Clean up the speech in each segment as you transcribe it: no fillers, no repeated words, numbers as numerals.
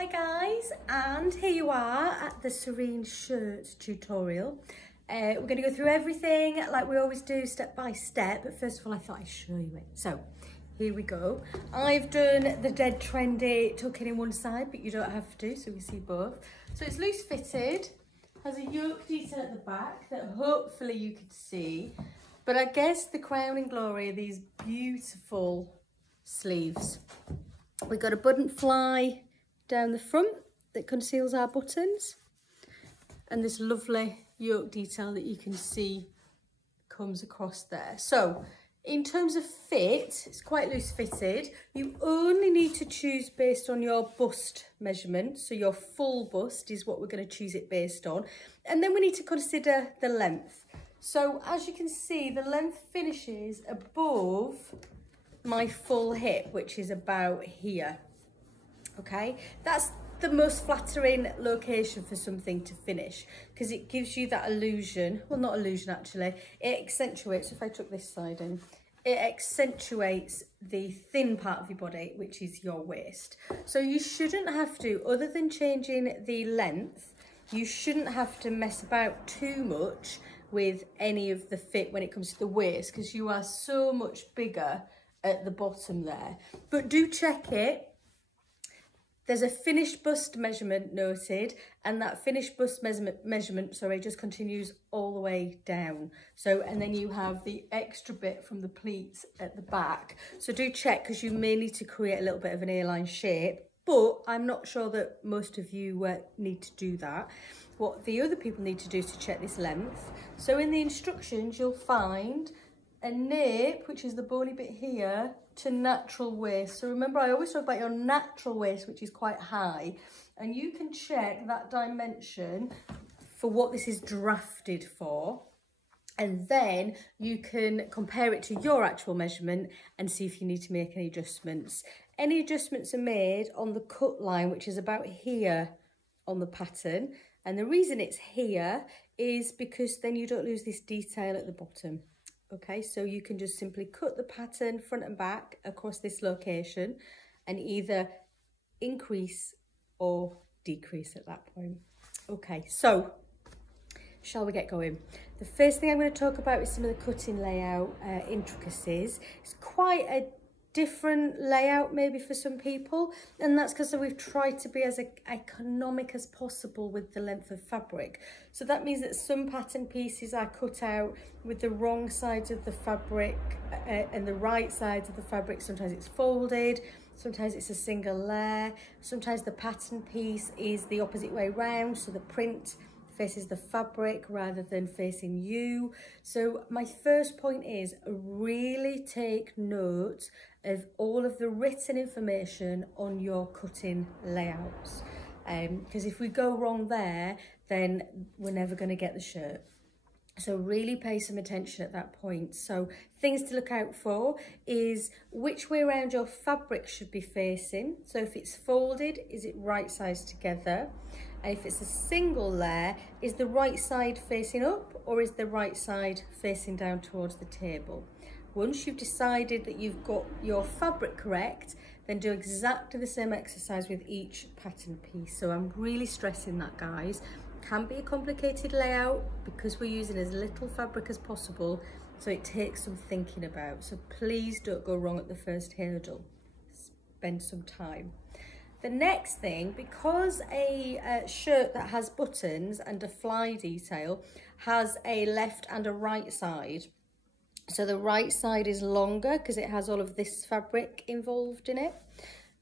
Hi guys, and here you are at the Serene shirt tutorial. We're going to go through everything like we always do, step by step, but first of all I thought I'd show you it. So here we go. I've done the dead trendy tucking in one side, but you don't have to, so we see both. So it's loose fitted, has a yoke detail at the back that hopefully you can see, but I guess the crowning glory are these beautiful sleeves. We've got a button fly down the front that conceals our buttons, and this lovely yoke detail that you can see comes across there. So in terms of fit, it's quite loose fitted. You only need to choose based on your bust measurement, so your full bust is what we're going to choose it based on, and then we need to consider the length. So as you can see, the length finishes above my full hip, which is about here. Okay, that's the most flattering location for something to finish because it gives you that illusion, well, not illusion actually, it accentuates, if I took this side in, it accentuates the thin part of your body, which is your waist. So you shouldn't have to, other than changing the length, you shouldn't have to mess about too much with any of the fit when it comes to the waist, because you are so much bigger at the bottom there. But do check it. There's a finished bust measurement noted, and that finished bust measurement, just continues all the way down. So, and then you have the extra bit from the pleats at the back. So do check, because you may need to create a little bit of an A-line shape, but I'm not sure that most of you need to do that. What the other people need to do is to check this length. So in the instructions, you'll find a nape, which is the bony bit here, to natural waist. So remember, I always talk about your natural waist, which is quite high, and you can check that dimension for what this is drafted for, and then you can compare it to your actual measurement and see if you need to make any adjustments. Any adjustments are made on the cut line, which is about here on the pattern, and the reason it's here is because then you don't lose this detail at the bottom. Okay, so you can just simply cut the pattern front and back across this location and either increase or decrease at that point. Okay, so shall we get going? The first thing I'm going to talk about is some of the cutting layout intricacies. It's quite a different layout maybe for some people, and that's because we've tried to be as economic as possible with the length of fabric. So that means that some pattern pieces are cut out with the wrong sides of the fabric and the right sides of the fabric. Sometimes it's folded, sometimes it's a single layer, sometimes the pattern piece is the opposite way round, so the print faces the fabric rather than facing you. So my first point is really take note of all of the written information on your cutting layouts, because if we go wrong there, then we're never going to get the shirt. So really pay some attention at that point. So things to look out for is which way around your fabric should be facing. So if it's folded, is it right sides together? And if it's a single layer, is the right side facing up or is the right side facing down towards the table? Once you've decided that you've got your fabric correct, then do exactly the same exercise with each pattern piece. So I'm really stressing that, guys. Can be a complicated layout because we're using as little fabric as possible, so it takes some thinking about. So please don't go wrong at the first hurdle. Spend some time. The next thing, because a shirt that has buttons and a fly detail has a left and a right side, so the right side is longer because it has all of this fabric involved in it,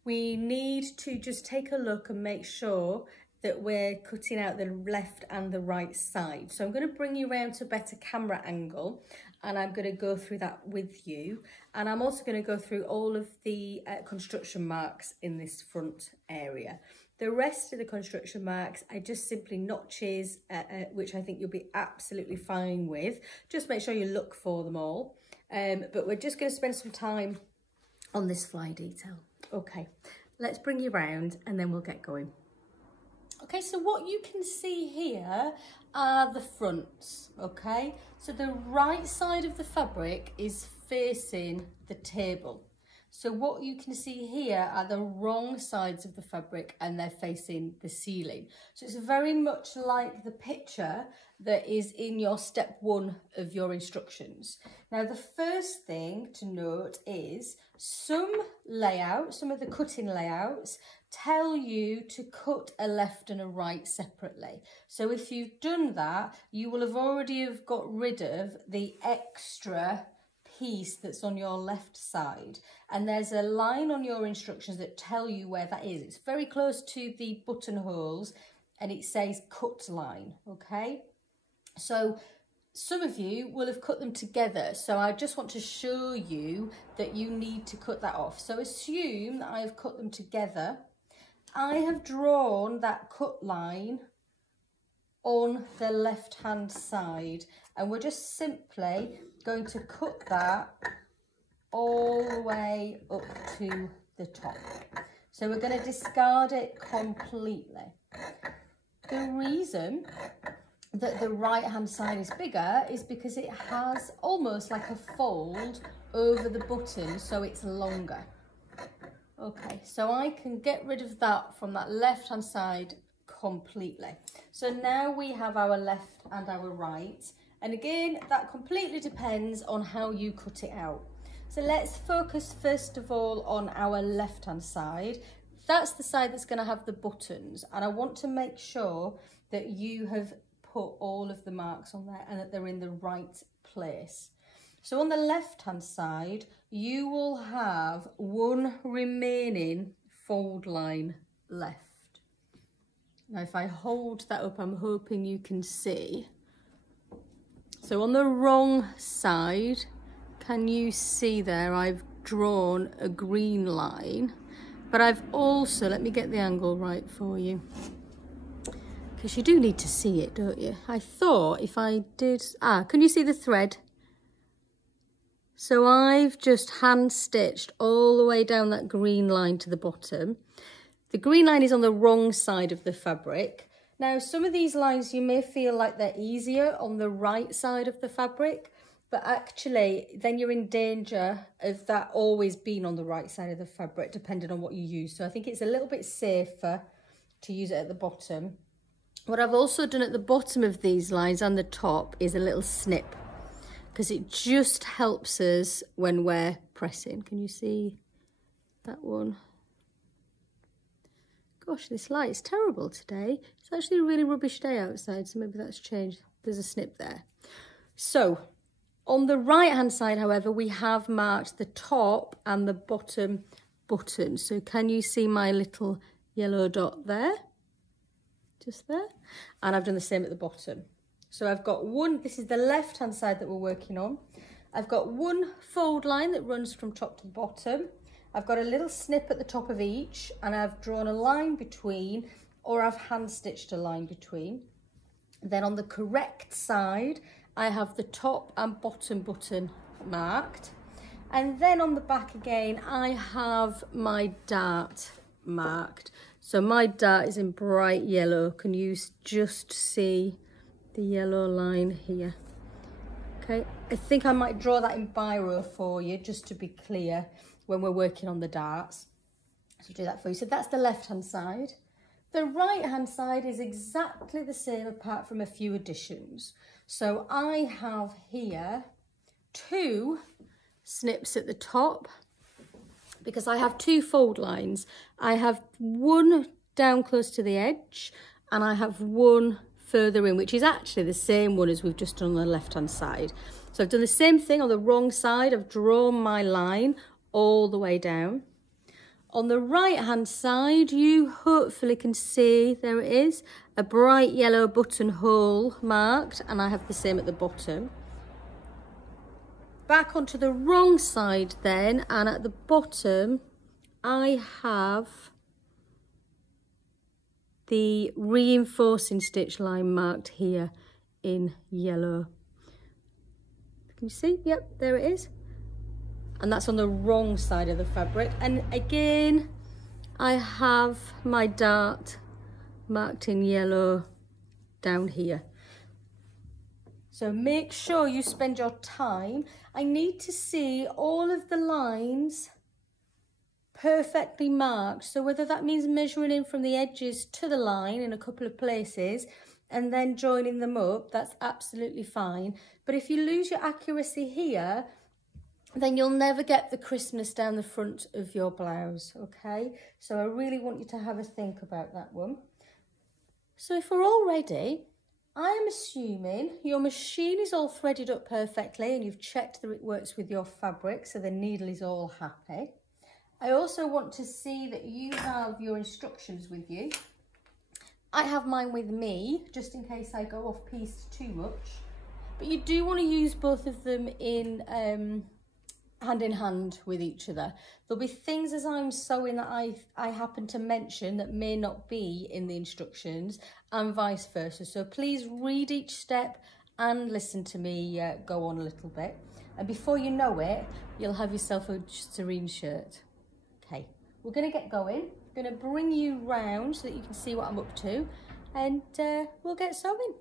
we need to just take a look and make sure that we're cutting out the left and the right side. So I'm going to bring you around to a better camera angle, and I'm going to go through that with you. And I'm also going to go through all of the construction marks in this front area. The rest of the construction marks are just simply notches, which I think you'll be absolutely fine with. Just make sure you look for them all. But we're just going to spend some time on this fly detail. Okay, let's bring you around and then we'll get going. Okay, so what you can see here are the fronts, okay? So the right side of the fabric is facing the table. So what you can see here are the wrong sides of the fabric and they're facing the ceiling. So it's very much like the picture that is in your step 1 of your instructions. Now the first thing to note is some of the cutting layouts tell you to cut a left and a right separately. So if you've done that, you will have already got rid of the extra piece that's on your left side, and there's a line on your instructions that tell you where that is. It's very close to the buttonholes and it says cut line. Okay, so some of you will have cut them together, so I just want to show you that you need to cut that off. So assume that I have cut them together. I have drawn that cut line on the left hand side, and we're just simply going to cut that all the way up to the top. So we're going to discard it completely. The reason that the right hand side is bigger is because it has almost like a fold over the button, so it's longer. Okay, so I can get rid of that from that left hand side completely. So now we have our left and our right, and again that completely depends on how you cut it out. So let's focus first of all on our left hand side. That's the side that's going to have the buttons, and I want to make sure that you have put all of the marks on there and that they're in the right place. So on the left hand side you will have one remaining fold line left. Now if I hold that up, I'm hoping you can see. So on the wrong side, can you see there I've drawn a green line, but I've also, let me get the angle right for you, because you do need to see it, don't you? I thought if I did, can you see the thread? So I've just hand stitched all the way down that green line to the bottom. The green line is on the wrong side of the fabric. Now some of these lines you may feel like they're easier on the right side of the fabric, but actually then you're in danger of that always being on the right side of the fabric depending on what you use. So I think it's a little bit safer to use it at the bottom. What I've also done at the bottom of these lines and the top is a little snip, because it just helps us when we're pressing. Can you see that one? Gosh, this light is terrible today. It's actually a really rubbish day outside, so maybe that's changed. There's a snip there. So on the right hand side, however, we have marked the top and the bottom button. So can you see my little yellow dot there? Just there. And I've done the same at the bottom. So I've got one, this is the left hand side that we're working on. I've got one fold line that runs from top to bottom. I've got a little snip at the top of each, and I've drawn a line between, or I've hand stitched a line between. Then on the correct side, I have the top and bottom button marked. And then on the back again, I have my dart marked. So my dart is in bright yellow. Can you just see the yellow line here? Okay, I think I might draw that in biro for you, just to be clear when we're working on the darts. So do that for you. So that's the left hand side. The right hand side is exactly the same apart from a few additions. So I have here 2 snips at the top, because I have 2 fold lines. I have one down close to the edge and I have one further in, which is actually the same one as we've just done on the left hand side. So I've done the same thing on the wrong side. I've drawn my line all the way down. On the right hand side, you hopefully can see, there it is, a bright yellow buttonhole marked, and I have the same at the bottom. Back onto the wrong side then, and at the bottom I have the reinforcing stitch line marked here in yellow. Can you see? Yep, there it is. And that's on the wrong side of the fabric. And again, I have my dart marked in yellow down here. So make sure you spend your time. I need to see all of the lines perfectly marked. So whether that means measuring in from the edges to the line in a couple of places and then joining them up, that's absolutely fine. But if you lose your accuracy here, then you'll never get the crispness down the front of your blouse, okay? So I really want you to have a think about that one. So if we're all ready, I am assuming your machine is all threaded up perfectly and you've checked that it works with your fabric, so the needle is all happy. I also want to see that you have your instructions with you. I have mine with me, just in case I go off piste too much. But you do want to use both of them in hand in hand with each other. There'll be things as I'm sewing that I happen to mention that may not be in the instructions, and vice versa. So please read each step and listen to me go on a little bit. And before you know it, you'll have yourself a Serene shirt. Okay, we're going to get going. I'm going to bring you round so that you can see what I'm up to, and we'll get sewing.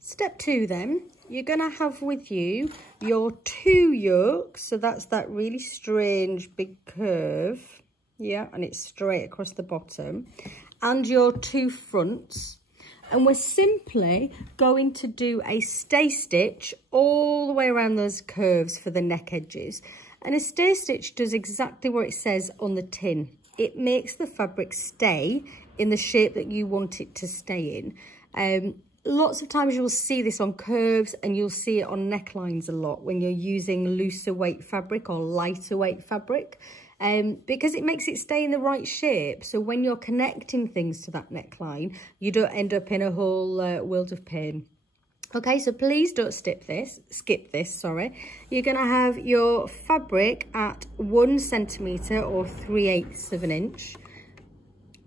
Step 2 then, you're going to have with you your 2 yokes, so that's that really strange big curve, yeah, and it's straight across the bottom, and your 2 fronts, and we're simply going to do a stay stitch all the way around those curves for the neck edges. And a stay stitch does exactly what it says on the tin. It makes the fabric stay in the shape that you want it to stay in. Lots of times you'll see this on curves, and you'll see it on necklines a lot when you're using looser weight fabric or lighter weight fabric, because it makes it stay in the right shape. So when you're connecting things to that neckline, you don't end up in a whole world of pain. Okay, so please don't skip this, You're going to have your fabric at 1 centimetre or 3/8 of an inch.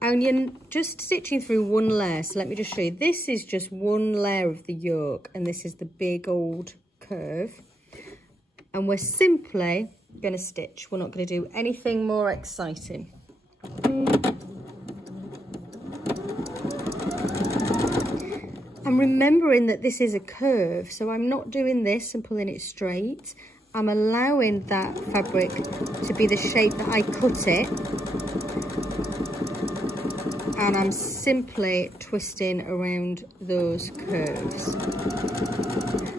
And you're just stitching through one layer. So let me just show you. This is just one layer of the yoke, and this is the big old curve. And we're simply going to stitch. We're not going to do anything more exciting. I'm remembering that this is a curve, so I'm not doing this and pulling it straight. I'm allowing that fabric to be the shape that I cut it. And I'm simply twisting around those curves.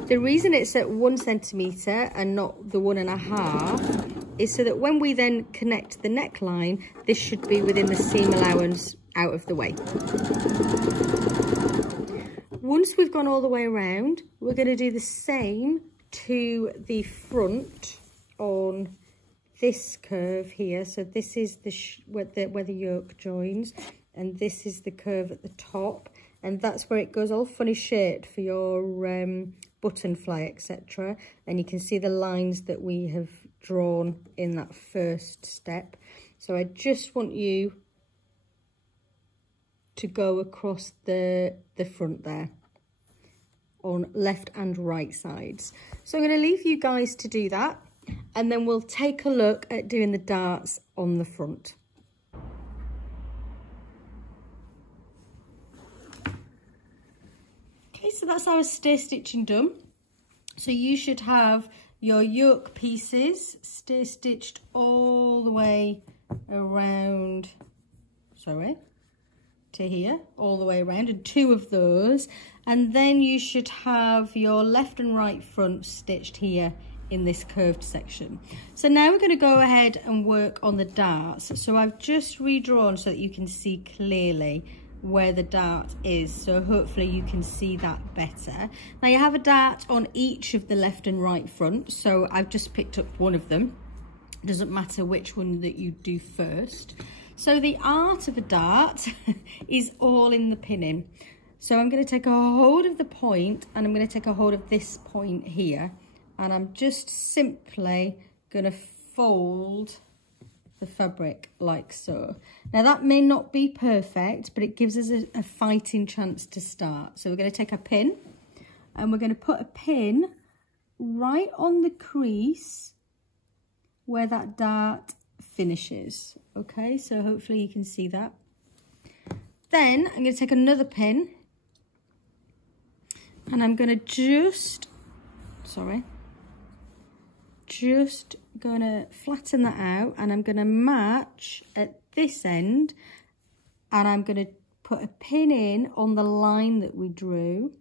The reason it's at 1 centimetre and not the 1.5 is so that when we then connect the neckline, this should be within the seam allowance out of the way. Once we've gone all the way around, we're going to do the same to the front on this curve here. So this is where the yoke joins. And this is the curve at the top, and that's where it goes all funny shaped for your button fly, etc. And you can see the lines that we have drawn in that first step. So I just want you to go across the front there on left and right sides. So I'm going to leave you guys to do that, and then we'll take a look at doing the darts on the front. So that's our stay stitching done. So you should have your yoke pieces stay stitched all the way around, to here, all the way around, and 2 of those. And then you should have your left and right front stitched here in this curved section. So now we're going to go ahead and work on the darts. So I've just redrawn so that you can see clearly where the dart is, so hopefully you can see that better. Now you have a dart on each of the left and right front, so I've just picked up one of them. It doesn't matter which one that you do first. So the art of a dart is all in the pinning. So I'm going to take a hold of the point, and I'm going to take a hold of this point here, and I'm just simply going to fold the fabric like so. Now that may not be perfect, but it gives us a fighting chance to start. So we're going to take a pin, and we're going to put a pin right on the crease where that dart finishes. Okay, so hopefully you can see that. Then I'm going to take another pin, and I'm going to just gonna flatten that out, and I'm gonna match at this end, and I'm gonna put a pin in on the line that we drew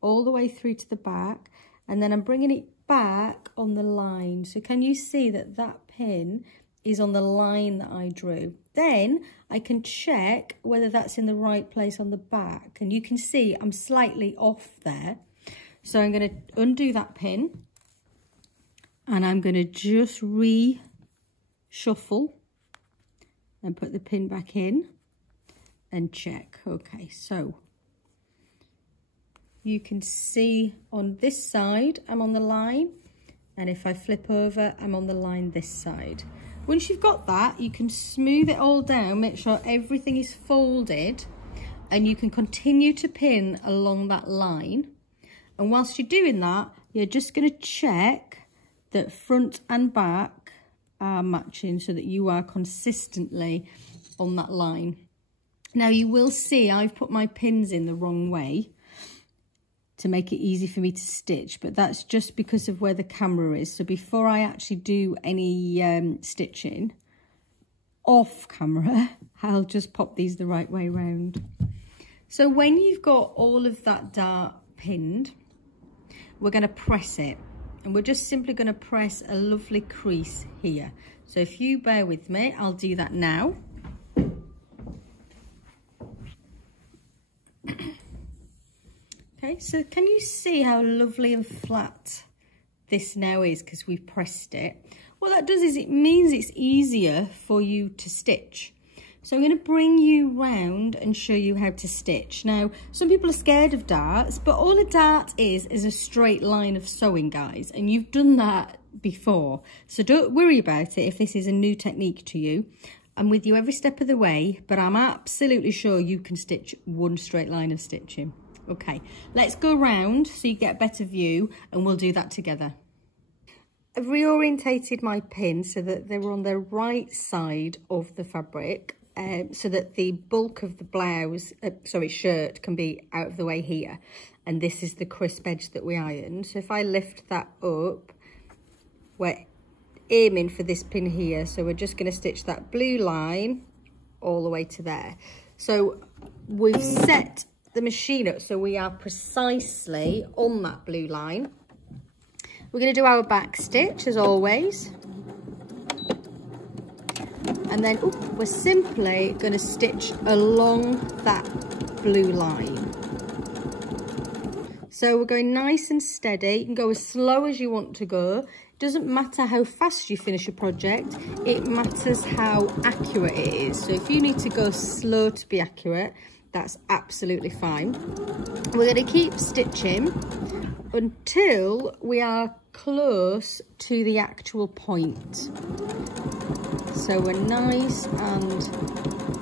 all the way through to the back, and then I'm bringing it back on the line. So can you see that that pin is on the line that I drew? Then I can check whether that's in the right place on the back, and you can see I'm slightly off there. So I'm going to undo that pin, and I'm going to just reshuffle and put the pin back in and check. Okay, so you can see on this side I'm on the line, and if I flip over I'm on the line this side. Once you've got that, you can smooth it all down, make sure everything is folded, and you can continue to pin along that line. And whilst you're doing that, you're just going to check that front and back are matching so that you are consistently on that line. Now you will see I've put my pins in the wrong way to make it easy for me to stitch, but that's just because of where the camera is. So before I actually do any stitching off camera, I'll just pop these the right way around. So when you've got all of that dart pinned, we're going to press it, and we're just simply going to press a lovely crease here. So if you bear with me, I'll do that now. Okay, so can you see how lovely and flat this now is because we've pressed it? What that does is it means it's easier for you to stitch. So I'm going to bring you round and show you how to stitch. Now, some people are scared of darts, but all a dart is a straight line of sewing, guys, and you've done that before. So don't worry about it if this is a new technique to you. I'm with you every step of the way, but I'm absolutely sure you can stitch one straight line of stitching. Okay, let's go round so you get a better view, and we'll do that together. I've reorientated my pins so that they were on the right side of the fabric, so that the bulk of the blouse, shirt, can be out of the way here. And this is the crisp edge that we ironed. So if I lift that up, we're aiming for this pin here. So we're just going to stitch that blue line all the way to there. So we've set the machine up so we are precisely on that blue line. We're going to do our back stitch as always, and then we're simply going to stitch along that blue line. So we're going nice and steady. You can go as slow as you want to go. It doesn't matter how fast you finish a project, it matters how accurate it is. So if you need to go slow to be accurate, that's absolutely fine. We're going to keep stitching until we are close to the actual point. So we're nice and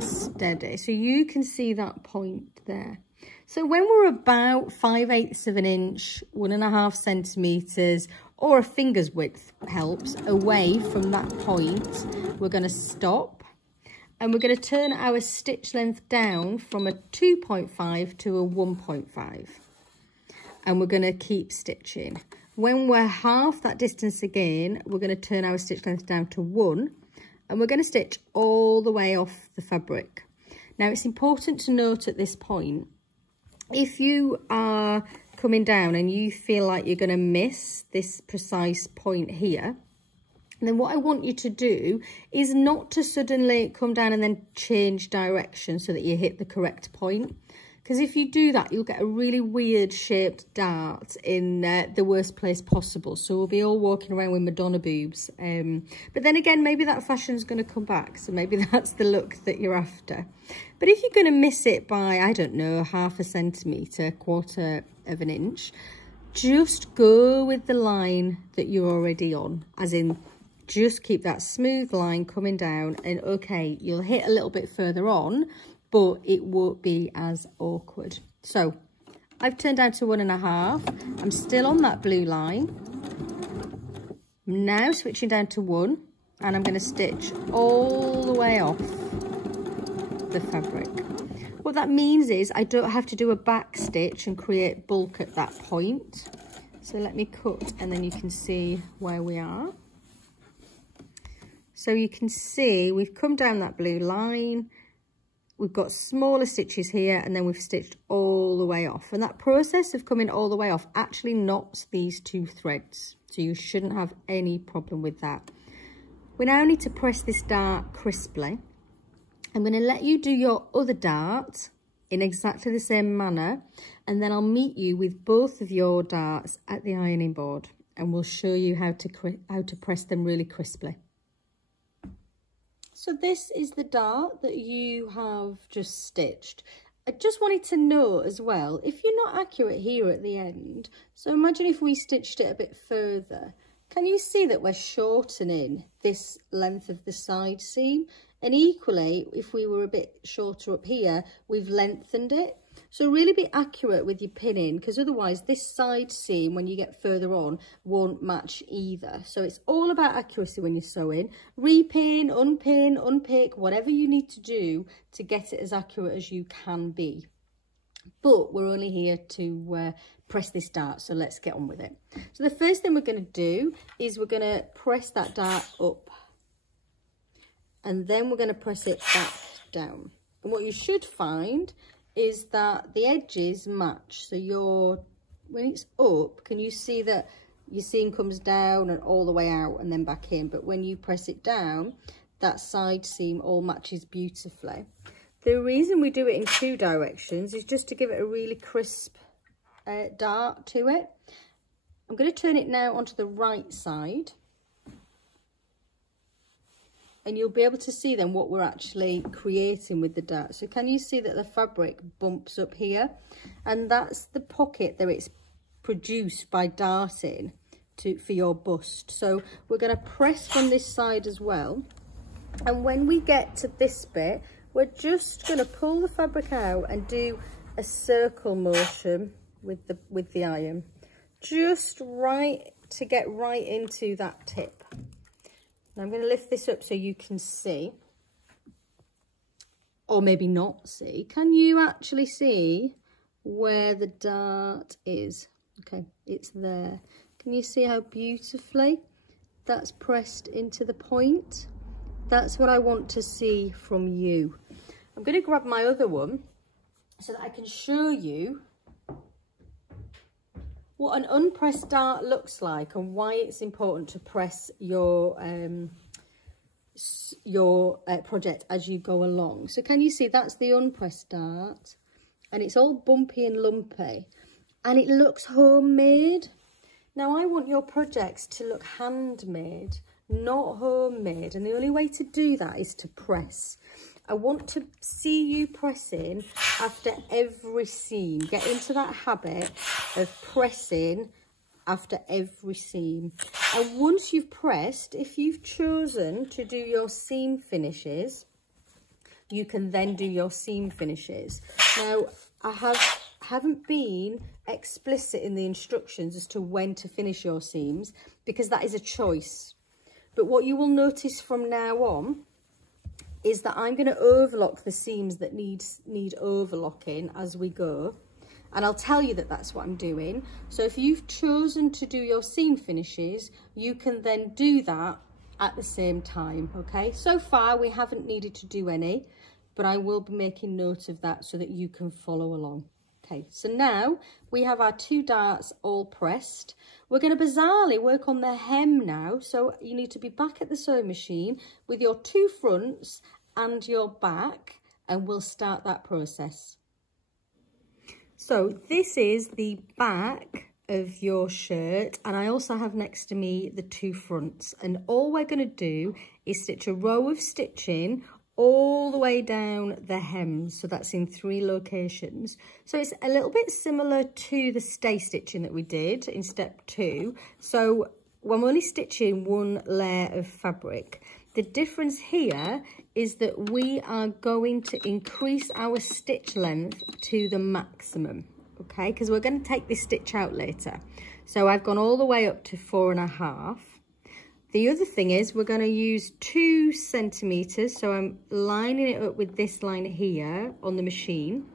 steady. So you can see that point there. So when we're about 5/8 of an inch, 1.5 centimetres, or a finger's width helps, away from that point, we're going to stop. And we're going to turn our stitch length down from a 2.5 to a 1.5. And we're going to keep stitching. When we're half that distance again, we're going to turn our stitch length down to 1. And we're going to stitch all the way off the fabric. Now, it's important to note at this point, if you are coming down and you feel like you're going to miss this precise point here, then what I want you to do is not to suddenly come down and then change direction so that you hit the correct point. Because if you do that, you'll get a really weird shaped dart in the worst place possible. So we'll be all walking around with Madonna boobs. But then again, maybe that fashion's going to come back. So maybe that's the look that you're after. But if you're going to miss it by, I don't know, 0.5 centimetre, 1/4 of an inch, just go with the line that you're already on. As in, just keep that smooth line coming down, and okay, you'll hit a little bit further on, but it won't be as awkward. So I've turned down to 1.5. I'm still on that blue line. I'm now switching down to 1, and I'm going to stitch all the way off the fabric. What that means is I don't have to do a back stitch and create bulk at that point. So let me cut, and then you can see where we are. So you can see we've come down that blue line, we've got smaller stitches here, and then we've stitched all the way off. And that process of coming all the way off actually knots these two threads. So you shouldn't have any problem with that. We now need to press this dart crisply. I'm going to let you do your other dart in exactly the same manner, and then I'll meet you with both of your darts at the ironing board, and we'll show you how to press them really crisply. So this is the dart that you have just stitched. I just wanted to know as well, if you're not accurate here at the end, so imagine if we stitched it a bit further, can you see that we're shortening this length of the side seam? And equally, if we were a bit shorter up here, we've lengthened it. So really be accurate with your pinning, because otherwise this side seam, when you get further on, won't match either. So it's all about accuracy when you're sewing. Repin, unpin, unpick, whatever you need to do to get it as accurate as you can be. But we're only here to press this dart, so let's get on with it. So the first thing we're going to do is we're going to press that dart up, and then we're going to press it back down. And what you should find is that the edges match. So when it's up, can you see that your seam comes down and all the way out and then back in? But when you press it down, that side seam all matches beautifully. The reason we do it in two directions is just to give it a really crisp dart to it. I'm going to turn it now onto the right side, and you'll be able to see then what we're actually creating with the dart. So can you see that the fabric bumps up here? And that's the pocket that it's produced by darting for your bust. So we're going to press from this side as well. And when we get to this bit, we're just going to pull the fabric out and do a circle motion with the iron. Just right to get right into that tip. Now I'm going to lift this up so you can see, or maybe not see. Can you actually see where the dart is? Okay, it's there. Can you see how beautifully that's pressed into the point? That's what I want to see from you. I'm going to grab my other one so that I can show you what an unpressed dart looks like and why it's important to press your project as you go along. So can you see that's the unpressed dart, and it's all bumpy and lumpy, and it looks homemade. Now I want your projects to look handmade, not homemade, and the only way to do that is to press. I want to see you pressing after every seam. Get into that habit of pressing after every seam. And once you've pressed, if you've chosen to do your seam finishes, you can then do your seam finishes. Now, I haven't been explicit in the instructions as to when to finish your seams, because that is a choice. But what you will notice from now on is that I'm going to overlock the seams that need overlocking as we go, and I'll tell you that that's what I'm doing. So if you've chosen to do your seam finishes, you can then do that at the same time. Okay, so far we haven't needed to do any, but I will be making note of that so that you can follow along. Okay, so now we have our two darts all pressed. We're going to bizarrely work on the hem now. So you need to be back at the sewing machine with your two fronts and your back, and we'll start that process. So this is the back of your shirt, and I also have next to me the two fronts, and all we're going to do is stitch a row of stitching all the way down the hems. So that's in 3 locations. So it's a little bit similar to the stay stitching that we did in step 2. So I'm only stitching 1 layer of fabric. The difference here is that we are going to increase our stitch length to the maximum, okay? Because we're going to take this stitch out later. So I've gone all the way up to 4.5. The other thing is we're going to use 2 centimeters. So I'm lining it up with this line here on the machine,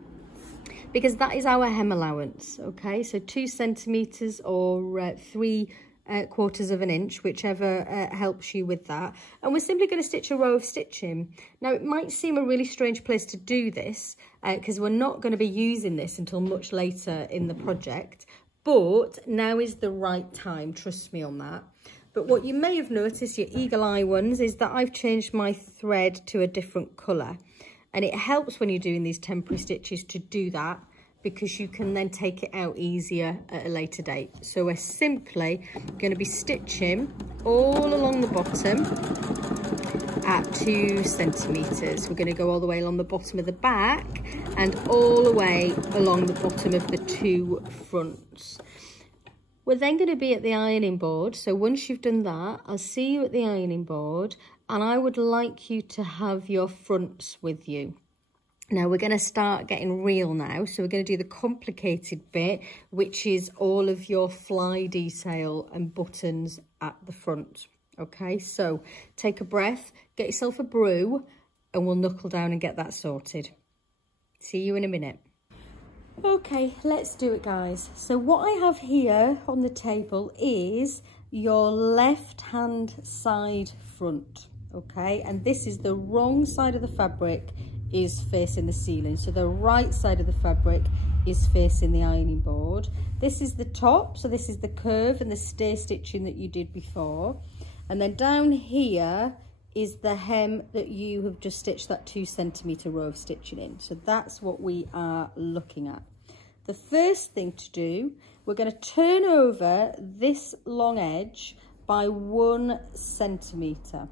because that is our hem allowance, okay? So 2 centimeters or 3 quarters of an inch, whichever helps you with that. And we're simply going to stitch a row of stitching. Now, it might seem a really strange place to do this because we're not going to be using this until much later in the project, but now is the right time, trust me on that. But what you may have noticed, your eagle eye ones, is that I've changed my thread to a different colour. And it helps when you're doing these temporary stitches to do that, because you can then take it out easier at a later date. So we're simply going to be stitching all along the bottom at 2 centimetres. We're going to go all the way along the bottom of the back and all the way along the bottom of the 2 fronts. We're then going to be at the ironing board. So once you've done that, I'll see you at the ironing board, and I would like you to have your fronts with you. Now we're going to start getting real now. So we're going to do the complicated bit, which is all of your fly detail and buttons at the front. Okay, so take a breath, get yourself a brew, and we'll knuckle down and get that sorted. See you in a minute. Okay, let's do it, guys. So what I have here on the table is your left hand side front. Okay, and this is the wrong side of the fabric is facing the ceiling, so the right side of the fabric is facing the ironing board. This is the top, so this is the curve and the stay stitching that you did before, and then down here is the hem that you have just stitched that 2 centimetre row of stitching in. So that's what we are looking at. The first thing to do, we're going to turn over this long edge by 1 centimetre.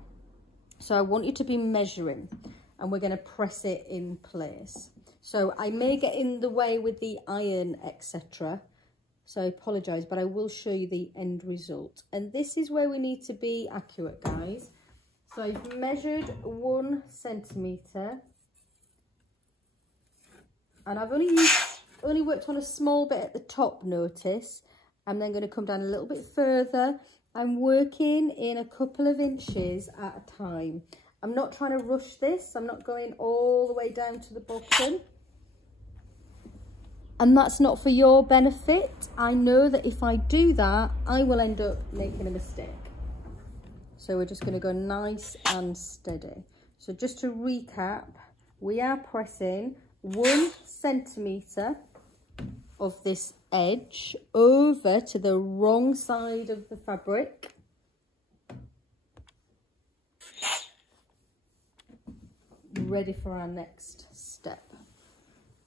So I want you to be measuring, and we're going to press it in place. So I may get in the way with the iron, etc. So I apologise, but I will show you the end result. And this is where we need to be accurate, guys. So I've measured 1 centimetre, and I've only worked on a small bit at the top, notice. I'm then going to come down a little bit further. I'm working in a couple of inches at a time. I'm not trying to rush this. I'm not going all the way down to the bottom. And that's not for your benefit. I know that if I do that, I will end up making a mistake. So we're just going to go nice and steady. So just to recap, we are pressing 1 centimetre of this edge over to the wrong side of the fabric. Ready for our next step.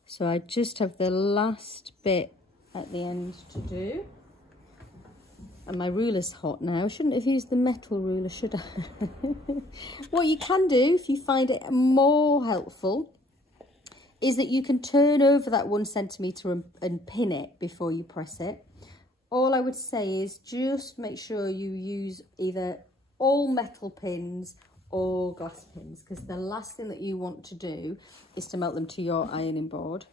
So I just have the last bit at the end to do. And my ruler's hot now. Shouldn't have used the metal ruler, should I? What you can do, if you find it more helpful, is that you can turn over that 1 centimetre and pin it before you press it. All I would say is just make sure you use either all metal pins or glass pins, because the last thing that you want to do is to melt them to your ironing board.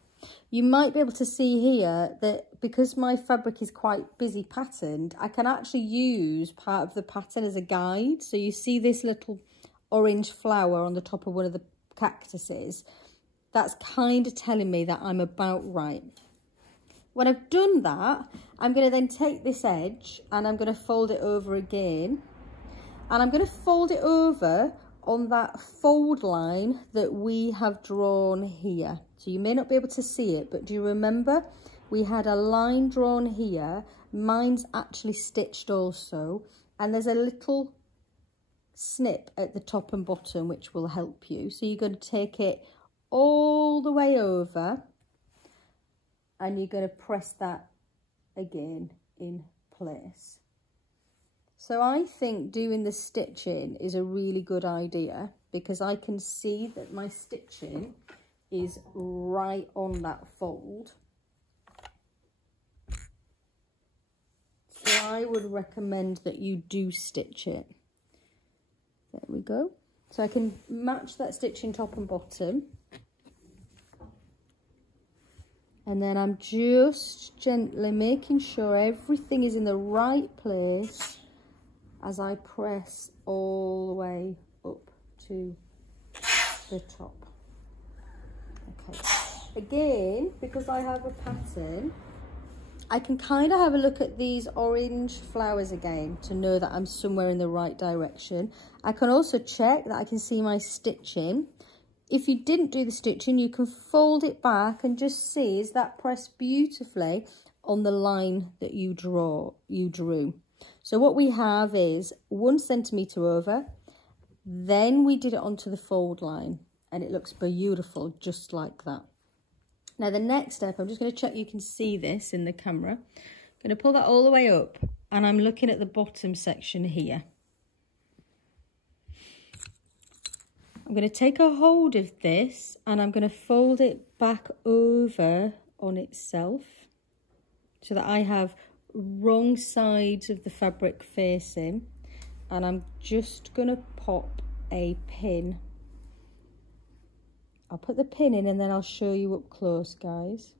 You might be able to see here that because my fabric is quite busy patterned, I can actually use part of the pattern as a guide. So you see this little orange flower on the top of one of the cactuses. That's kind of telling me that I'm about right. When I've done that, I'm going to then take this edge and I'm going to fold it over again. And I'm going to fold it over on that fold line that we have drawn here. So you may not be able to see it, but do you remember we had a line drawn here? Mine's actually stitched also, and there's a little snip at the top and bottom which will help you. So you're going to take it all the way over and you're going to press that again in place. So I think doing the stitching is a really good idea because I can see that my stitching is right on that fold. So I would recommend that you do stitch it. There we go. So I can match that stitching top and bottom. And then I'm just gently making sure everything is in the right place as I press all the way up to the top. Okay. Again, because I have a pattern, I can kind of have a look at these orange flowers again to know that I'm somewhere in the right direction. I can also check that I can see my stitching. If you didn't do the stitching, you can fold it back and just see, is that pressed beautifully on the line that you drew. So what we have is 1 centimetre over, then we did it onto the fold line, and it looks beautiful just like that. Now the next step, I'm just going to check you can see this in the camera. I'm going to pull that all the way up, and I'm looking at the bottom section here. I'm going to take a hold of this and I'm going to fold it back over on itself so that I have wrong sides of the fabric facing, and I'm just going to pop a pin. I'll put the pin in and then I'll show you up close, guys.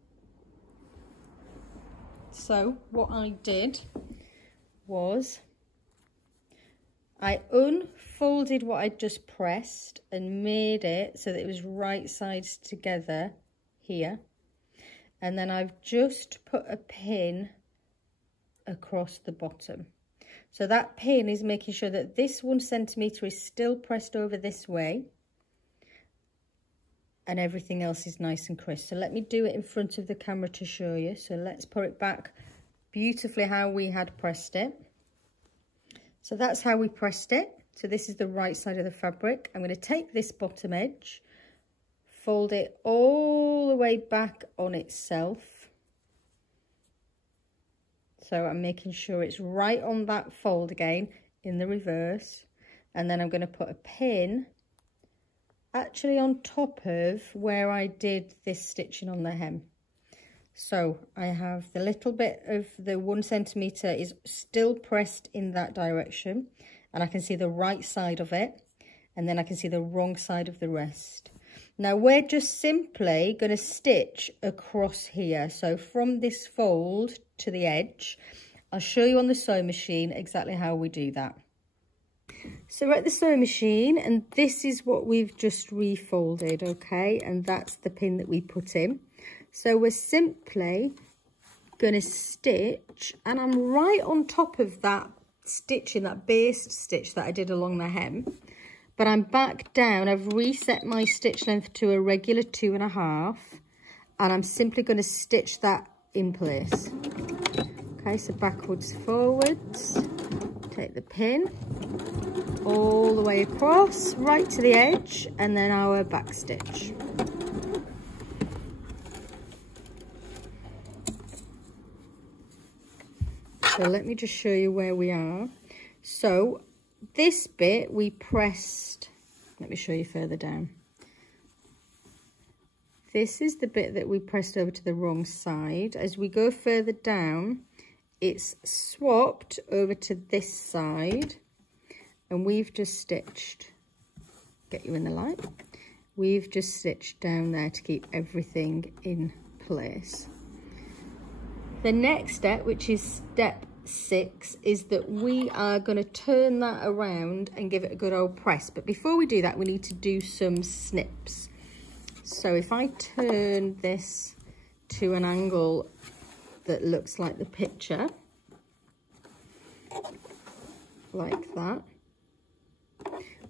So what I did was I unfolded what I just pressed and made it so that it was right sides together here. And then I've just put a pin across the bottom. So that pin is making sure that this 1 centimetre is still pressed over this way and everything else is nice and crisp. So let me do it in front of the camera to show you. So let's put it back beautifully how we had pressed it. So that's how we pressed it. So this is the right side of the fabric. I'm going to take this bottom edge, fold it all the way back on itself. So I'm making sure it's right on that fold again in the reverse. And then I'm going to put a pin actually on top of where I did this stitching on the hem. So I have the little bit of the 1 centimetre is still pressed in that direction, and I can see the right side of it, and then I can see the wrong side of the rest. Now we're just simply going to stitch across here. So from this fold to the edge, I'll show you on the sewing machine exactly how we do that. So we're at the sewing machine, and this is what we've just refolded, okay? And that's the pin that we put in. So we're simply going to stitch, and I'm right on top of that stitching, that baste stitch that I did along the hem, but I'm back down. I've reset my stitch length to a regular 2.5, and I'm simply going to stitch that in place. Okay, so backwards, forwards, take the pin all the way across, right to the edge, and then our back stitch. So let me just show you where we are. So this bit we pressed, let me show you further down. This is the bit that we pressed over to the wrong side. As we go further down, it's swapped over to this side, and we've just stitched, get you in the light, we've just stitched down there to keep everything in place. The next step, which is step 6, is that we are going to turn that around and give it a good old press. But before we do that, we need to do some snips. So if I turn this to an angle that looks like the picture, like that,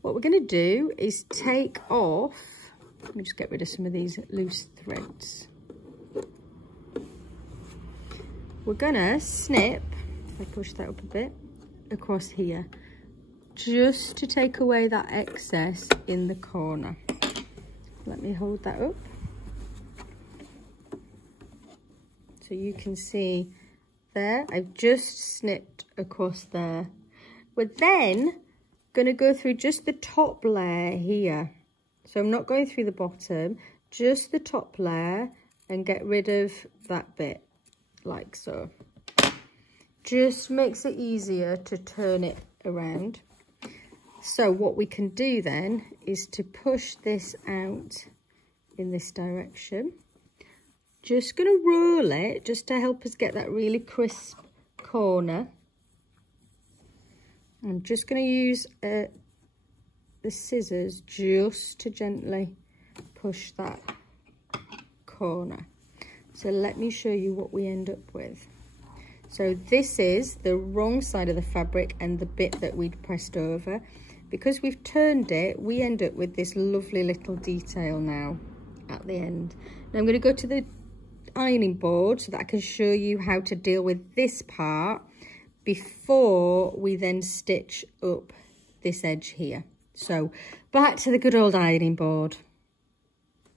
what we're going to do is take off, let me just get rid of some of these loose threads. We're gonna snip, if I push that up a bit, across here, just to take away that excess in the corner. Let me hold that up. So you can see there, I've just snipped across there. We're then gonna go through just the top layer here. So I'm not going through the bottom, just the top layer, and get rid of that bit. Like so. Just makes it easier to turn it around. So what we can do then is to push this out in this direction. Just going to roll it just to help us get that really crisp corner. I'm just going to use the scissors just to gently push that corner. So let me show you what we end up with. So this is the wrong side of the fabric and the bit that we'd pressed over. Because we've turned it, we end up with this lovely little detail now at the end. Now I'm going to go to the ironing board so that I can show you how to deal with this part before we then stitch up this edge here. So back to the good old ironing board.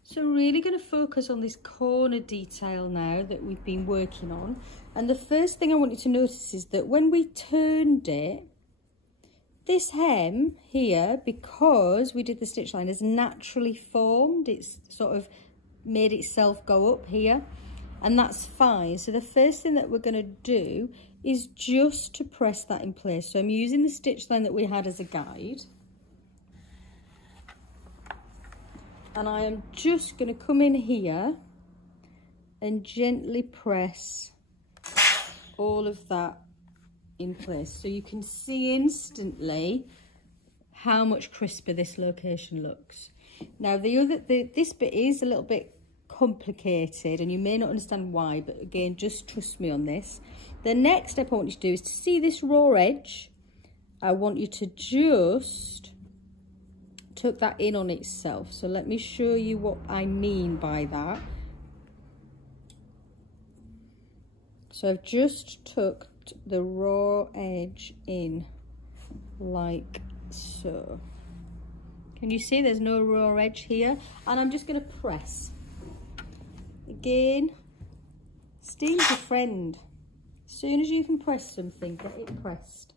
So really going to focus on this corner detail now that we've been working on. And the first thing I want you to notice is that when we turned it, this hem here, because we did the stitch line, has naturally formed. It's sort of made itself go up here, and that's fine. So the first thing that we're going to do is just to press that in place. So I'm using the stitch line that we had as a guide. And I am just going to come in here and gently press all of that in place. So you can see instantly how much crisper this location looks. Now this bit is a little bit complicated and you may not understand why, but again, just trust me on this. The next step I want you to do is to see this raw edge. I want you to just tuck that in on itself. So let me show you what I mean by that. So I've just tucked the raw edge in like so. Can you see there's no raw edge here? And I'm just going to press. Again, steam's your friend. As soon as you can press something, get it pressed.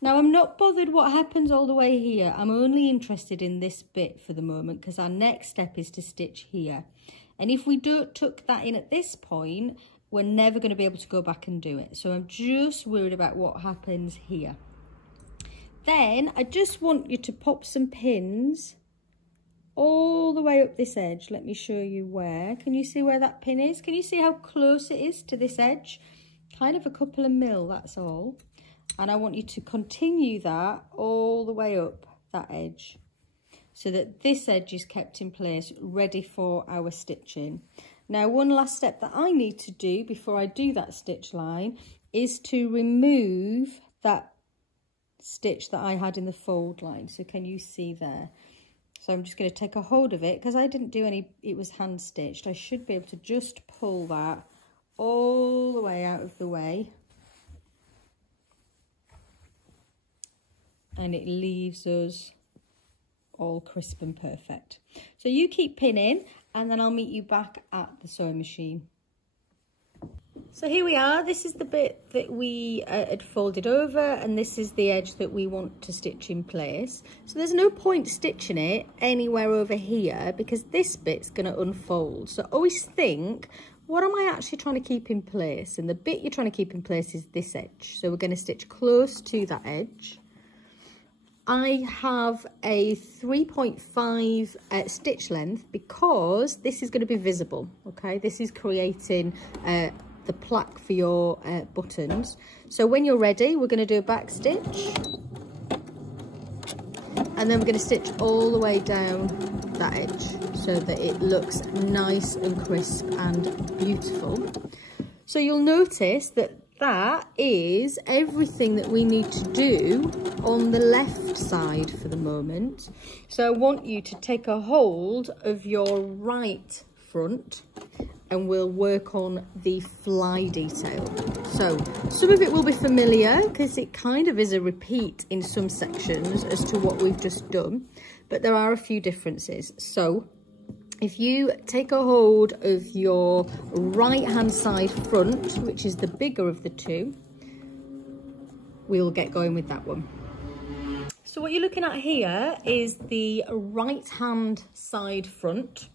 Now I'm not bothered what happens all the way here. I'm only interested in this bit for the moment because our next step is to stitch here. And if we don't tuck that in at this point, we're never going to be able to go back and do it. So I'm just worried about what happens here. Then I just want you to pop some pins all the way up this edge. Let me show you where. Can you see where that pin is? Can you see how close it is to this edge? Kind of a couple of mil, that's all. And I want you to continue that all the way up that edge so that this edge is kept in place, ready for our stitching. Now, one last step that I need to do before I do that stitch line is to remove that stitch that I had in the fold line. So can you see there? So I'm just going to take a hold of it because I didn't do any, it was hand stitched. I should be able to just pull that all the way out of the way. And it leaves us all crisp and perfect. So you keep pinning and then I'll meet you back at the sewing machine. So here we are. This is the bit that we had folded over and this is the edge that we want to stitch in place. So there's no point stitching it anywhere over here because this bit's going to unfold. So always think, what am I actually trying to keep in place? And the bit you're trying to keep in place is this edge. So we're going to stitch close to that edge. I have a 3.5 stitch length because this is going to be visible, okay? This is creating the plaque for your buttons. So when you're ready, we're going to do a back stitch. And then we're going to stitch all the way down that edge so that it looks nice and crisp and beautiful. So you'll notice that that is everything that we need to do on the left side for the moment. So I want you to take a hold of your right front and we'll work on the fly detail. So some of it will be familiar because it kind of is a repeat in some sections as to what we've just done, but there are a few differences. So if you take a hold of your right hand side front, which is the bigger of the two, we'll get going with that one. So what you're looking at here is the right hand side front,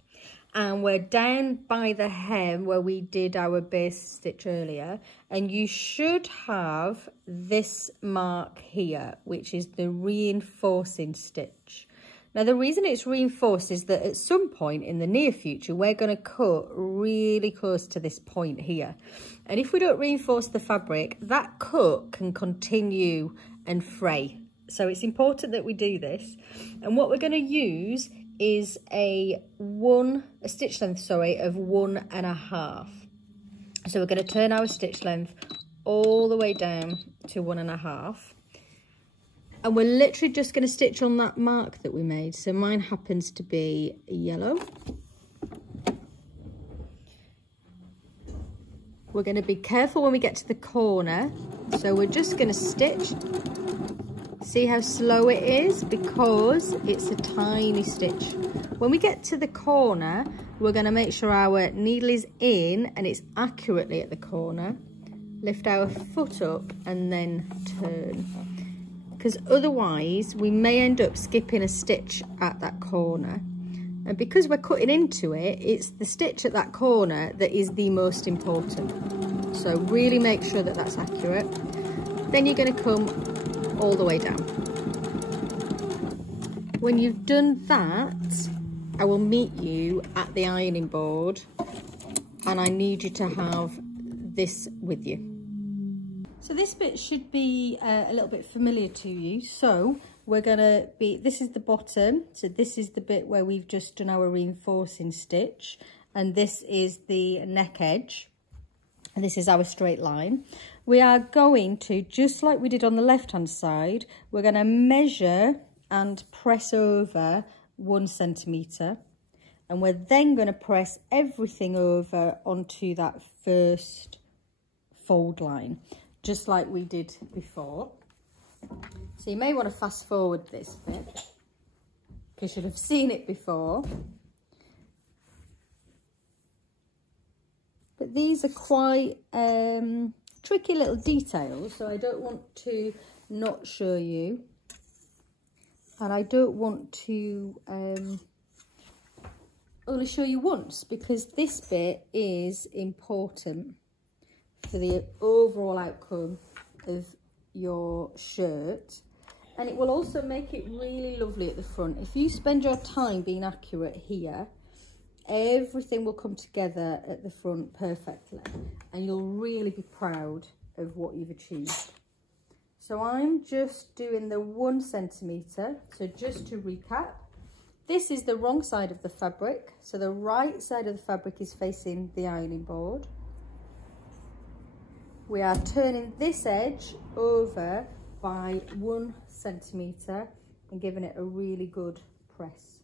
and we're down by the hem where we did our base stitch earlier, and you should have this mark here, which is the reinforcing stitch. Now, the reason it's reinforced is that at some point in the near future, we're going to cut really close to this point here. And if we don't reinforce the fabric, that cut can continue and fray. So it's important that we do this. And what we're going to use is a stitch length, of 1.5. So we're going to turn our stitch length all the way down to 1.5. And we're literally just going to stitch on that mark that we made. So mine happens to be yellow. We're going to be careful when we get to the corner. So we're just going to stitch. See how slow it is? Because it's a tiny stitch. When we get to the corner, we're going to make sure our needle is in and it's accurately at the corner. Lift our foot up and then turn. Because otherwise we may end up skipping a stitch at that corner. And because we're cutting into it, it's the stitch at that corner that is the most important. So really make sure that that's accurate. Then you're going to come all the way down. When you've done that, I will meet you at the ironing board, and I need you to have this with you. So this bit should be a little bit familiar to you. So we're gonna be, this is the bottom. So this is the bit where we've just done our reinforcing stitch. And this is the neck edge. And this is our straight line. We are going to, just like we did on the left-hand side, we're gonna measure and press over 1 centimetre. And we're then gonna press everything over onto that first fold line, just like we did before. So you may want to fast forward this bit because you'd have seen it before. But these are quite tricky little details, so I don't want to not show you. And I don't want to only show you once, because this bit is important for the overall outcome of your shirt, and it will also make it really lovely at the front. If you spend your time being accurate here, everything will come together at the front perfectly, and you'll really be proud of what you've achieved. So I'm just doing the 1 centimetre. So just to recap, this is the wrong side of the fabric, so the right side of the fabric is facing the ironing board. We are turning this edge over by 1 centimetre and giving it a really good press.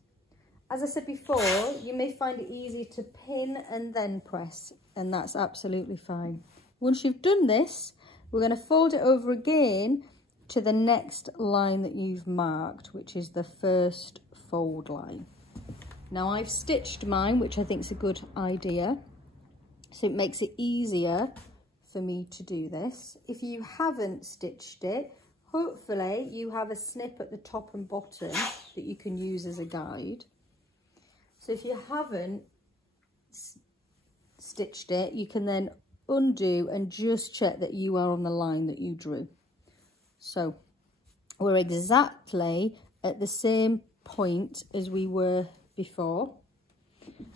As I said before, you may find it easy to pin and then press, and that's absolutely fine. Once you've done this, we're going to fold it over again to the next line that you've marked, which is the first fold line. Now I've stitched mine, which I think is a good idea, so it makes it easier for me to do this. If you haven't stitched it, hopefully you have a snip at the top and bottom that you can use as a guide. So if you haven't stitched it, you can then undo and just check that you are on the line that you drew. So we're exactly at the same point as we were before.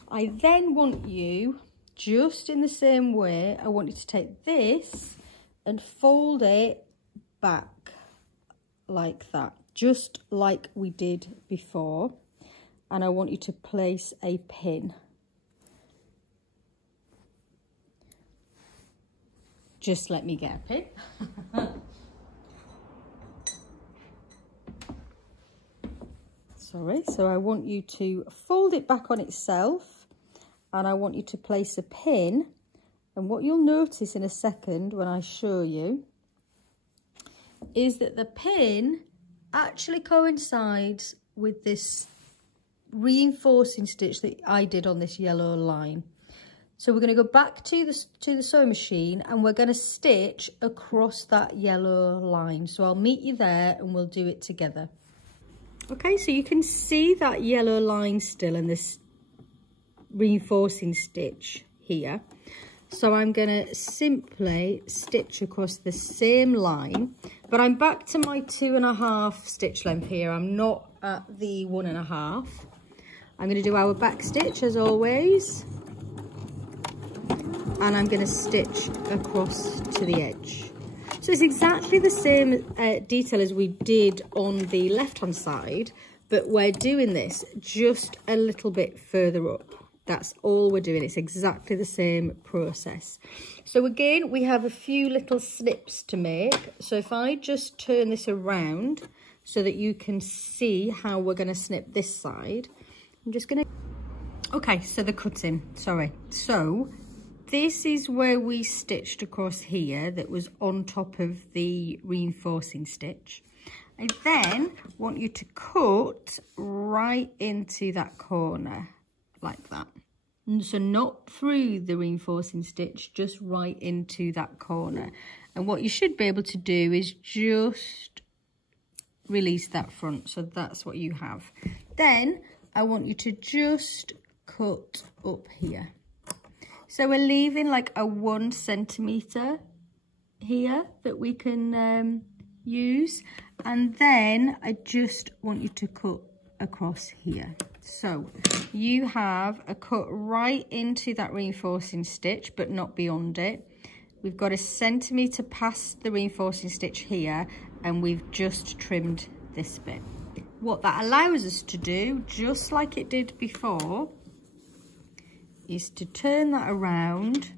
I then want you, just in the same way, I want you to take this and fold it back like that, just like we did before. And I want you to place a pin. Just let me get a pin. Sorry, so I want you to fold it back on itself, and I want you to place a pin. And what you'll notice in a second when I show you is that the pin actually coincides with this reinforcing stitch that I did on this yellow line. So we're going to go back to the sewing machine, and we're going to stitch across that yellow line. So I'll meet you there and we'll do it together. Okay, so you can see that yellow line still and this reinforcing stitch here. So I'm going to simply stitch across the same line, but I'm back to my 2.5 stitch length here. I'm not at the 1.5. I'm going to do our back stitch as always, and I'm going to stitch across to the edge. So it's exactly the same detail as we did on the left hand side, but we're doing this just a little bit further up. That's all we're doing. It's exactly the same process. So again, we have a few little snips to make. So if I just turn this around so that you can see how we're going to snip this side, I'm just going to... Okay, so the cutting, sorry. So this is where we stitched across here that was on top of the reinforcing stitch. I then want you to cut right into that corner like that. And so not through the reinforcing stitch, just right into that corner. And what you should be able to do is just release that front. So that's what you have. Then I want you to just cut up here. So we're leaving like a 1 centimetre here that we can use. And then I just want you to cut across here. So you have a cut right into that reinforcing stitch, but not beyond it. We've got 1 centimetre past the reinforcing stitch here, and we've just trimmed this bit. What that allows us to do, just like it did before, is to turn that around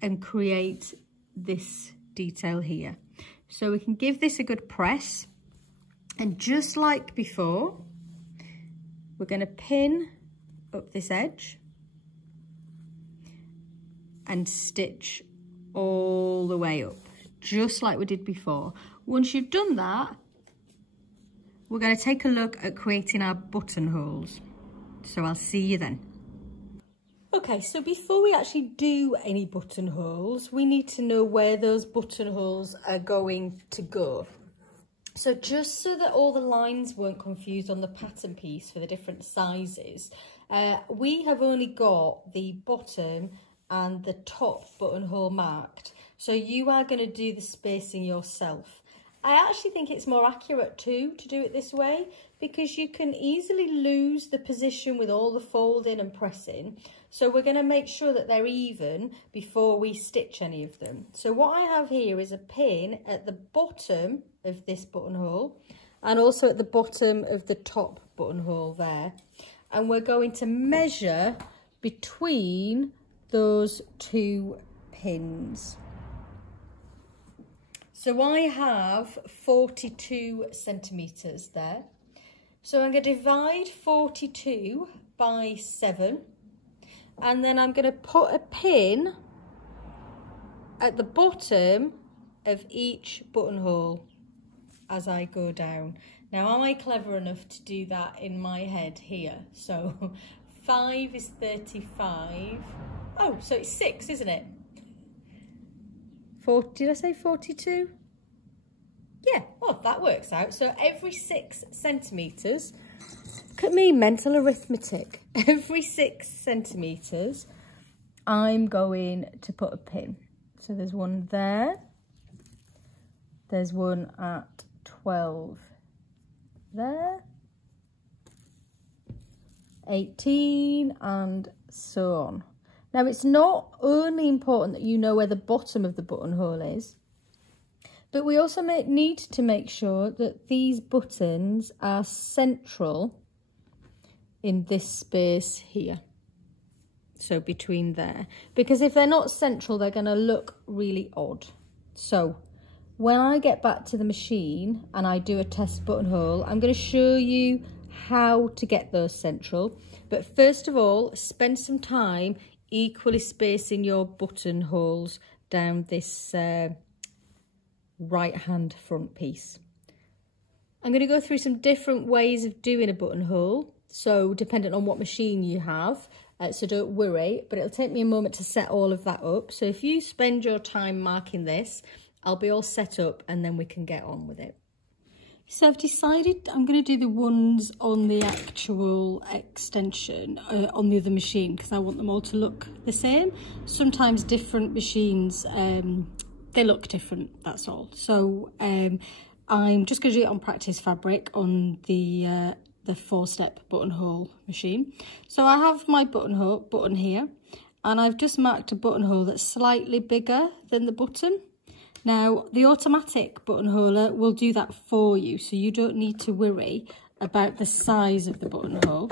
and create this detail here. So we can give this a good press, and just like before, we're going to pin up this edge and stitch all the way up, just like we did before. Once you've done that, we're going to take a look at creating our buttonholes. So I'll see you then. Okay, so before we actually do any buttonholes, we need to know where those buttonholes are going to go. So just so that all the lines weren't confused on the pattern piece for the different sizes, we have only got the bottom and the top buttonhole marked. So you are going to do the spacing yourself. I actually think it's more accurate too to do it this way, because you can easily lose the position with all the folding and pressing. So we're going to make sure that they're even before we stitch any of them. So what I have here is a pin at the bottom of this buttonhole and also at the bottom of the top buttonhole there. And we're going to measure between those 2 pins. So I have 42 centimetres there. So I'm going to divide 42 by 7. And then I'm going to put a pin at the bottom of each buttonhole as I go down. Now, am I clever enough to do that in my head here? So 5 is 35. Oh, so it's 6, isn't it? Did I say 42? Yeah, oh, that works out. So every 6 centimetres, look at me, mental arithmetic. Every 6 centimetres, I'm going to put a pin. So there's one there. There's one at 12 there. 18 and so on. Now, it's not only important that you know where the bottom of the buttonhole is, but we also need to make sure that these buttons are central in this space here. So between there, because if they're not central, they're going to look really odd. So when I get back to the machine and I do a test buttonhole, I'm going to show you how to get those central. But first of all, spend some time equally spacing your buttonholes down this right hand front piece. I'm going to go through some different ways of doing a buttonhole, so dependent on what machine you have, so don't worry, but it'll take me a moment to set all of that up. So if you spend your time marking this, I'll be all set up and then we can get on with it. So I've decided I'm going to do the ones on the actual extension on the other machine, because I want them all to look the same. Sometimes different machines, they look different, that's all. So I'm just going to do it on practice fabric on the 4-step buttonhole machine. So I have my button here, and I've just marked a buttonhole that's slightly bigger than the button. Now, the automatic buttonholer will do that for you, so you don't need to worry about the size of the buttonhole.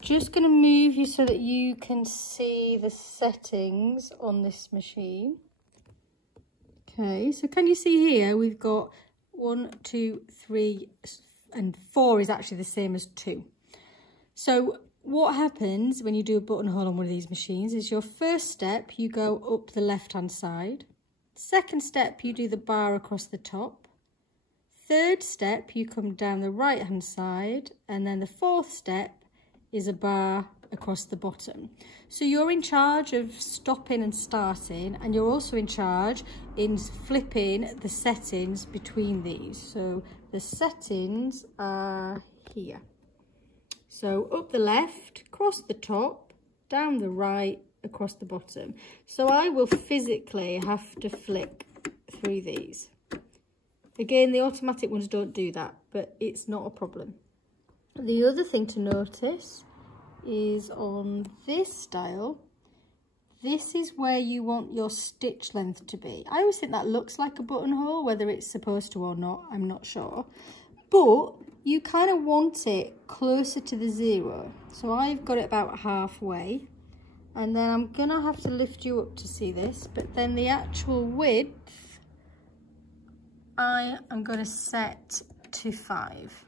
Just going to move you so that you can see the settings on this machine. Okay, so can you see here we've got 1, 2, 3, and 4 is actually the same as 2. So what happens when you do a buttonhole on one of these machines is your first step, you go up the left-hand side. Second step, you do the bar across the top. Third step, you come down the right-hand side. And then the fourth step is a bar across the bottom. So you're in charge of stopping and starting, and you're also in charge in flipping the settings between these. So the settings are here. So up the left, across the top, down the right, across the bottom. So I will physically have to flick through these. Again, the automatic ones don't do that, but it's not a problem. The other thing to notice is on this style, this is where you want your stitch length to be. I always think that looks like a buttonhole, whether it's supposed to or not, I'm not sure. But you kind of want it closer to the 0. So I've got it about halfway. And then I'm going to have to lift you up to see this. But then the actual width, I am going to set to 5.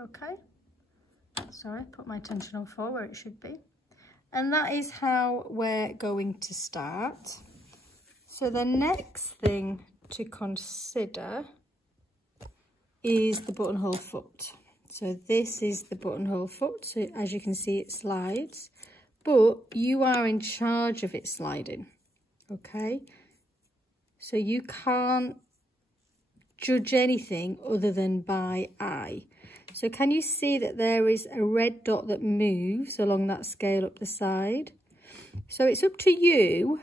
Okay. Sorry, put my attention on 4 where it should be. And that is how we're going to start. So the next thing to consider is the buttonhole foot. So this is the buttonhole foot. So as you can see, it slides, but you are in charge of it sliding. Okay. So you can't judge anything other than by eye. So can you see that there is a red dot that moves along that scale up the side? So it's up to you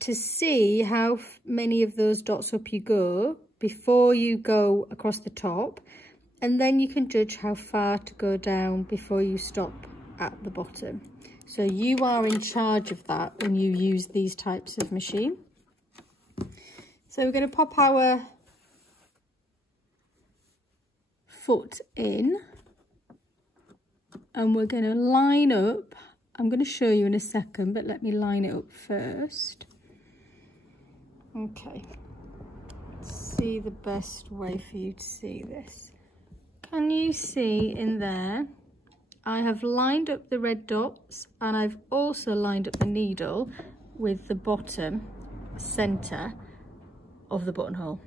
to see how many of those dots up you go before you go across the top, and then you can judge how far to go down before you stop at the bottom. So you are in charge of that when you use these types of machine. So we're going to pop our foot in, and we're going to line up. I'm going to show you in a second, but let me line it up first. Okay. See the best way for you to see this. Can you see in there? I have lined up the red dots, and I've also lined up the needle with the bottom center of the buttonhole.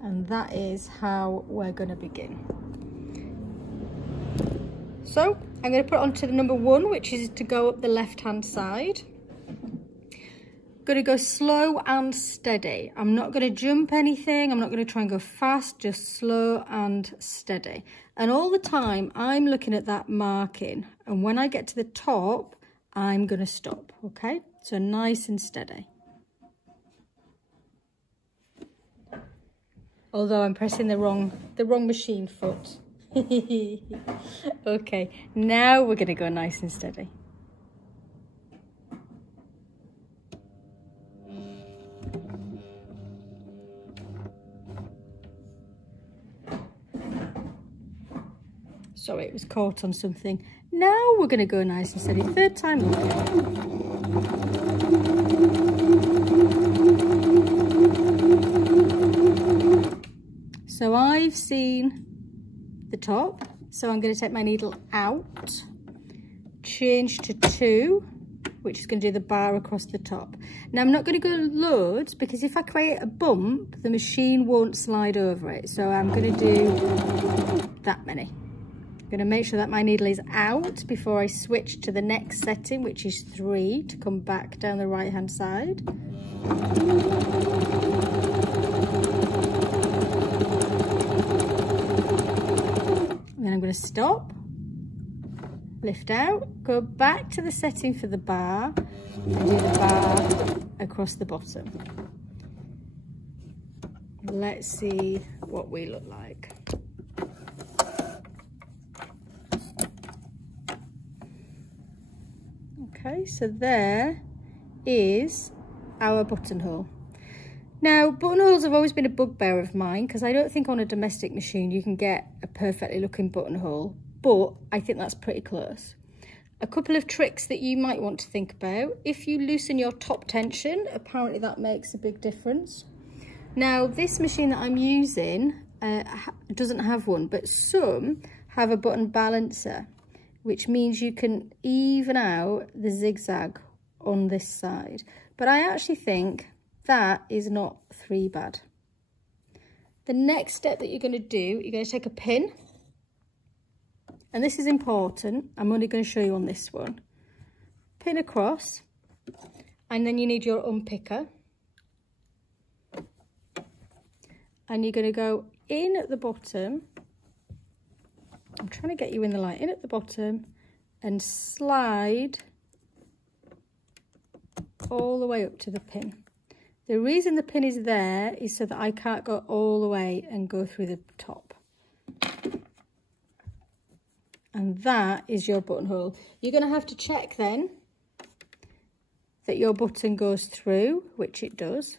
And that is how we're going to begin. So I'm going to put it onto the number 1, which is to go up the left hand side. Going to go slow and steady. I'm not going to jump anything. I'm not going to try and go fast, just slow and steady. And all the time I'm looking at that marking, and when I get to the top, I'm going to stop. Okay, so nice and steady. Although I'm pressing the wrong machine foot. Okay, now we're going to go nice and steady. Sorry, it was caught on something. Now we're going to go nice and steady. Third time. So I've seen the top. So I'm going to take my needle out, change to 2, which is going to do the bar across the top. Now I'm not going to go loads, because if I create a bump, the machine won't slide over it. So I'm going to do that many. I'm going to make sure that my needle is out before I switch to the next setting, which is 3, to come back down the right hand side. And then I'm going to stop, lift out, go back to the setting for the bar, and do the bar across the bottom. Let's see what we look like. Okay, so there is our buttonhole. Now, buttonholes have always been a bugbear of mine because I don't think on a domestic machine you can get a perfectly looking buttonhole, but I think that's pretty close. A couple of tricks that you might want to think about. If you loosen your top tension, apparently that makes a big difference. Now, this machine that I'm using doesn't have one, but some have a button balancer, which means you can even out the zigzag on this side. But I actually think that is not 3 bad. The next step that you're going to do, you're going to take a pin. And this is important. I'm only going to show you on this one. Pin across, and then you need your unpicker. And you're going to go in at the bottom. I'm trying to get you in the light. In at the bottom and slide all the way up to the pin. The reason the pin is there is so that I can't go all the way and go through the top. And that is your buttonhole. You're going to have to check then that your button goes through, which it does.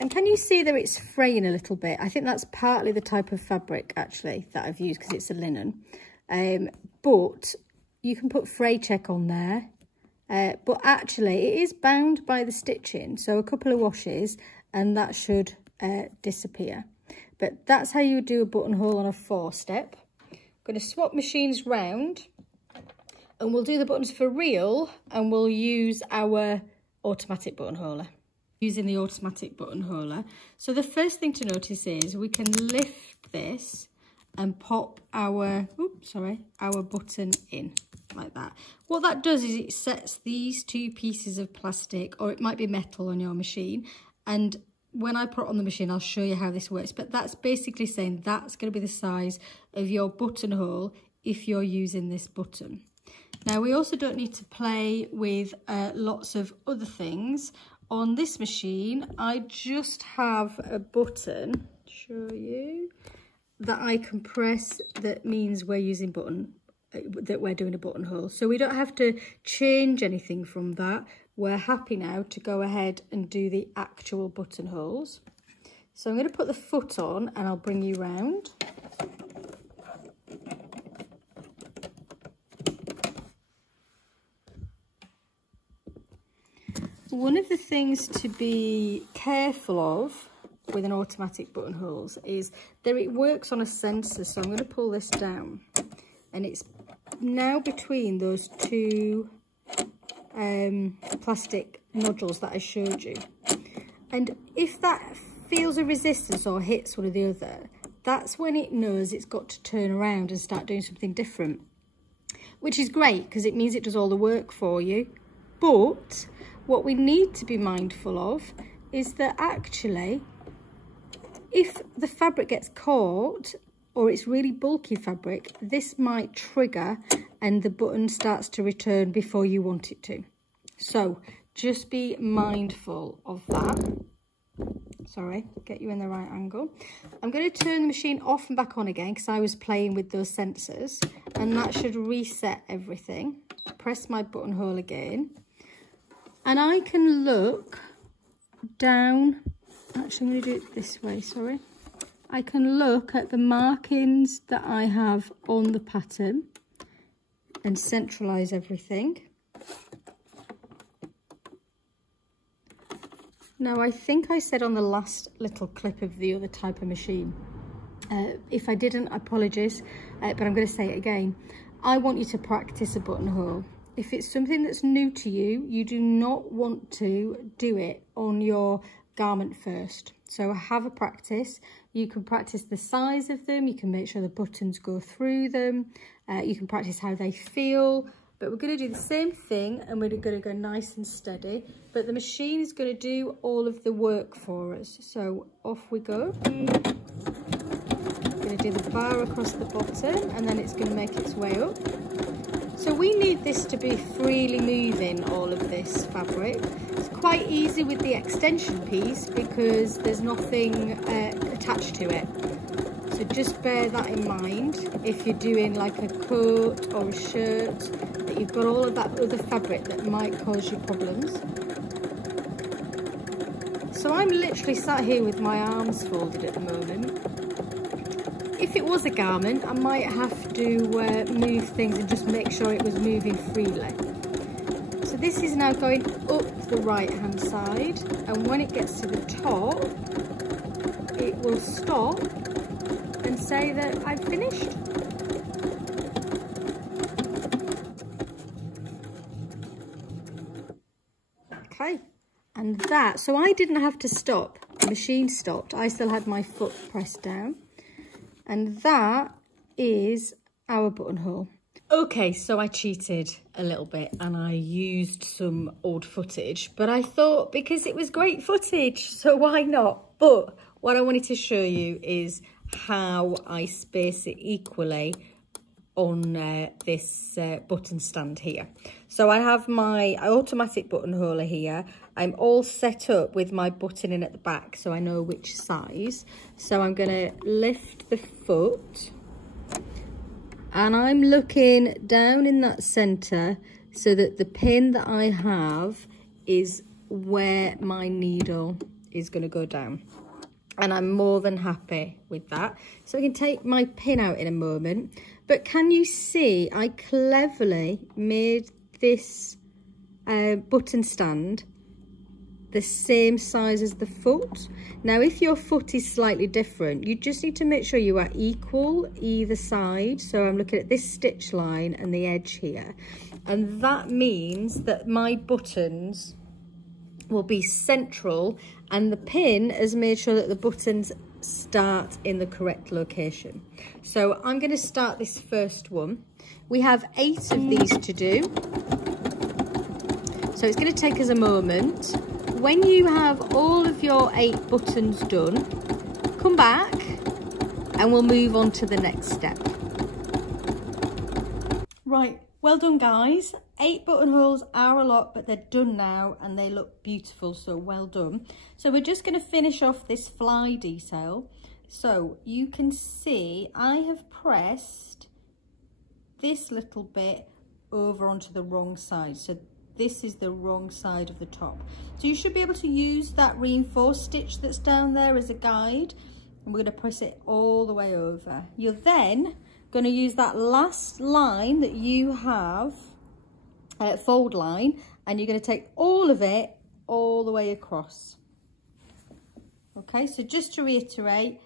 And can you see that it's fraying a little bit? I think that's partly the type of fabric actually that I've used because it's a linen. But you can put fray check on there. But actually it is bound by the stitching. So a couple of washes and that should disappear. But that's how you would do a buttonhole on a 4-step. Going to swap machines round and we'll do the buttons for real and we'll use our automatic buttonholer. Using the automatic buttonholer. So the first thing to notice is we can lift this and pop our button in like that. What that does is it sets these 2 pieces of plastic, or it might be metal on your machine, and when I put it on the machine, I'll show you how this works, but that's basically saying that's going to be the size of your buttonhole if you're using this button. Now, we also don't need to play with lots of other things. On this machine, I just have a button, show you, that I can press that means we're using that we're doing a buttonhole. So we don't have to change anything from that. We're happy now to go ahead and do the actual buttonholes. So I'm going to put the foot on and I'll bring you round. One of the things to be careful of with an automatic buttonholes is that it works on a sensor. So I'm going to pull this down and it's now between those 2 plastic nodules that I showed you, and if that feels a resistance or hits one or the other, that's when it knows it's got to turn around and start doing something different, which is great because it means it does all the work for you. But what we need to be mindful of is that actually if the fabric gets caught or it's really bulky fabric, this might trigger and the button starts to return before you want it to. So just be mindful of that. Sorry, get you in the right angle. I'm going to turn the machine off and back on again because I was playing with those sensors, and that should reset everything. Press my buttonhole again. And I can look down, actually I'm going to do it this way, sorry. I can look at the markings that I have on the pattern and centralise everything. Now, I think I said on the last little clip of the other type of machine, if I didn't, apologies, but I'm going to say it again. I want you to practice a buttonhole. If it's something that's new to you, you do not want to do it on your garment first. So have a practice. You can practice the size of them. You can make sure the buttons go through them. You can practice how they feel. But we're going to do the same thing and we're going to go nice and steady. But the machine is going to do all of the work for us. So off we go. I'm going to do the bar across the bottom and then it's going to make its way up. So we need this to be freely moving, all of this fabric. It's quite easy with the extension piece because there's nothing attached to it. So just bear that in mind if you're doing like a coat or a shirt, that you've got all of that other fabric that might cause you problems. So I'm literally sat here with my arms folded at the moment. If it was a garment, I might have to move things and just make sure it was moving freely. So this is now going up the right hand side, and when it gets to the top, it will stop and say that I've finished. Okay, and that, so I didn't have to stop, the machine stopped, I still had my foot pressed down, and that is our buttonhole. Okay, so I cheated a little bit and I used some old footage, but I thought because it was great footage, so why not? But what I wanted to show you is how I space it equally on this button stand here. So I have my automatic buttonhole here. I'm all set up with my buttoning at the back so I know which size. So I'm going to lift the foot and I'm looking down in that centre so that the pin that I have is where my needle is going to go down. And I'm more than happy with that. So I can take my pin out in a moment. But can you see I cleverly made this button stand the same size as the foot? Now, if your foot is slightly different, you just need to make sure you are equal either side. So I'm looking at this stitch line and the edge here. And that means that my buttons will be central and the pin has made sure that the buttons start in the correct location. So I'm going to start this first one. We have 8 of these to do, so it's going to take us a moment. When you have all of your 8 buttons done, come back and we'll move on to the next step. Right, well done guys. 8 buttonholes are a lot, but they're done now and they look beautiful, so well done. So we're just going to finish off this fly detail. So you can see I have pressed this little bit over onto the wrong side. So this is the wrong side of the top. So you should be able to use that reinforced stitch that's down there as a guide. And we're going to press it all the way over. You're then going to use that last line that you have, fold line, and you're going to take all of it all the way across. Okay, so just to reiterate,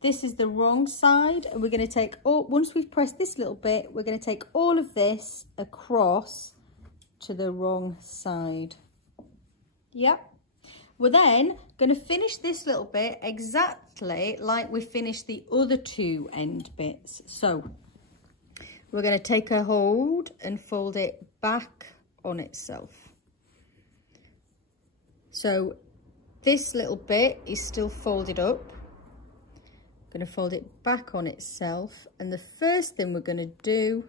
this is the wrong side, and we're going to take all, once we've pressed this little bit, we're going to take all of this across to the wrong side. Yep. We're then going to finish this little bit exactly like we finished the other 2 end bits. So we're going to take a hold and fold it back on itself. So this little bit is still folded up. I'm going to fold it back on itself, and the first thing we're going to do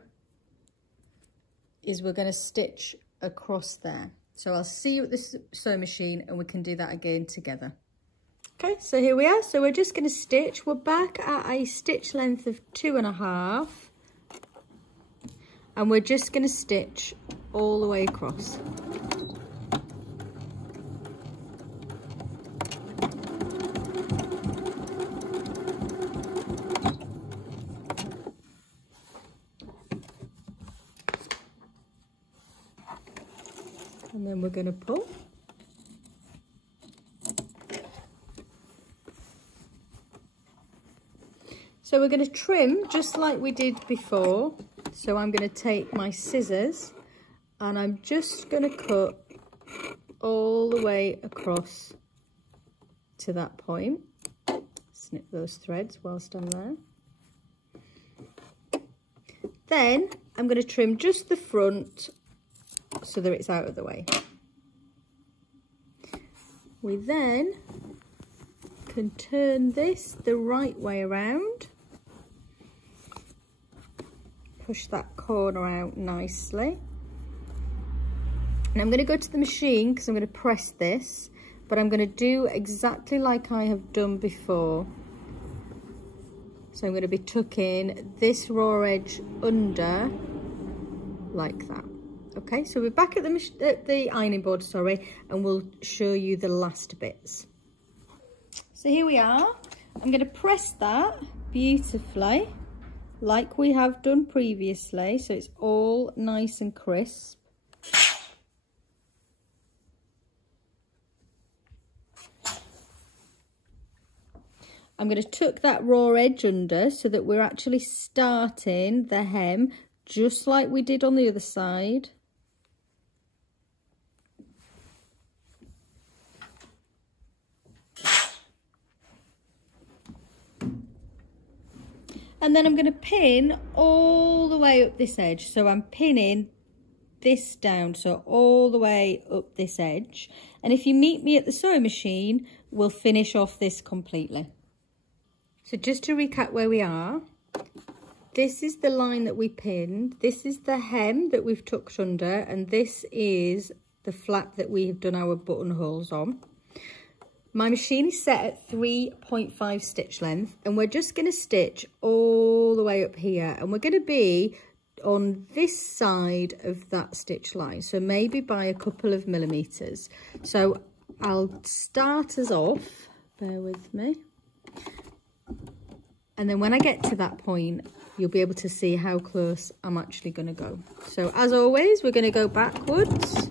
is we're going to stitch across there. So I'll see you at the sewing machine and we can do that again together. Okay, so here we are. So we're just going to stitch. We're back at a stitch length of 2.5, and we're just going to stitch all the way across. And then we're going to pull. So we're going to trim just like we did before. So I'm going to take my scissors and I'm just going to cut all the way across to that point. Snip those threads whilst I'm there. Then I'm going to trim just the front so that it's out of the way. We then can turn this the right way around, push that corner out nicely, and I'm going to go to the machine because I'm going to press this, but I'm going to do exactly like I have done before. So I'm going to be tucking this raw edge under like that. Okay, so we're back at the ironing board, sorry, and we'll show you the last bits. So here we are. I'm going to press that beautifully like we have done previously, so it's all nice and crisp. I'm going to tuck that raw edge under so that we're actually starting the hem just like we did on the other side. And then I'm going to pin all the way up this edge. So I'm pinning this down, so all the way up this edge. And if you meet me at the sewing machine, we'll finish off this completely. So just to recap where we are, this is the line that we pinned, this is the hem that we've tucked under, and this is the flap that we have done our buttonholes on. My machine is set at 3.5 stitch length, and we're just going to stitch all the way up here, and we're going to be on this side of that stitch line, so maybe by a couple of millimeters. So I'll start us off, bear with me. And then when I get to that point, you'll be able to see how close I'm actually going to go. So as always, we're going to go backwards.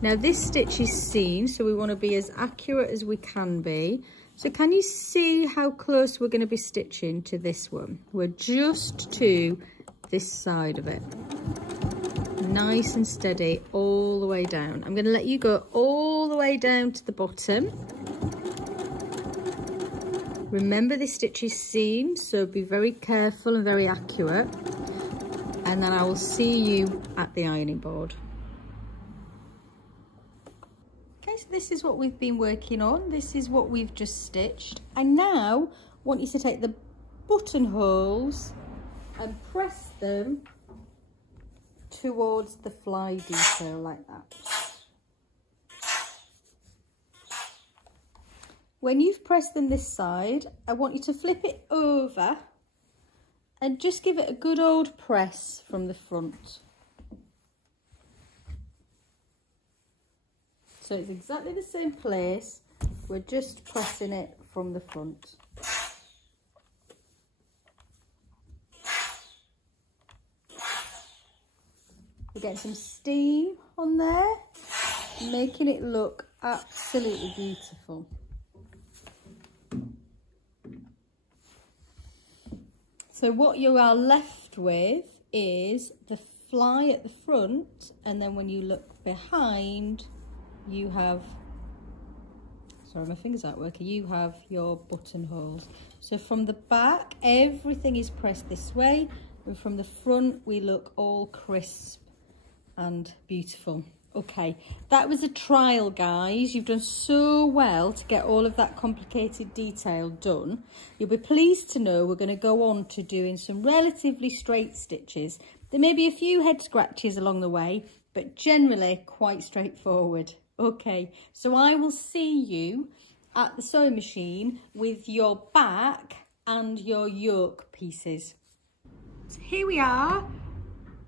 Now this stitch is seamed, so we want to be as accurate as we can be. So can you see how close we're going to be stitching to this one? We're just to this side of it. Nice and steady all the way down. I'm going to let you go all the way down to the bottom. Remember this stitch is seamed, so be very careful and very accurate. And then I will see you at the ironing board. Okay, so this is what we've been working on. This is what we've just stitched. I now want you to take the buttonholes and press them towards the fly detail like that. When you've pressed them this side, I want you to flip it over and just give it a good old press from the front. So it's exactly the same place, we're just pressing it from the front. We're getting some steam on there, making it look absolutely beautiful. So what you are left with is the fly at the front, and then when you look behind, you have, sorry my fingers aren't working, you have your buttonholes. So from the back, everything is pressed this way, and from the front, we look all crisp and beautiful. Okay, that was a trial, guys. You've done so well to get all of that complicated detail done. You'll be pleased to know we're going to go on to doing some relatively straight stitches. There may be a few head scratches along the way, but generally quite straightforward. Okay, so I will see you at the sewing machine with your back and your yoke pieces. So here we are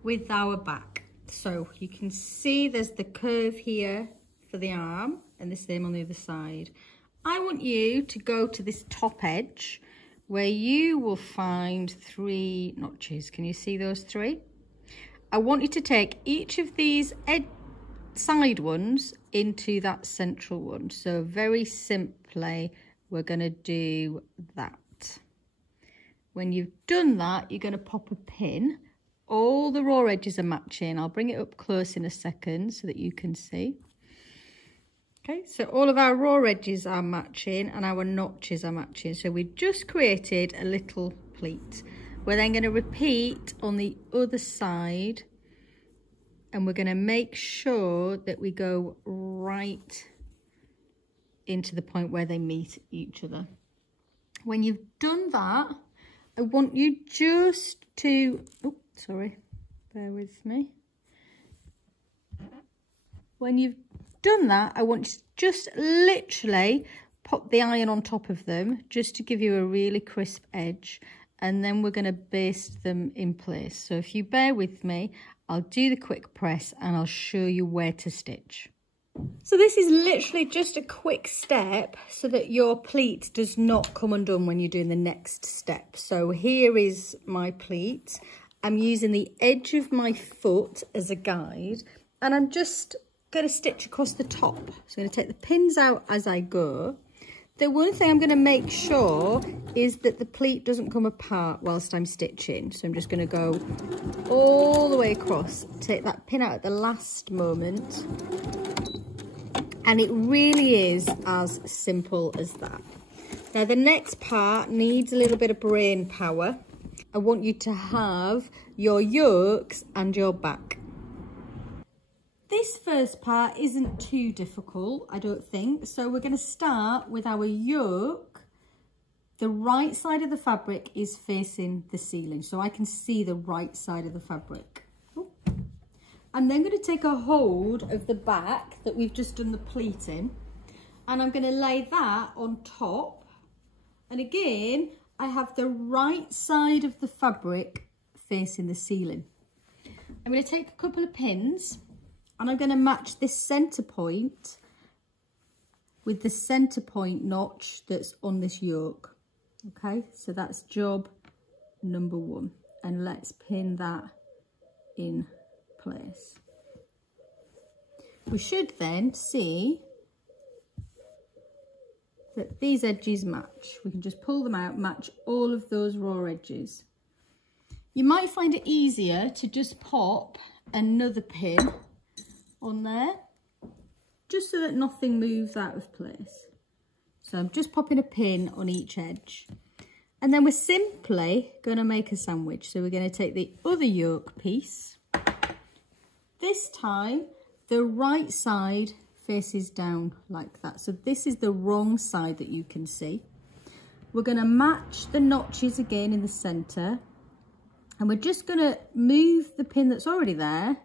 with our back. So you can see there's the curve here for the arm and the same on the other side. I want you to go to this top edge where you will find 3 notches. Can you see those 3? I want you to take each of these side ones into that central one. So very simply, we're going to do that. When you've done that, you're going to pop a pin. All the raw edges are matching. I'll bring it up close in a second so that you can see. Okay, so all of our raw edges are matching and our notches are matching. So we've just created a little pleat. We're then going to repeat on the other side, and we're going to make sure that we go right into the point where they meet each other. When you've done that, I want you just to, oh, sorry, bear with me. When you've done that, I want you to just literally pop the iron on top of them just to give you a really crisp edge, and then we're going to baste them in place. So if you bear with me, I'll do the quick press and I'll show you where to stitch. So this is literally just a quick step so that your pleat does not come undone when you're doing the next step. So here is my pleat. I'm using the edge of my foot as a guide, and I'm just going to stitch across the top. So I'm going to take the pins out as I go. The one thing I'm going to make sure is that the pleat doesn't come apart whilst I'm stitching. So I'm just going to go all the way across, take that pin out at the last moment. And it really is as simple as that. Now the next part needs a little bit of brain power. I want you to have your yokes and your back. This first part isn't too difficult, I don't think. So we're going to start with our yoke. The right side of the fabric is facing the ceiling, so I can see the right side of the fabric. I'm then going to take a hold of the back that we've just done the pleat in, and I'm going to lay that on top. And again, I have the right side of the fabric facing the ceiling. I'm going to take a couple of pins, and I'm going to match this centre point with the centre point notch that's on this yoke. Okay, so that's job number 1. And let's pin that in place. We should then see that these edges match. We can just pull them out, match all of those raw edges. You might find it easier to just pop another pin on there, just so that nothing moves out of place. So I'm just popping a pin on each edge, and then we're simply going to make a sandwich. So we're going to take the other yoke piece. This time the right side faces down like that, so this is the wrong side that you can see. We're going to match the notches again in the center, and we're just going to move the pin that's already there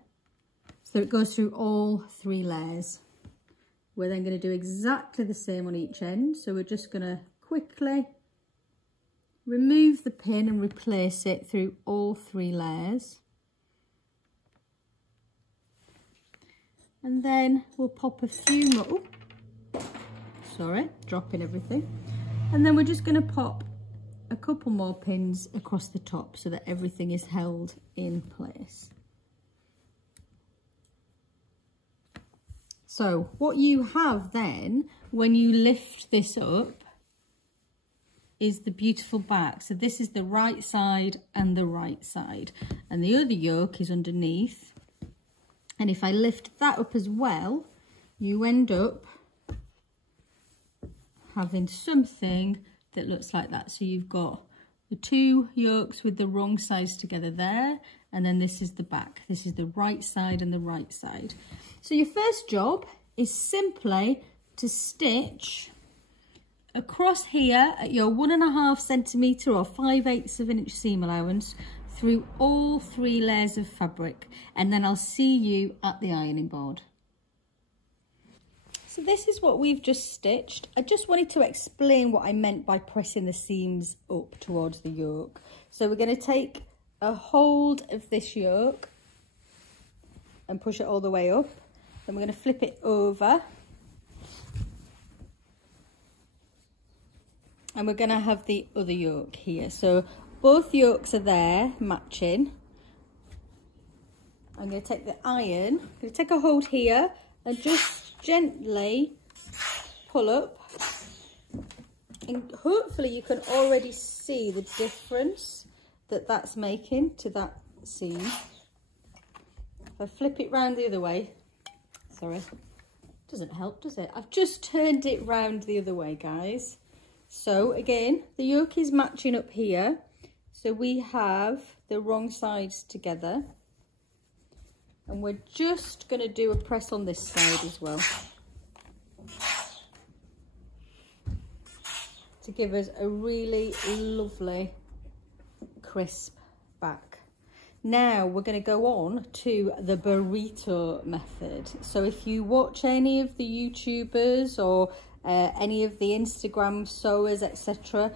so it goes through all 3 layers. We're then going to do exactly the same on each end. So we're just going to quickly remove the pin and replace it through all 3 layers. And then we'll pop a few more, sorry, dropping everything. And then we're just going to pop a couple more pins across the top so that everything is held in place. So what you have then, when you lift this up, is the beautiful back. So this is the right side and the right side, and the other yoke is underneath. And if I lift that up as well, you end up having something that looks like that. So you've got the 2 yokes with the wrong sides together there, and then this is the back. This is the right side and the right side. So your first job is simply to stitch across here at your 1.5 centimetre or 5/8 of an inch seam allowance through all 3 layers of fabric, and then I'll see you at the ironing board. So this is what we've just stitched. I just wanted to explain what I meant by pressing the seams up towards the yoke. So we're going to take a hold of this yoke and push it all the way up. Then we're going to flip it over. And we're going to have the other yoke here. So both yokes are there, matching. I'm going to take the iron, I'm going to take a hold here and just gently pull up. And hopefully you can already see the difference that that's making to that seam. If I flip it round the other way, sorry, doesn't help, does it? I've just turned it round the other way, guys. So again, the yoke is matching up here. So we have the wrong sides together. And we're just going to do a press on this side as well, to give us a really lovely crisp back. Now we're going to go on to the burrito method. So if you watch any of the YouTubers or any of the Instagram sewers, etc.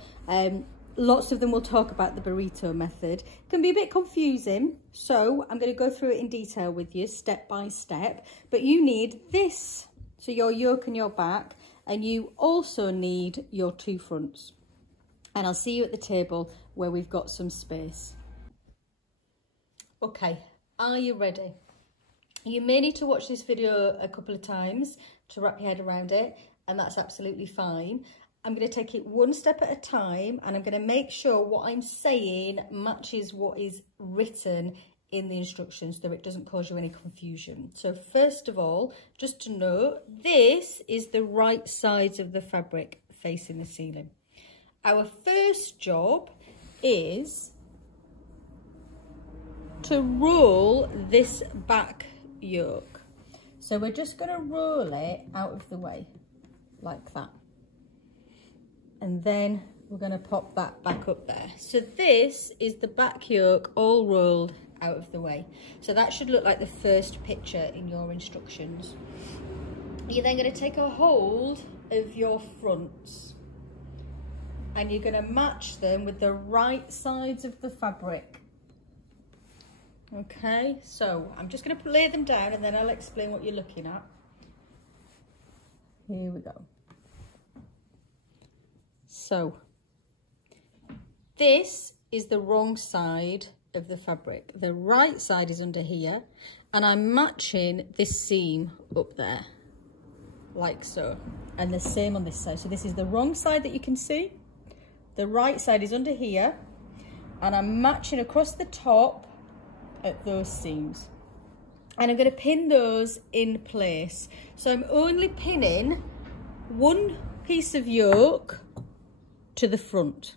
Lots of them will talk about the burrito method. It can be a bit confusing, so I'm going to go through it in detail with you step by step. But you need this, so your yoke and your back, and you also need your 2 fronts. And I'll see you at the table where we've got some space. Okay, are you ready? You may need to watch this video a couple of times to wrap your head around it, and that's absolutely fine. I'm going to take it one step at a time, and I'm going to make sure what I'm saying matches what is written in the instructions so it doesn't cause you any confusion. So first of all, just to note, this is the right sides of the fabric facing the ceiling. Our first job is to roll this back yoke. So we're just going to roll it out of the way like that. And then we're going to pop that back up there. So this is the back yoke all rolled out of the way. So that should look like the first picture in your instructions. You're then going to take a hold of your fronts and you're going to match them with the right sides of the fabric. Okay, so I'm just going to lay them down and then I'll explain what you're looking at. Here we go. So this is the wrong side of the fabric. The right side is under here, and I'm matching this seam up there, like so. And the same on this side. So this is the wrong side that you can see. The right side is under here, and I'm matching across the top at those seams. And I'm going to pin those in place. So I'm only pinning one piece of yoke to the front.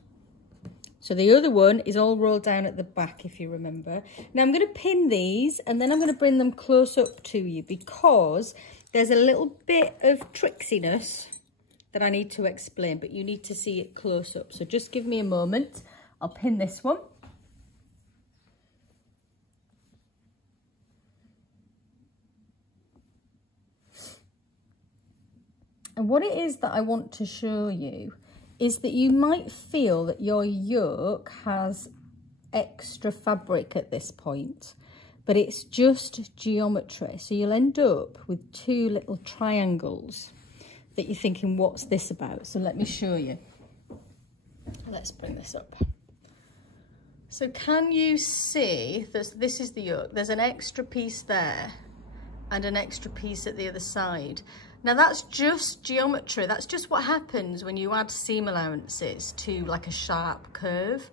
So the other one is all rolled down at the back, if you remember. Now I'm going to pin these and then I'm going to bring them close up to you because there's a little bit of tricksiness that I need to explain, but you need to see it close up. So just give me a moment. I'll pin this one. And what it is that I want to show you is that you might feel that your yoke has extra fabric at this point, but it's just geometry. So you'll end up with 2 little triangles that you're thinking, what's this about? So let me show you. Let's bring this up. So can you see, this is the yoke, there's an extra piece there and an extra piece at the other side. Now that's just geometry. That's just what happens when you add seam allowances to like a sharp curve.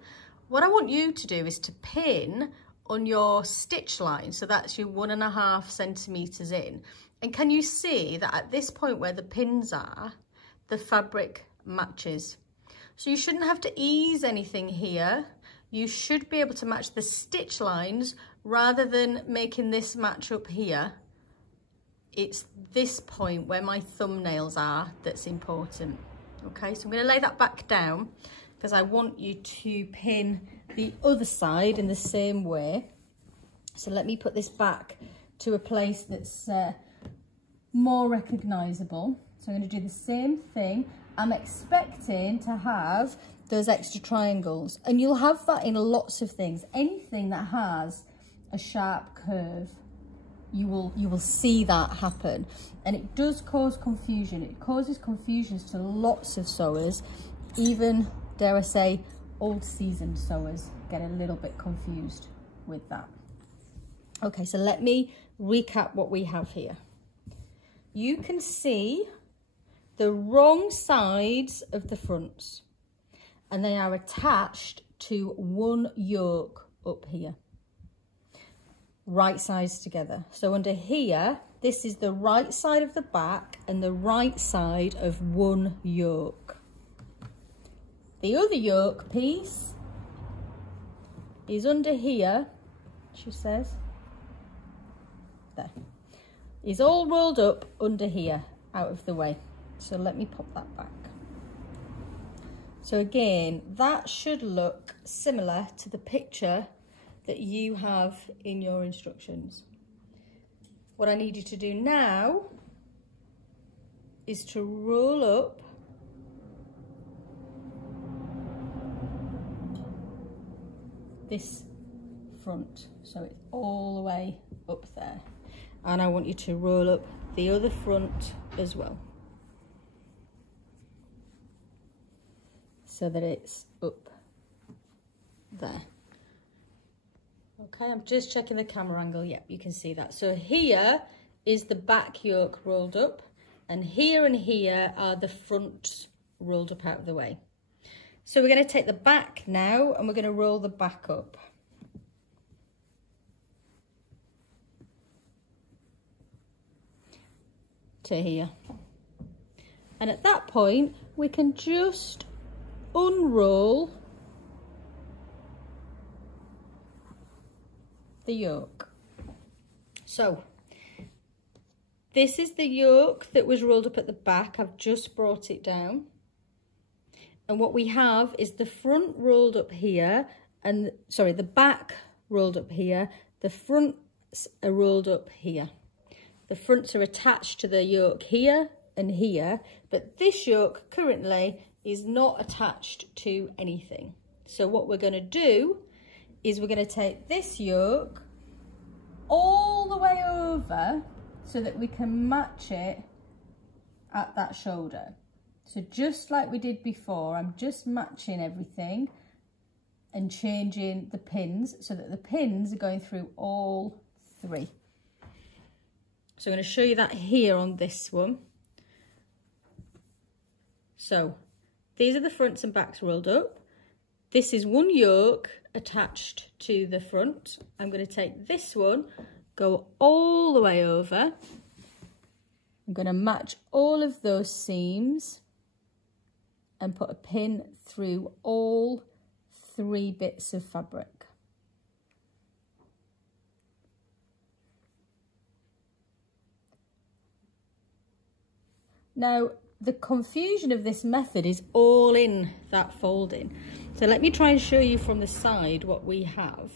What I want you to do is to pin on your stitch line. So that's your 1.5 centimeters in. And can you see that at this point where the pins are, the fabric matches? So you shouldn't have to ease anything here. You should be able to match the stitch lines rather than making this match up here. It's this point where my thumbnails are that's important. Okay, so I'm going to lay that back down because I want you to pin the other side in the same way. So let me put this back to a place that's more recognisable. So I'm going to do the same thing. I'm expecting to have those extra triangles, and you'll have that in lots of things. Anything that has a sharp curve, you will see that happen, and it does cause confusion. It causes confusions to lots of sewers, even, dare I say, old seasoned sewers get a little bit confused with that. Okay, so let me recap what we have here. You can see the wrong sides of the fronts, and they are attached to one yoke up here. Right sides together. So under here, this is the right side of the back and the right side of one yoke. The other yoke piece is under here, she says, there, is all rolled up under here, out of the way. So let me pop that back. So again, that should look similar to the picture that you have in your instructions. What I need you to do now is to roll up this front, so it's all the way up there, and I want you to roll up the other front as well, so that it's up there. Okay, I'm just checking the camera angle. Yep, you can see that. So here is the back yoke rolled up, and here are the front rolled up out of the way. So we're going to take the back now and we're going to roll the back up. To here. And at that point, we can just unroll the yoke. So this is the yoke that was rolled up at the back. I've just brought it down. And what we have is the front rolled up here, and sorry, the back rolled up here, the fronts are rolled up here. The fronts are attached to the yoke here and here, but this yoke currently is not attached to anything. So what we're going to do is we're going to take this yoke all the way over so that we can match it at that shoulder. So just like we did before, I'm just matching everything and changing the pins so that the pins are going through all three. So I'm going to show you that here on this one. So these are the fronts and backs rolled up. This is one yoke attached to the front. I'm going to take this one, go all the way over. I'm going to match all of those seams and put a pin through all three bits of fabric. Now, the confusion of this method is all in that folding. So let me try and show you from the side what we have.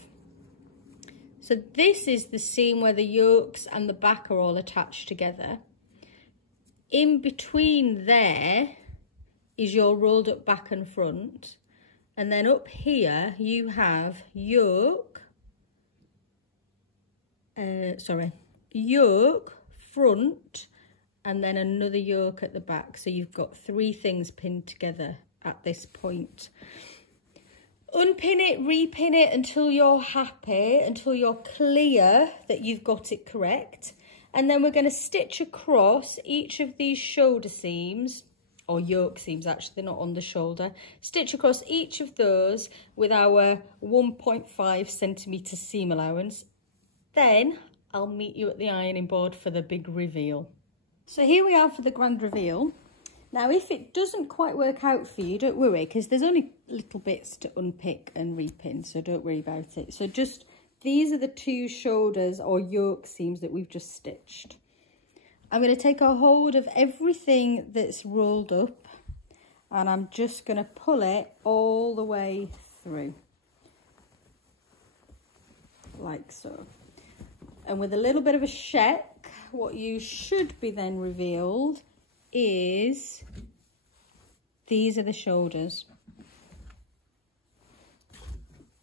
So this is the seam where the yokes and the back are all attached together. In between there is your rolled up back and front. And then up here you have yoke, yoke, front, and then another yoke at the back. So you've got three things pinned together at this point. Unpin it, repin it until you're happy, until you're clear that you've got it correct. And then we're going to stitch across each of these shoulder seams, or yoke seams actually, they're not on the shoulder. Stitch across each of those with our 1.5 centimetre seam allowance. Then I'll meet you at the ironing board for the big reveal. So here we are for the grand reveal. Now, if it doesn't quite work out for you, don't worry, because there's only little bits to unpick and repin, so don't worry about it. So just, these are the two shoulders or yoke seams that we've just stitched. I'm going to take a hold of everything that's rolled up and I'm just going to pull it all the way through, like so. And with a little bit of a check, what you should be then revealed is these are the shoulders.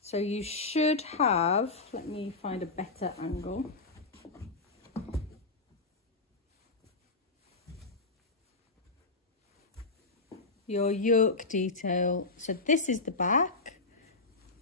So you should have, let me find a better angle. Your yoke detail. So this is the back,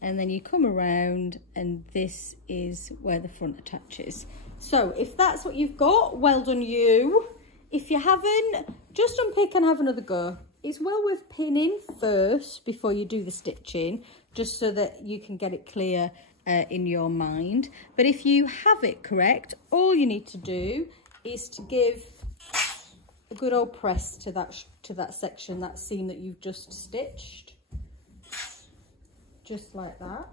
and then you come around and this is where the front attaches. So if that's what you've got, well done you. If you haven't, just unpick and have another go. It's well worth pinning first before you do the stitching, just so that you can get it clear in your mind. But if you have it correct, all you need to do is to give a good old press to that section, that seam that you've just stitched, just like that.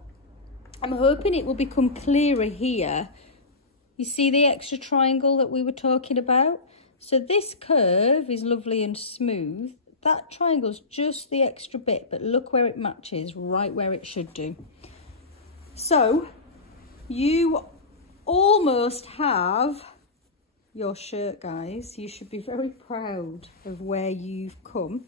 I'm hoping it will become clearer here. You see the extra triangle that we were talking about? So this curve is lovely and smooth. That triangle's just the extra bit, but look where it matches, right where it should do. So you almost have your shirt, guys, you should be very proud of where you've come.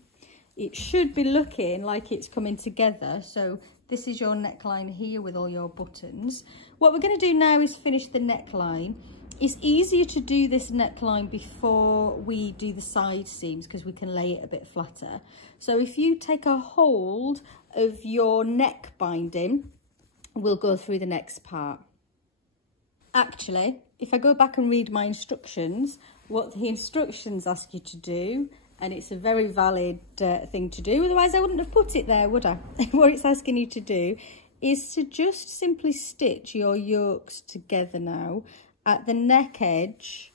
It should be looking like it's coming together. So this is your neckline here with all your buttons. What we're going to do now is finish the neckline. It's easier to do this neckline before we do the side seams because we can lay it a bit flatter. So if you take a hold of your neck binding, we'll go through the next part. Actually, if I go back and read my instructions, what the instructions ask you to do, and it's a very valid thing to do, otherwise I wouldn't have put it there, would I? What it's asking you to do is to just simply stitch your yokes together now at the neck edge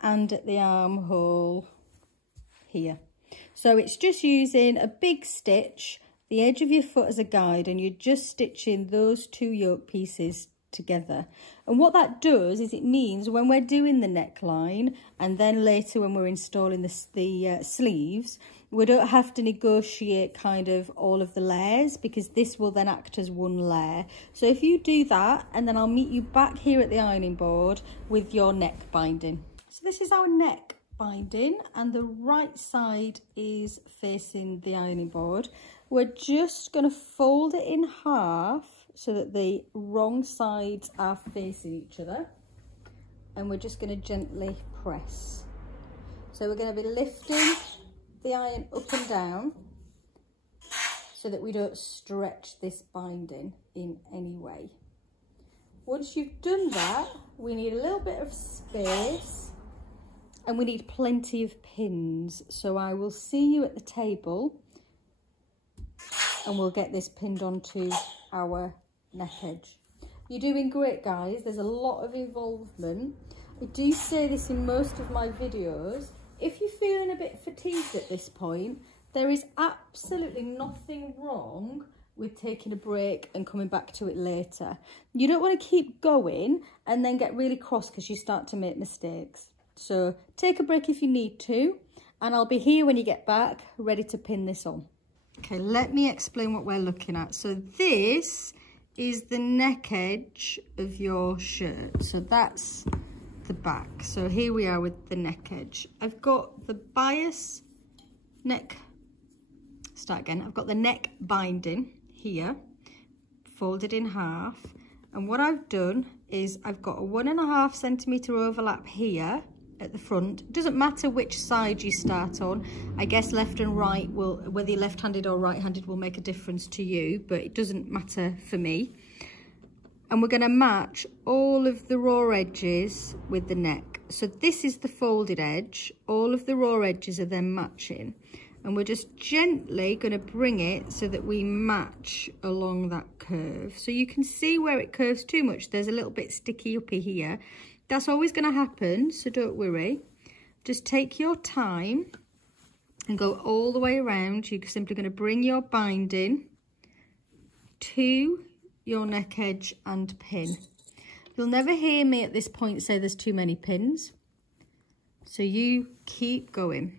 and at the armhole here. So it's just using a big stitch, the edge of your foot as a guide, and you're just stitching those two yoke pieces together. And what that does is it means when we're doing the neckline and then later when we're installing the sleeves, we don't have to negotiate kind of all of the layers, because this will then act as one layer. So if you do that, and then I'll meet you back here at the ironing board with your neck binding. So this is our neck binding, and the right side is facing the ironing board. We're just going to fold it in half so that the wrong sides are facing each other, and we're just going to gently press. So we're going to be lifting the iron up and down so that we don't stretch this binding in any way. Once you've done that, we need a little bit of space and we need plenty of pins. So I will see you at the table and we'll get this pinned onto our neck edge. You're doing great, guys. There's a lot of involvement. I do say this in most of my videos. If you're feeling a bit fatigued at this point, there is absolutely nothing wrong with taking a break and coming back to it later. You don't want to keep going and then get really cross because you start to make mistakes. So take a break if you need to, and I'll be here when you get back ready to pin this on. Okay, let me explain what we're looking at. So this is the neck edge of your shirt. So that's the back. So here we are with the neck edge. I've got the bias neck, I've got the neck binding here, folded in half. And what I've done is I've got a 1.5 centimetre overlap here at the front. It doesn't matter which side you start on. I guess left and right will, whether you're left-handed or right-handed, will make a difference to you, but it doesn't matter for me. And we're going to match all of the raw edges with the neck. So this is the folded edge. All of the raw edges are then matching. And we're just gently going to bring it so that we match along that curve. So you can see where it curves too much. There's a little bit sticky uppy here. That's always going to happen, so don't worry. Just take your time and go all the way around. You're simply going to bring your binding to your neck edge and pin. You'll never hear me at this point say there's too many pins, so you keep going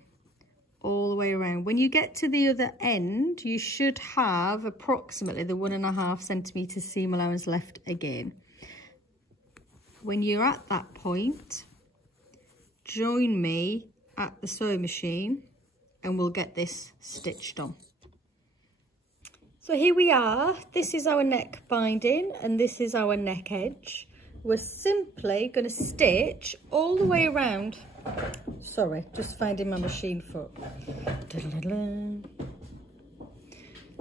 all the way around. When you get to the other end, you should have approximately the 1.5 centimetre seam allowance left again. When you're at that point, join me at the sewing machine and we'll get this stitched on. So here we are. This is our neck binding and this is our neck edge. We're simply going to stitch all the way around. Sorry, just finding my machine foot.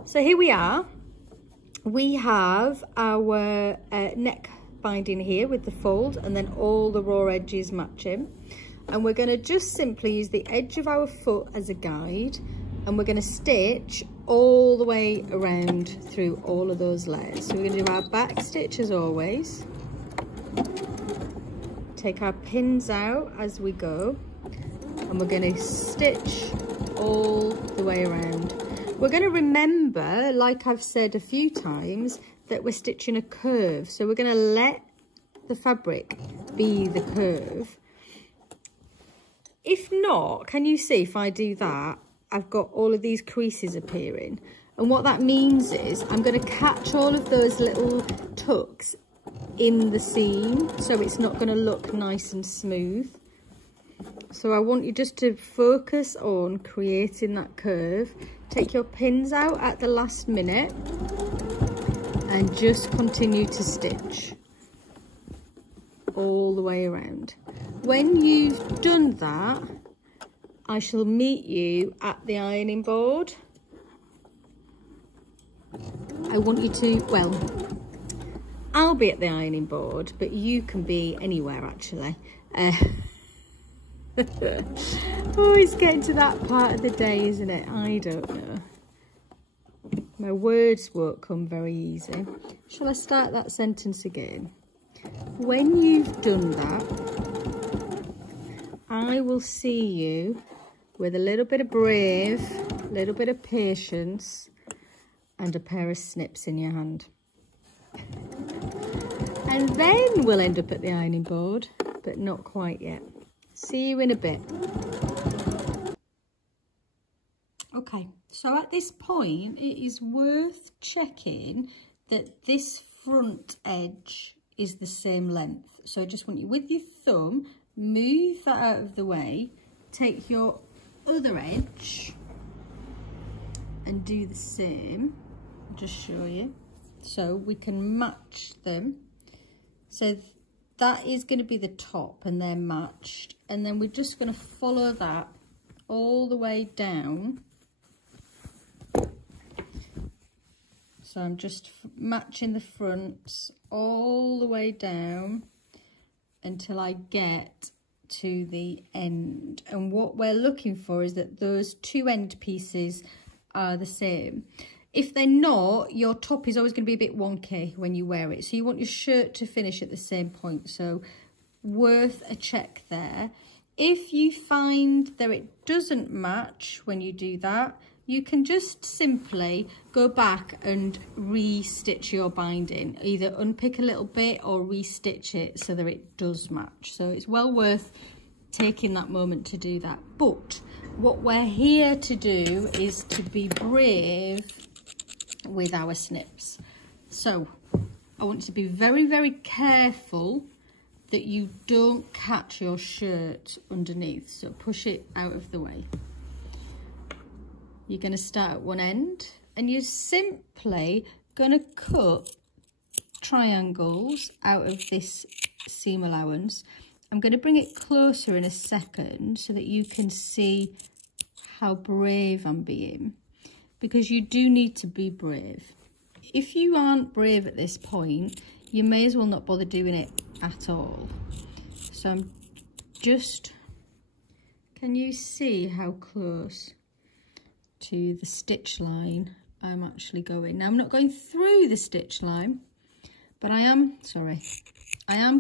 So here we are. We have our neck binding here with the fold and then all the raw edges matching. And we're going to just simply use the edge of our foot as a guide, and we're going to stitch all the way around through all of those layers. So we're going to do our back stitch as always. Take our pins out as we go, and we're going to stitch all the way around. We're going to remember, like I've said a few times, that we're stitching a curve. So we're going to let the fabric be the curve. If not, can you see if I do that, I've got all of these creases appearing. And what that means is I'm going to catch all of those little tucks in the seam, so it's not going to look nice and smooth. So I want you just to focus on creating that curve. Take your pins out at the last minute and just continue to stitch all the way around. When you've done that, I shall meet you at the ironing board. I want you to, well, I'll be at the ironing board, but you can be anywhere actually. Oh, it's getting to that part of the day, isn't it? I don't know. My words won't come very easy. Shall I start that sentence again? When you've done that, I will see you with a little bit of brave, a little bit of patience, and a pair of snips in your hand. And then we'll end up at the ironing board, but not quite yet. See you in a bit. Okay, so at this point, it is worth checking that this front edge is the same length. So I just want you with your thumb, move that out of the way, take your other edge and do the same. I'll just show you. So we can match them. So that is going to be the top and they're matched. And then we're just going to follow that all the way down. So I'm just matching the fronts all the way down until I get to the end. And what we're looking for is that those two end pieces are the same. If they're not, your top is always going to be a bit wonky when you wear it. So you want your shirt to finish at the same point. So worth a check there. If you find that it doesn't match when you do that, you can just simply go back and re-stitch your binding. Either unpick a little bit or re-stitch it so that it does match. So it's well worth taking that moment to do that. But what we're here to do is to be brave with our snips. So I want you to be very, very careful that you don't catch your shirt underneath. So push it out of the way. You're going to start at one end and you're simply going to cut triangles out of this seam allowance. I'm going to bring it closer in a second so that you can see how brave I'm being, because you do need to be brave. If you aren't brave at this point, you may as well not bother doing it at all. So I'm just, can you see how close to the stitch line I'm actually going? Now I'm not going through the stitch line, but I am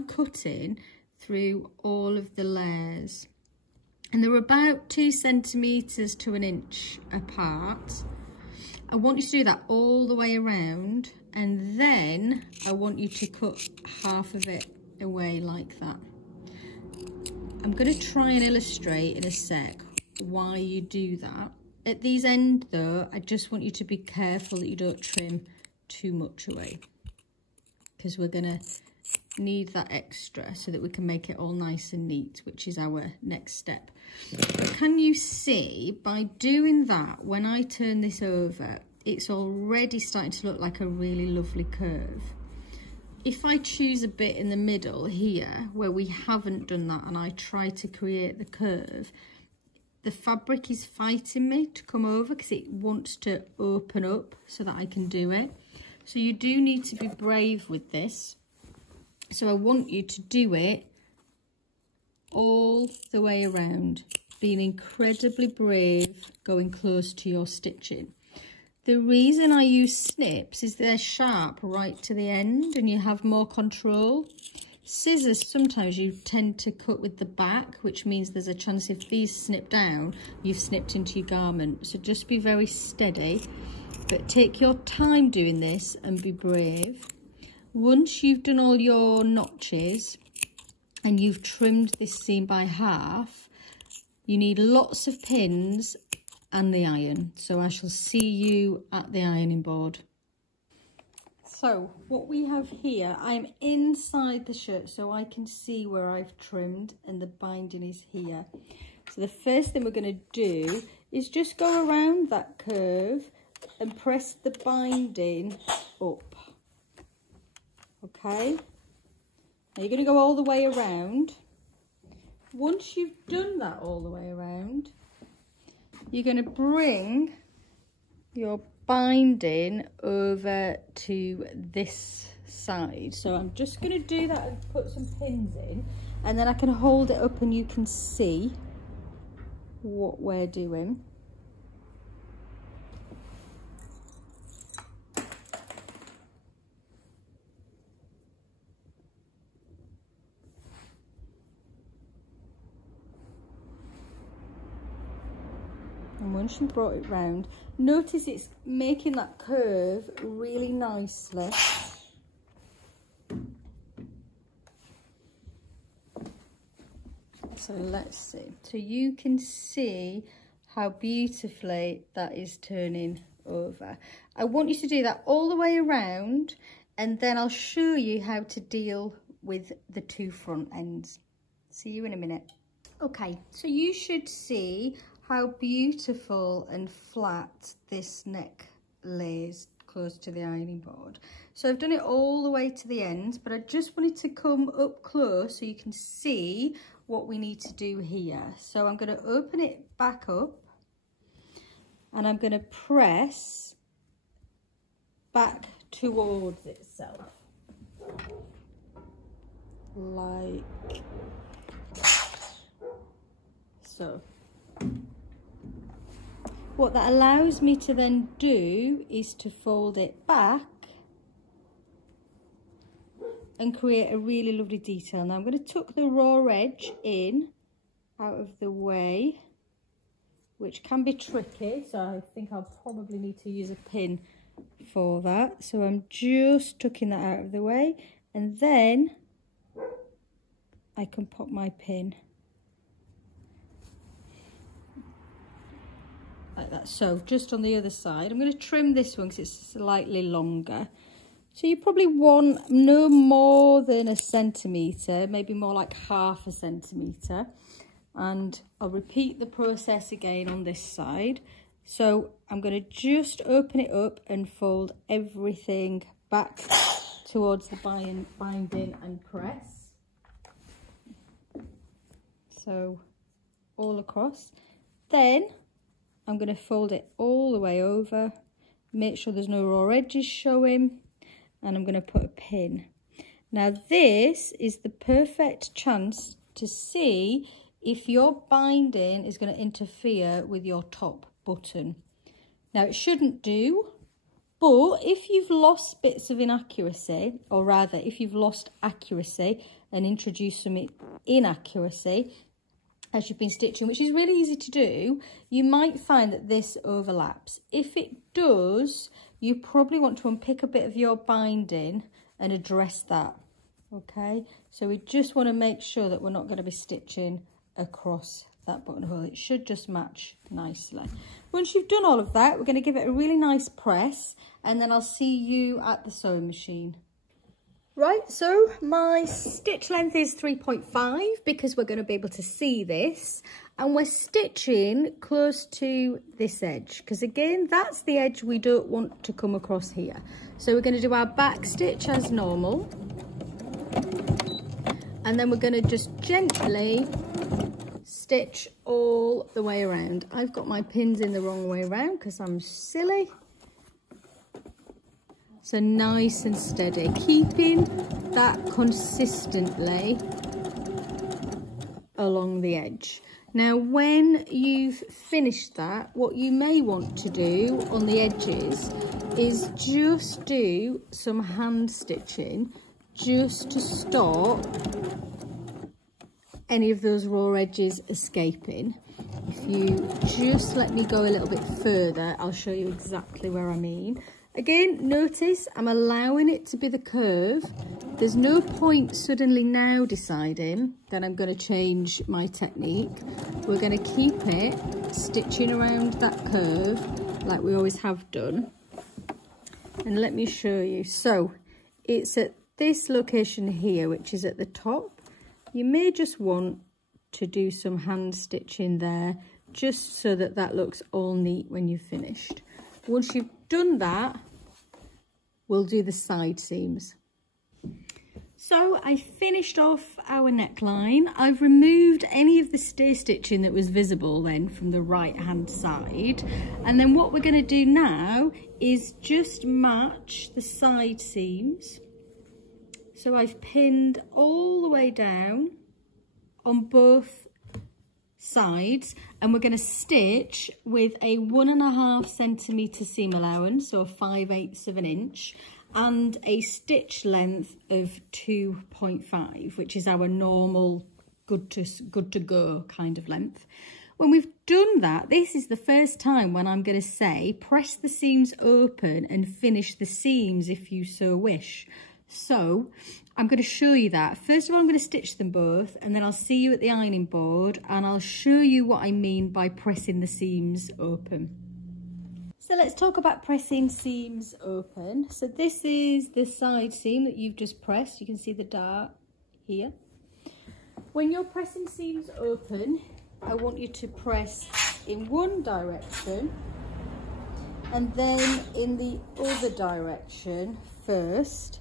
cutting through all of the layers, and they're about 2 centimeters to 1 inch apart. I want you to do that all the way around, and then I want you to cut half of it away like that. I'm going to try and illustrate in a sec why you do that. At these ends though, I just want you to be careful that you don't trim too much away, because we're going to need that extra so that we can make it all nice and neat, which is our next step. But can you see, by doing that, when I turn this over, it's already starting to look like a really lovely curve. If I choose a bit in the middle here where we haven't done that and I try to create the curve, the fabric is fighting me to come over because it wants to open up so that I can do it. So you do need to be brave with this. So I want you to do it all the way around, being incredibly brave, going close to your stitching. The reason I use snips is they're sharp right to the end and you have more control. Scissors, sometimes you tend to cut with the back, which means there's a chance if these snip down, you've snipped into your garment. So just be very steady, but take your time doing this and be brave. Once you've done all your notches and you've trimmed this seam by half, you need lots of pins and the iron. So I shall see you at the ironing board. So what we have here, I'm inside the shirt so I can see where I've trimmed, and the binding is here. So the first thing we're going to do is just go around that curve and press the binding up. Okay, now you're going to go all the way around. Once you've done that all the way around, you're going to bring your binding over to this side. So I'm just going to do that and put some pins in, and then I can hold it up and you can see what we're doing. And once you brought it round, notice it's making that curve really nicely. So let's see. So you can see how beautifully that is turning over. I want you to do that all the way around, and then I'll show you how to deal with the two front ends. See you in a minute. Okay, so you should see how beautiful and flat this neck lays close to the ironing board. So I've done it all the way to the ends, but I just wanted to come up close so you can see what we need to do here. So I'm going to open it back up, and I'm going to press back towards itself like so. What that allows me to then do is to fold it back and create a really lovely detail. Now I'm going to tuck the raw edge in out of the way, which can be tricky, so I think I'll probably need to use a pin for that. So I'm just tucking that out of the way, and then I can pop my pin like that. So just on the other side, I'm going to trim this one because it's slightly longer. So you probably want no more than 1 centimetre, maybe more like 1/2 centimetre. And I'll repeat the process again on this side. So I'm going to just open it up and fold everything back towards the binding and press. So all across. Then I'm going to fold it all the way over, make sure there's no raw edges showing, and I'm going to put a pin. Now this is the perfect chance to see if your binding is going to interfere with your top button. Now it shouldn't do, but if you've lost bits of inaccuracy, or rather if you've lost accuracy and introduced some inaccuracy as you've been stitching, which is really easy to do, you might find that this overlaps. If it does, you probably want to unpick a bit of your binding and address that, okay? So we just want to make sure that we're not going to be stitching across that buttonhole. It should just match nicely. Once you've done all of that, we're going to give it a really nice press, and then I'll see you at the sewing machine. Right, so my stitch length is 3.5 because we're going to be able to see this, and we're stitching close to this edge because again that's the edge we don't want to come across here. So we're going to do our back stitch as normal, and then we're going to just gently stitch all the way around. I've got my pins in the wrong way around because I'm silly. So nice and steady, keeping that consistently along the edge. Now when you've finished that, what you may want to do on the edges is just do some hand stitching just to stop any of those raw edges escaping. If you just let me go a little bit further, I'll show you exactly where I mean. Again, notice I'm allowing it to be the curve. There's no point suddenly now deciding that I'm going to change my technique. We're going to keep it stitching around that curve like we always have done. And let me show you. So it's at this location here, which is at the top. You may just want to do some hand stitching there, just so that that looks all neat when you've finished. Once you've done that, we'll do the side seams. So I finished off our neckline. I've removed any of the stay stitching that was visible then from the right hand side. And then what we're going to do now is just match the side seams. So I've pinned all the way down on both sides, and we're going to stitch with a 1.5 centimetre seam allowance, or 5/8 of an inch, and a stitch length of 2.5, which is our normal good to go kind of length. When we've done that, this is the first time when I'm going to say press the seams open and finish the seams if you so wish. So I'm going to show you that. First of all, I'm going to stitch them both, and then I'll see you at the ironing board and I'll show you what I mean by pressing the seams open. So let's talk about pressing seams open. So this is the side seam that you've just pressed. You can see the dart here. When you're pressing seams open, I want you to press in one direction and then in the other direction first.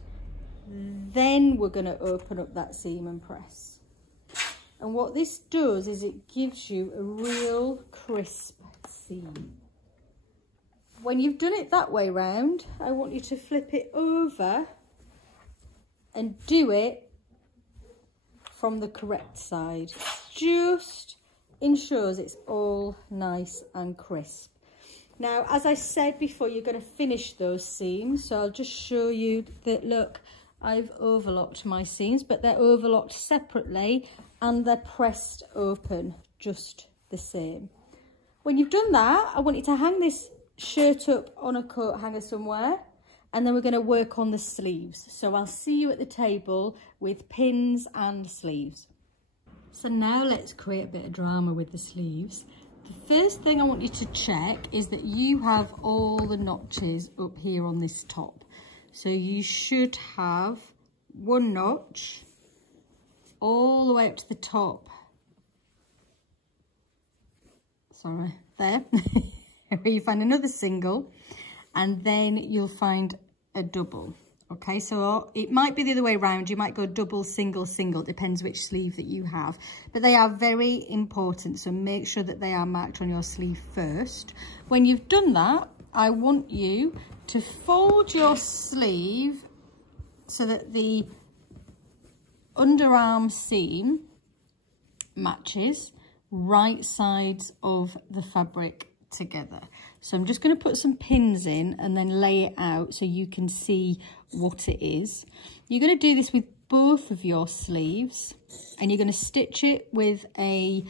Then we're going to open up that seam and press. And what this does is it gives you a real crisp seam. When you've done it that way round, I want you to flip it over and do it from the correct side. Just ensures it's all nice and crisp. Now, as I said before, you're going to finish those seams. So I'll just show you that, look, I've overlocked my seams, but they're overlocked separately and they're pressed open just the same. When you've done that, I want you to hang this shirt up on a coat hanger somewhere, and then we're going to work on the sleeves. So I'll see you at the table with pins and sleeves. So now let's create a bit of drama with the sleeves. The first thing I want you to check is that you have all the notches up here on this top. So you should have one notch all the way up to the top. Sorry, there. Where you find another single, and then you'll find a double. Okay, so it might be the other way around. You might go double, single, single, depends which sleeve that you have. But they are very important, so make sure that they are marked on your sleeve first. When you've done that, I want you to fold your sleeve so that the underarm seam matches right sides of the fabric together. So I'm just going to put some pins in and then lay it out so you can see what it is. You're going to do this with both of your sleeves, and you're going to stitch it with a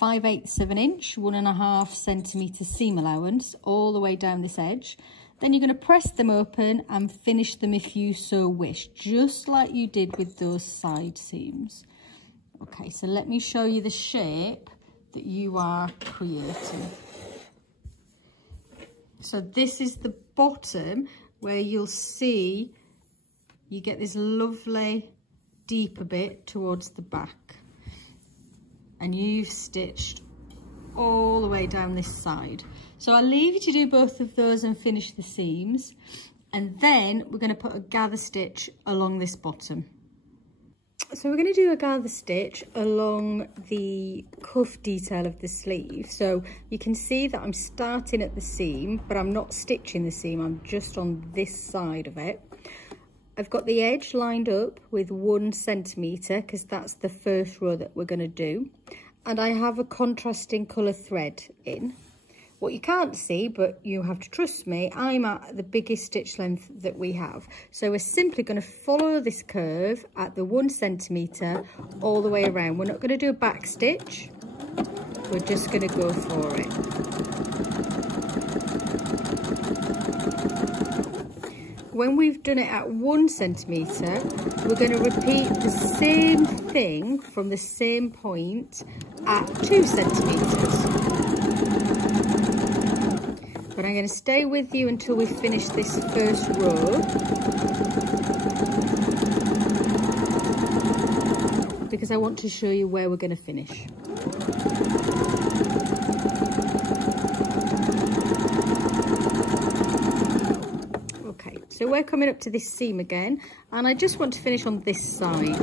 5/8 of an inch, 1.5 centimetre seam allowance all the way down this edge. Then you're going to press them open and finish them if you so wish, just like you did with those side seams. Okay, so let me show you the shape that you are creating. So this is the bottom where you'll see you get this lovely deeper bit towards the back, and you've stitched all the way down this side. So I'll leave you to do both of those and finish the seams, and then we're going to put a gather stitch along this bottom. So we're going to do a gather stitch along the cuff detail of the sleeve. So you can see that I'm starting at the seam, but I'm not stitching the seam, I'm just on this side of it. I've got the edge lined up with 1 centimetre because that's the first row that we're going to do. And I have a contrasting colour thread in. What you can't see, but you have to trust me, I'm at the biggest stitch length that we have. So we're simply going to follow this curve at the 1 centimetre all the way around. We're not going to do a back stitch, we're just going to go for it. When we've done it at 1 centimetre, we're going to repeat the same thing from the same point at 2 centimetres. but I'm going to stay with you until we finish this first row, because I want to show you where we're going to finish. Okay, so we're coming up to this seam again, and I just want to finish on this side.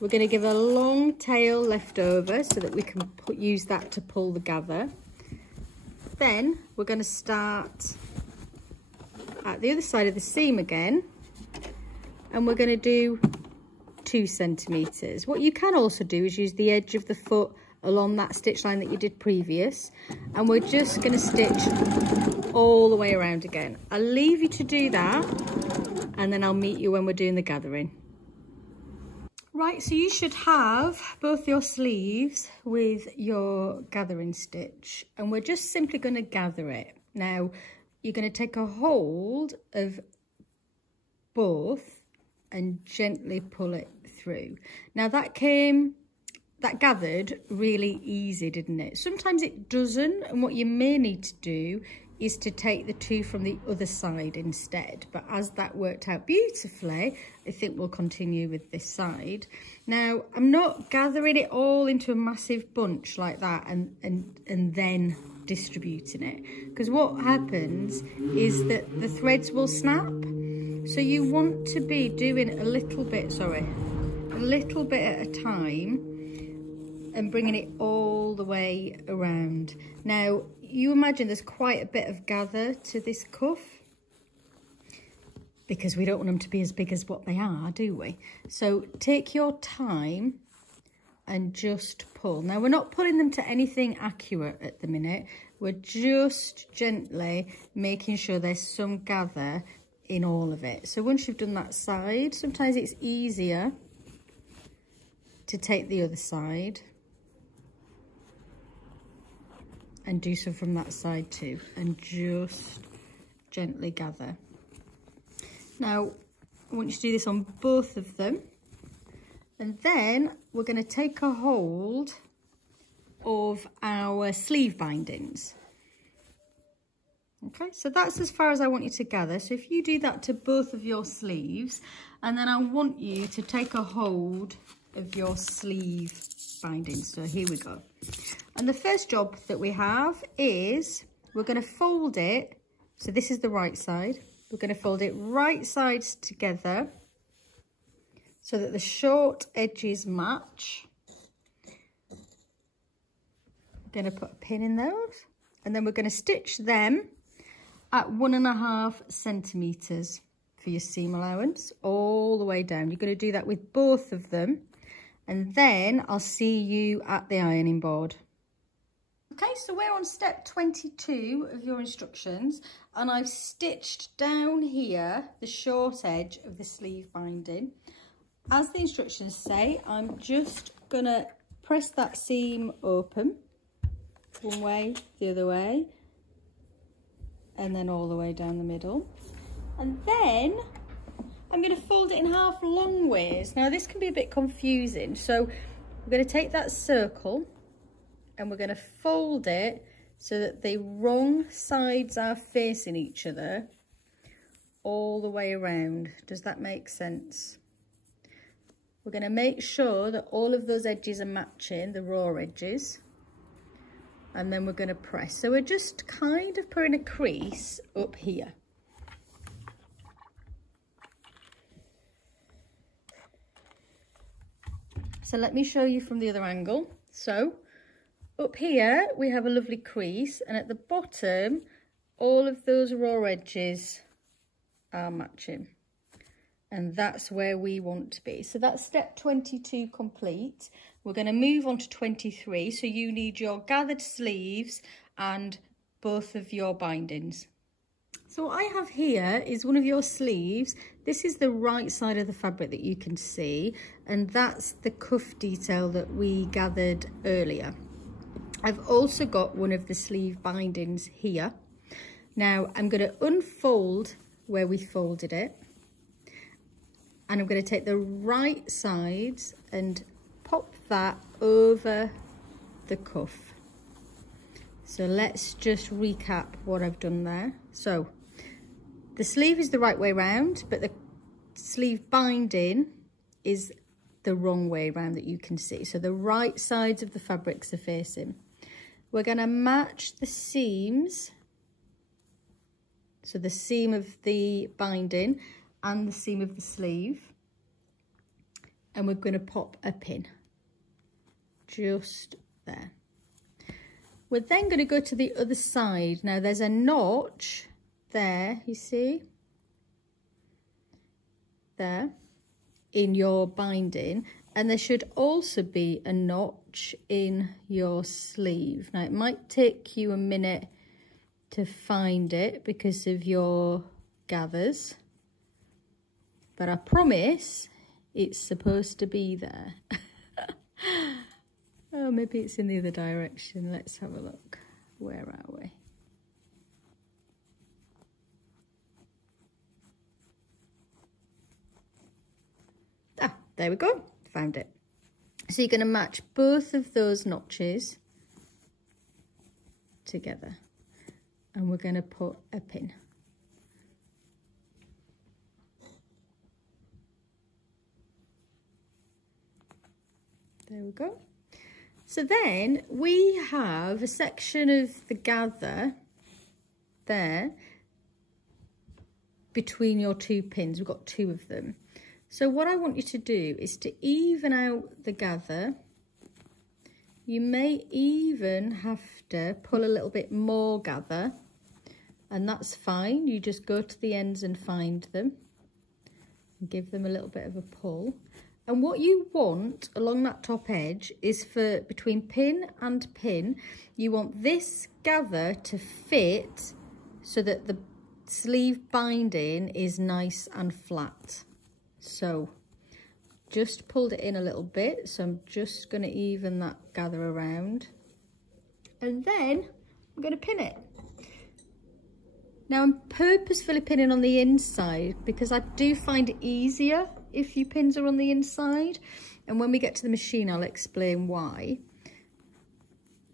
We're going to give a long tail left over so that we can use that to pull the gather. Then we're going to start at the other side of the seam again, and we're going to do 2 centimeters. What you can also do is use the edge of the foot along that stitch line that you did previous, and we're just going to stitch all the way around again. I'll leave you to do that, and then I'll meet you when we're doing the gathering. Right, so you should have both your sleeves with your gathering stitch, and we're just simply going to gather it. Now, you're going to take a hold of both and gently pull it through. Now that gathered really easy, didn't it? Sometimes it doesn't, and what you may need to do is to take the 2 from the other side instead. But as that worked out beautifully, I think we'll continue with this side. Now, I'm not gathering it all into a massive bunch like that and then distributing it, because what happens is that the threads will snap. So you want to be doing a little bit at a time and bringing it all the way around. Now, you imagine there's quite a bit of gather to this cuff, because we don't want them to be as big as what they are, do we? So take your time and just pull. Now, we're not pulling them to anything accurate at the minute. We're just gently making sure there's some gather in all of it. So once you've done that side, sometimes it's easier to take the other side and do some from that side too, and just gently gather. Now, I want you to do this on both of them, and then we're going to take a hold of our sleeve bindings. Okay, so that's as far as I want you to gather. So if you do that to both of your sleeves, and then I want you to take a hold of your sleeve bindings. So here we go. And the first job that we have is we're going to fold it. So this is the right side. We're going to fold it right sides together so that the short edges match. I'm going to put a pin in those, and then we're going to stitch them at 1.5 centimeters for your seam allowance all the way down. You're going to do that with both of them, and then I'll see you at the ironing board. Okay, so we're on step 22 of your instructions, and I've stitched down here the short edge of the sleeve binding. As the instructions say, I'm just gonna press that seam open one way, the other way, and then all the way down the middle. And then I'm gonna fold it in half long ways. Now this can be a bit confusing, so we're gonna take that circle and we're going to fold it so that the wrong sides are facing each other all the way around. Does that make sense? We're going to make sure that all of those edges are matching, the raw edges, and then we're going to press. So we're just kind of putting a crease up here. So let me show you from the other angle. So up here we have a lovely crease, and at the bottom all of those raw edges are matching, and that's where we want to be. So that's step 22 complete. We're going to move on to 23. So you need your gathered sleeves and both of your bindings. So what I have here is one of your sleeves. This is the right side of the fabric that you can see, and that's the cuff detail that we gathered earlier. I've also got one of the sleeve bindings here. Now I'm going to unfold where we folded it, and I'm going to take the right sides and pop that over the cuff. So let's just recap what I've done there. So the sleeve is the right way round, but the sleeve binding is the wrong way around that you can see. So the right sides of the fabrics are facing. We're going to match the seams, so the seam of the binding and the seam of the sleeve, and we're going to pop a pin just there. We're then going to go to the other side. Now there's a notch there, you see, there in your binding, and there should also be a notch in your sleeve. Now it might take you a minute to find it because of your gathers, but I promise it's supposed to be there. Oh, maybe it's in the other direction. Let's have a look. Where are we? Ah, there we go. Found it. So you're going to match both of those notches together, and we're going to put a pin. There we go. So then we have a section of the gather there between your two pins. We've got two of them. So what I want you to do is to even out the gather. You may even have to pull a little bit more gather, and that's fine. You just go to the ends and find them and give them a little bit of a pull. And what you want along that top edge is for between pin and pin, you want this gather to fit so that the sleeve binding is nice and flat. So just pulled it in a little bit. So I'm just going to even that gather around, and then I'm going to pin it. Now I'm purposefully pinning on the inside because I do find it easier if your pins are on the inside, and when we get to the machine I'll explain why.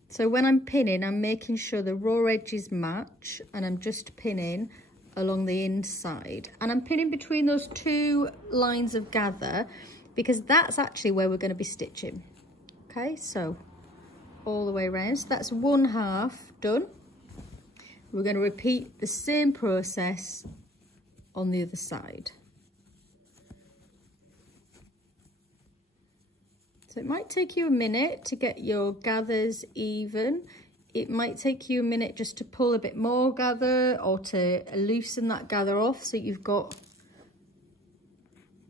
So when I'm pinning, I'm making sure the raw edges match, and I'm just pinning along the inside, and I'm pinning between those two lines of gather because that's actually where we're going to be stitching. Okay, so all the way around. So that's one half done. We're going to repeat the same process on the other side. So it might take you a minute to get your gathers even. It might take you a minute just to pull a bit more gather or to loosen that gather off so you've got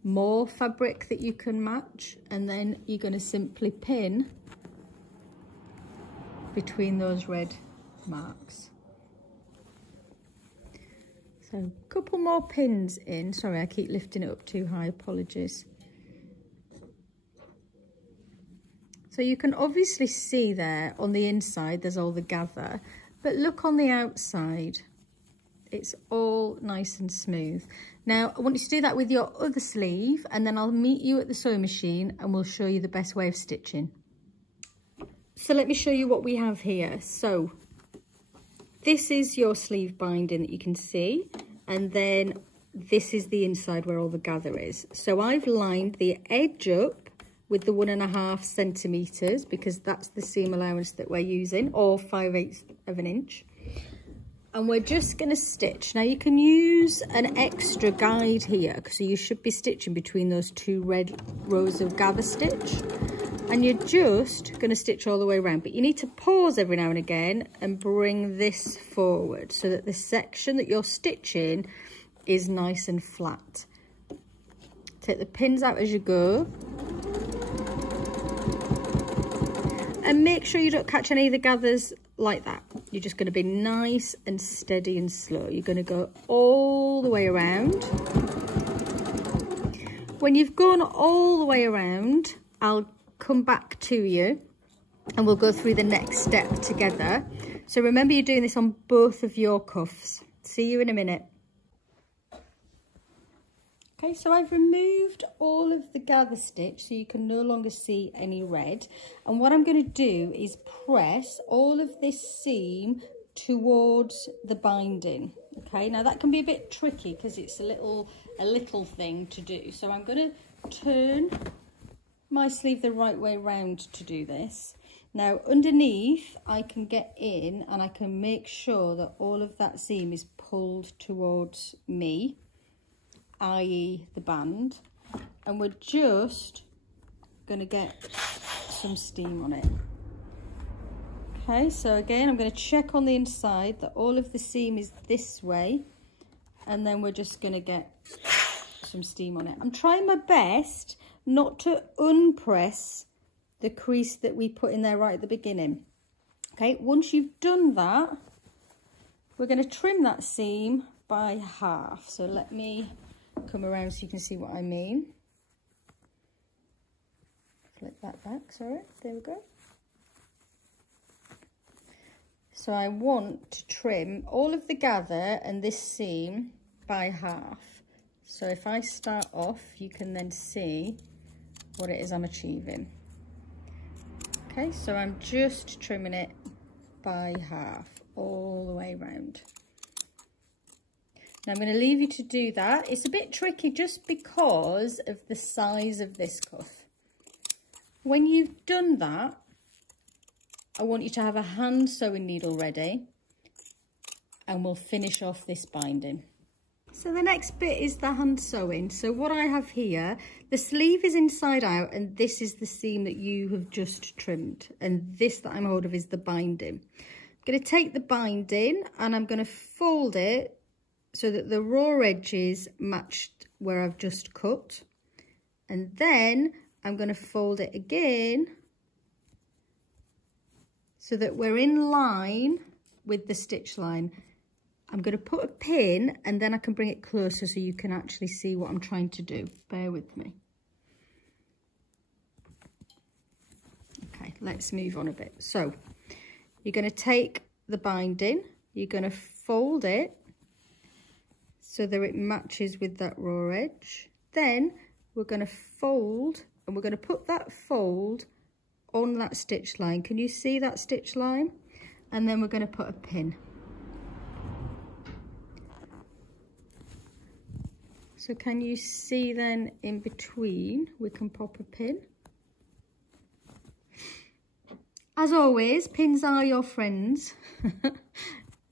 more fabric that you can match, and then you're going to simply pin between those red marks. So a couple more pins in. Sorry, I keep lifting it up too high, apologies. So you can obviously see there on the inside there's all the gather, but look on the outside, it's all nice and smooth. Now I want you to do that with your other sleeve, and then I'll meet you at the sewing machine and we'll show you the best way of stitching. So let me show you what we have here. So this is your sleeve binding that you can see, and then this is the inside where all the gather is. So I've lined the edge up with the 1.5 centimeters because that's the seam allowance that we're using, or 5/8 of an inch. And we're just going to stitch. Now you can use an extra guide here, so you should be stitching between those two red rows of gather stitch, and you're just going to stitch all the way around, but you need to pause every now and again and bring this forward so that the section that you're stitching is nice and flat. Take the pins out as you go, and make sure you don't catch any of the gathers like that. You're just going to be nice and steady and slow. You're going to go all the way around. When you've gone all the way around, I'll come back to you and we'll go through the next step together. So remember, you're doing this on both of your cuffs. See you in a minute. Okay, so I've removed all of the gather stitch so you can no longer see any red. And what I'm going to do is press all of this seam towards the binding. Okay, now that can be a bit tricky because it's a little thing to do. So I'm going to turn my sleeve the right way round to do this. Now underneath I can get in and I can make sure that all of that seam is pulled towards me, i.e. the band, and we're just going to get some steam on it. Okay, so again I'm going to check on the inside that all of the seam is this way, and then we're just going to get some steam on it. I'm trying my best not to unpress the crease that we put in there right at the beginning. Okay, once you've done that, we're going to trim that seam by half. So let me come around so you can see what I mean. Flip that back, sorry, there we go. So I want to trim all of the gather and this seam by half. So if I start off, you can then see what it is I'm achieving. Okay, so I'm just trimming it by half all the way around. Now I'm going to leave you to do that. It's a bit tricky just because of the size of this cuff. When you've done that, I want you to have a hand sewing needle ready and we'll finish off this binding. So the next bit is the hand sewing. So what I have here, the sleeve is inside out and this is the seam that you have just trimmed, and this that I'm holding is the binding. I'm going to take the binding and I'm going to fold it so that the raw edges matched where I've just cut, and then I'm going to fold it again so that we're in line with the stitch line. I'm going to put a pin and then I can bring it closer so you can actually see what I'm trying to do. Bear with me. Okay, let's move on a bit. So you're going to take the binding, you're going to fold it so that it matches with that raw edge. Then we're going to fold and we're going to put that fold on that stitch line. Can you see that stitch line? And then we're going to put a pin. So can you see then in between we can pop a pin? As always, pins are your friends.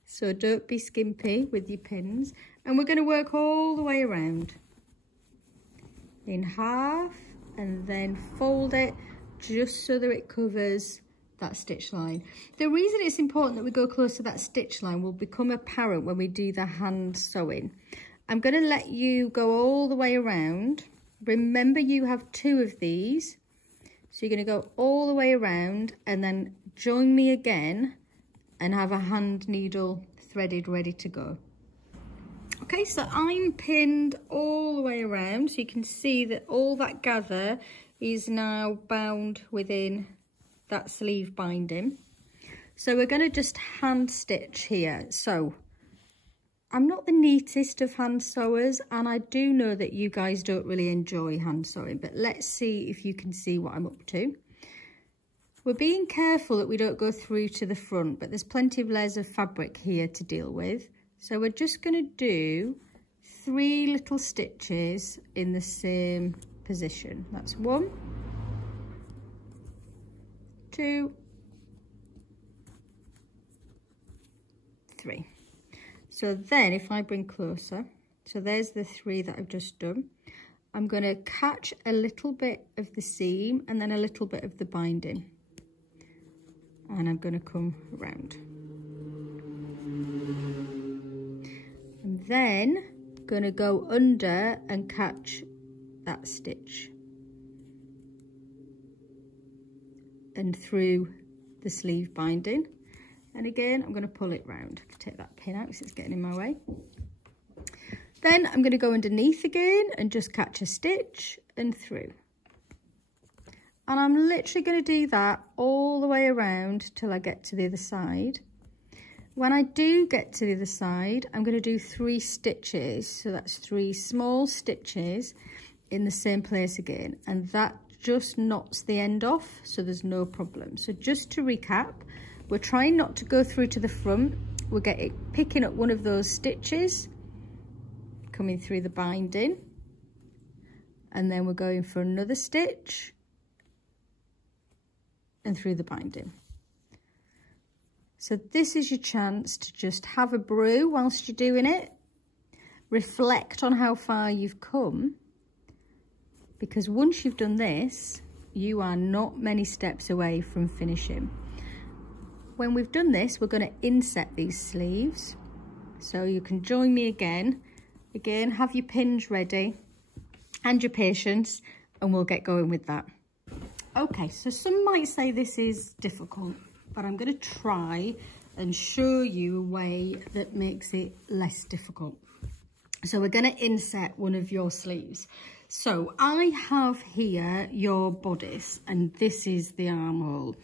So don't be skimpy with your pins. And we're going to work all the way around in half and then fold it just so that it covers that stitch line. The reason it's important that we go close to that stitch line will become apparent when we do the hand sewing. I'm going to let you go all the way around. Remember, you have 2 of these. So you're going to go all the way around and then join me again and have a hand needle threaded ready to go. Okay, so I'm pinned all the way around so you can see that all that gather is now bound within that sleeve binding. So we're going to just hand stitch here. So I'm not the neatest of hand sewers and I do know that you guys don't really enjoy hand sewing, but let's see if you can see what I'm up to. We're being careful that we don't go through to the front, but there's plenty of layers of fabric here to deal with. So we're just going to do 3 little stitches in the same position. That's 1, 2, 3. So then if I bring closer, so there's the 3 that I've just done. I'm going to catch a little bit of the seam and then a little bit of the binding. And I'm going to come around. And then going to go under and catch that stitch. And through the sleeve binding. And again, I'm going to pull it round. Take that pin out because it's getting in my way. Then I'm going to go underneath again and just catch a stitch and through. And I'm literally going to do that all the way around till I get to the other side. When I do get to the other side, I'm going to do 3 stitches. So that's 3 small stitches in the same place again. And that just knots the end off, so there's no problem. So just to recap, we're trying not to go through to the front. We're picking up one of those stitches, coming through the binding. And then we're going for another stitch and through the binding. So this is your chance to just have a brew whilst you're doing it. Reflect on how far you've come, because once you've done this, you are not many steps away from finishing. When we've done this, we're going to inset these sleeves. So you can join me again. Again, have your pins ready and your patience, and we'll get going with that. Okay, so some might say this is difficult, but I'm going to try and show you a way that makes it less difficult. So we're going to inset one of your sleeves. So I have here your bodice, and this is the armhole.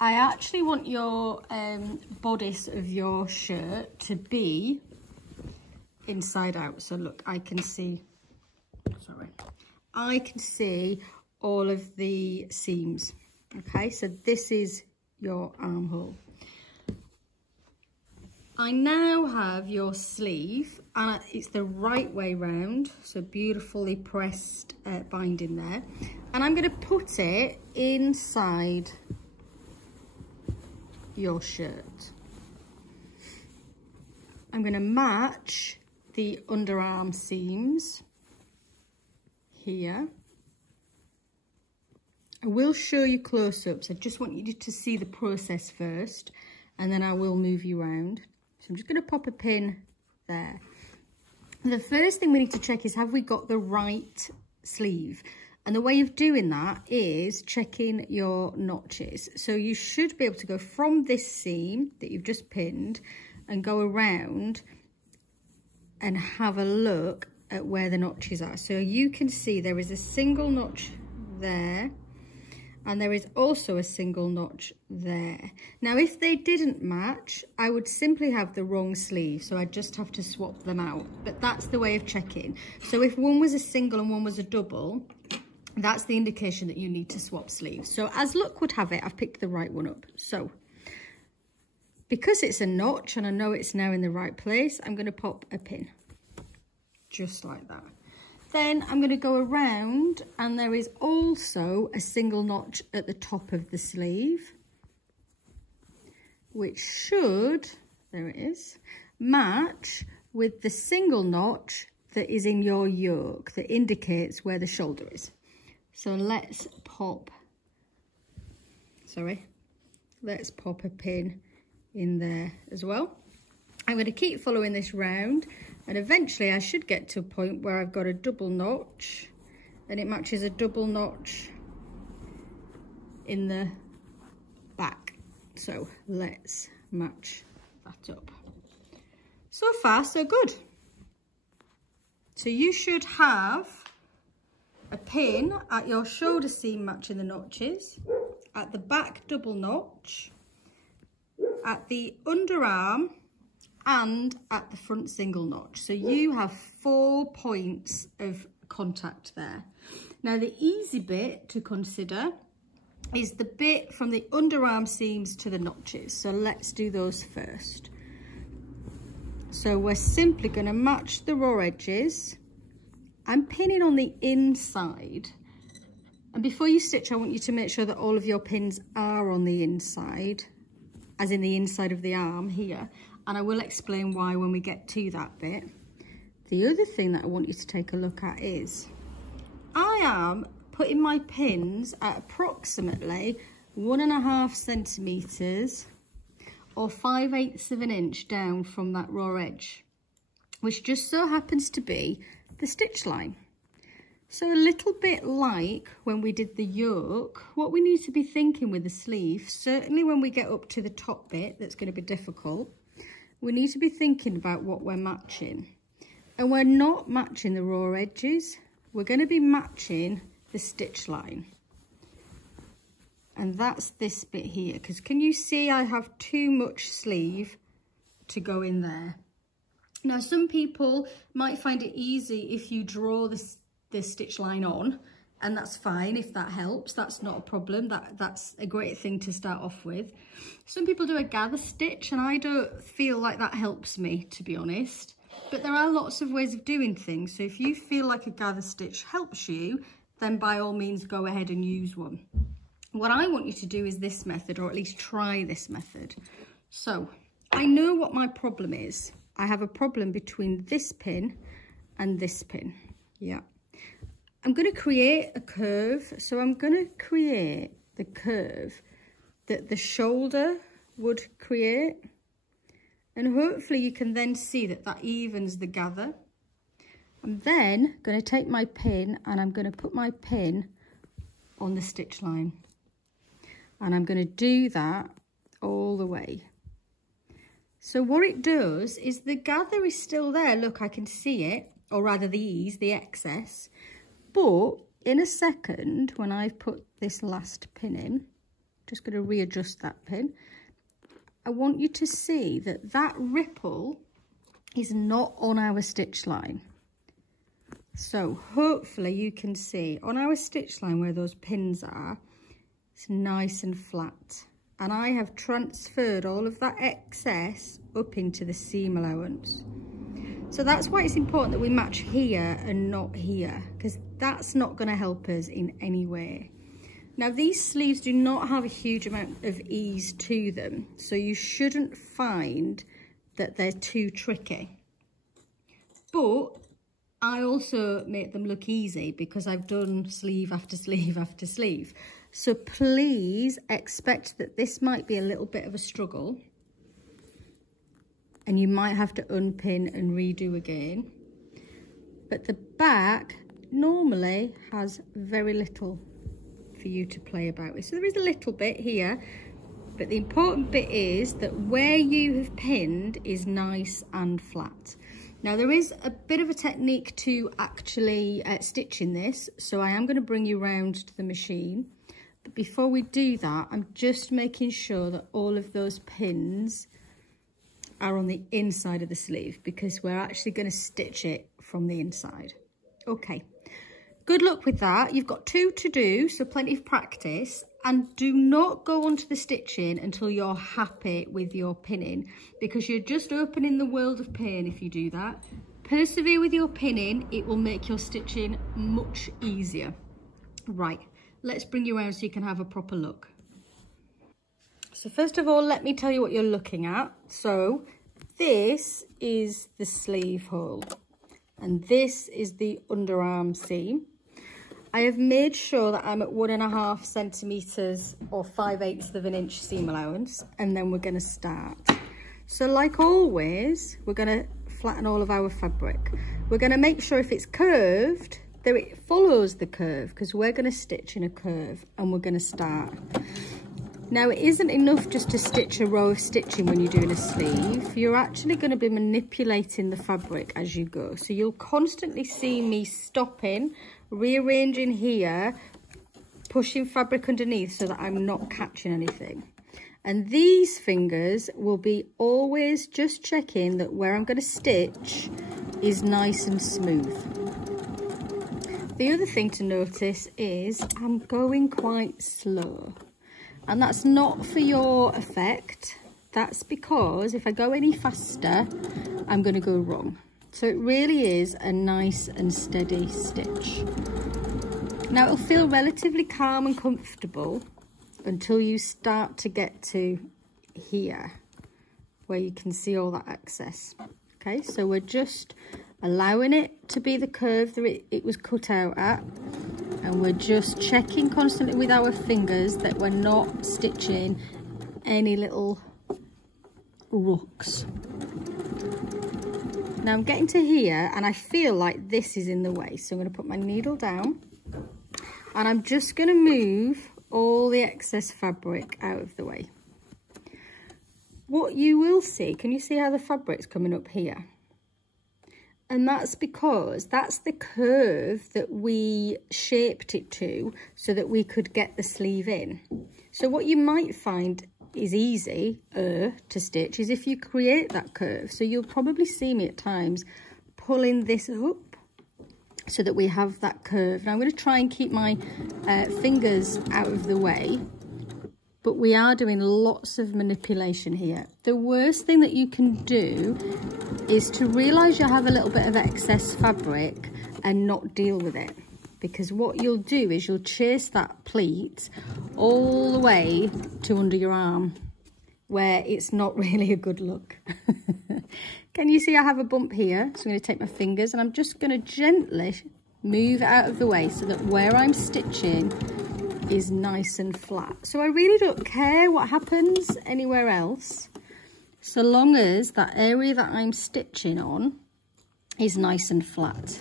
I actually want your bodice of your shirt to be inside out. So look, I can see, I can see all of the seams. Okay, so this is your armhole. I now have your sleeve, and it's the right way round, so beautifully pressed binding there, and I'm going to put it inside your shirt. I'm going to match the underarm seams here. I will show you close-ups. I just want you to see the process first, and then I will move you around. So I'm just going to pop a pin there. The first thing we need to check is, have we got the right sleeve? And the way of doing that is checking your notches. So you should be able to go from this seam that you've just pinned and go around and have a look at where the notches are. So you can see there is a single notch there, and there is also a single notch there. Now, if they didn't match, I would simply have the wrong sleeve, so I'd just have to swap them out. But that's the way of checking. So if one was a single and one was a double, that's the indication that you need to swap sleeves. So as luck would have it, I've picked the right one up. So because it's a notch and I know it's now in the right place, I'm going to pop a pin just like that. Then I'm going to go around, and there is also a single notch at the top of the sleeve, which should, there it is, match with the single notch that is in your yoke that indicates where the shoulder is. So let's pop a pin in there as well. I'm going to keep following this round, and eventually I should get to a point where I've got a double notch and it matches a double notch in the back. So let's match that up. So far, so good. So you should have a pin at your shoulder seam matching the notches, at the back double notch, at the underarm, and at the front single notch. So you have 4 points of contact there. Now the easy bit to consider is the bit from the underarm seams to the notches. So let's do those first. So we're simply going to match the raw edges. I'm pinning on the inside, and before you stitch, I want you to make sure that all of your pins are on the inside, as in the inside of the arm here, and I will explain why when we get to that bit. The other thing that I want you to take a look at is, I am putting my pins at approximately 1.5 centimetres or 5/8 of an inch down from that raw edge, which just so happens to be the stitch line. So a little bit like when we did the yoke, what we need to be thinking with the sleeve, certainly when we get up to the top bit, that's going to be difficult, we need to be thinking about what we're matching. And we're not matching the raw edges, we're going to be matching the stitch line. And that's this bit here, because can you see I have too much sleeve to go in there. Now, some people might find it easy if you draw the stitch line on, and that's fine if that helps. That's not a problem. That's a great thing to start off with. Some people do a gather stitch, and I don't feel like that helps me, to be honest. But there are lots of ways of doing things. So if you feel like a gather stitch helps you, then by all means go ahead and use one. What I want you to do is this method, or at least try this method. So I know what my problem is. I have a problem between this pin and this pin. Yeah. I'm going to create a curve. So I'm going to create the curve that the shoulder would create. And hopefully you can then see that that evens the gather. I'm then going to take my pin and I'm going to put my pin on the stitch line. And I'm going to do that all the way. So what it does is the gather is still there. Look, I can see it, or rather the excess. But in a second, when I've put this last pin in, just going to readjust that pin, I want you to see that that ripple is not on our stitch line. So hopefully you can see on our stitch line where those pins are, it's nice and flat. And I have transferred all of that excess up into the seam allowance. So that's why it's important that we match here and not here, because that's not going to help us in any way. Now, these sleeves do not have a huge amount of ease to them, so you shouldn't find that they're too tricky. But I also make them look easy because I've done sleeve after sleeve after sleeve. So please expect that this might be a little bit of a struggle, and you might have to unpin and redo again. But the back normally has very little for you to play about with. So there is a little bit here, but the important bit is that where you have pinned is nice and flat. Now there is a bit of a technique to actually stitching this, so I am going to bring you round to the machine. But before we do that, I'm just making sure that all of those pins are on the inside of the sleeve, because we're actually going to stitch it from the inside. Okay, good luck with that. You've got 2 to do, so plenty of practice. And do not go on to the stitching until you're happy with your pinning, because you're just opening the world of pain if you do that. Persevere with your pinning, it will make your stitching much easier. Right, let's bring you around so you can have a proper look. So first of all, let me tell you what you're looking at. So this is the sleeve hole, and this is the underarm seam. I have made sure that I'm at 1.5 centimetres or 5/8 of an inch seam allowance, and then we're going to start. So like always, we're going to flatten all of our fabric. We're going to make sure if it's curved, that it follows the curve, because we're going to stitch in a curve, and we're going to start. Now, it isn't enough just to stitch a row of stitching when you're doing a sleeve. You're actually going to be manipulating the fabric as you go. So you'll constantly see me stopping, rearranging here, pushing fabric underneath so that I'm not catching anything. And these fingers will be always just checking that where I'm going to stitch is nice and smooth. The other thing to notice is I'm going quite slow. And that's not for your effect. That's because if I go any faster, I'm going to go wrong. So it really is a nice and steady stitch. Now it'll feel relatively calm and comfortable until you start to get to here, where you can see all that excess. Okay, so we're just allowing it to be the curve that it was cut out at. And we're just checking constantly with our fingers that we're not stitching any little rooks. Now I'm getting to here and I feel like this is in the way. So I'm going to put my needle down and I'm just going to move all the excess fabric out of the way. What you will see, can you see how the fabric's coming up here? And that's because that's the curve that we shaped it to so that we could get the sleeve in. So what you might find is easy to stitch is if you create that curve. So you'll probably see me at times pulling this up so that we have that curve. Now I'm going to try and keep my fingers out of the way, but we are doing lots of manipulation here. The worst thing that you can do is to realise you have a little bit of excess fabric and not deal with it, because what you'll do is you'll chase that pleat all the way to under your arm, where it's not really a good look. Can you see I have a bump here? So I'm going to take my fingers and I'm just going to gently move it out of the way so that where I'm stitching is nice and flat. So I really don't care what happens anywhere else, so long as that area that I'm stitching on is nice and flat.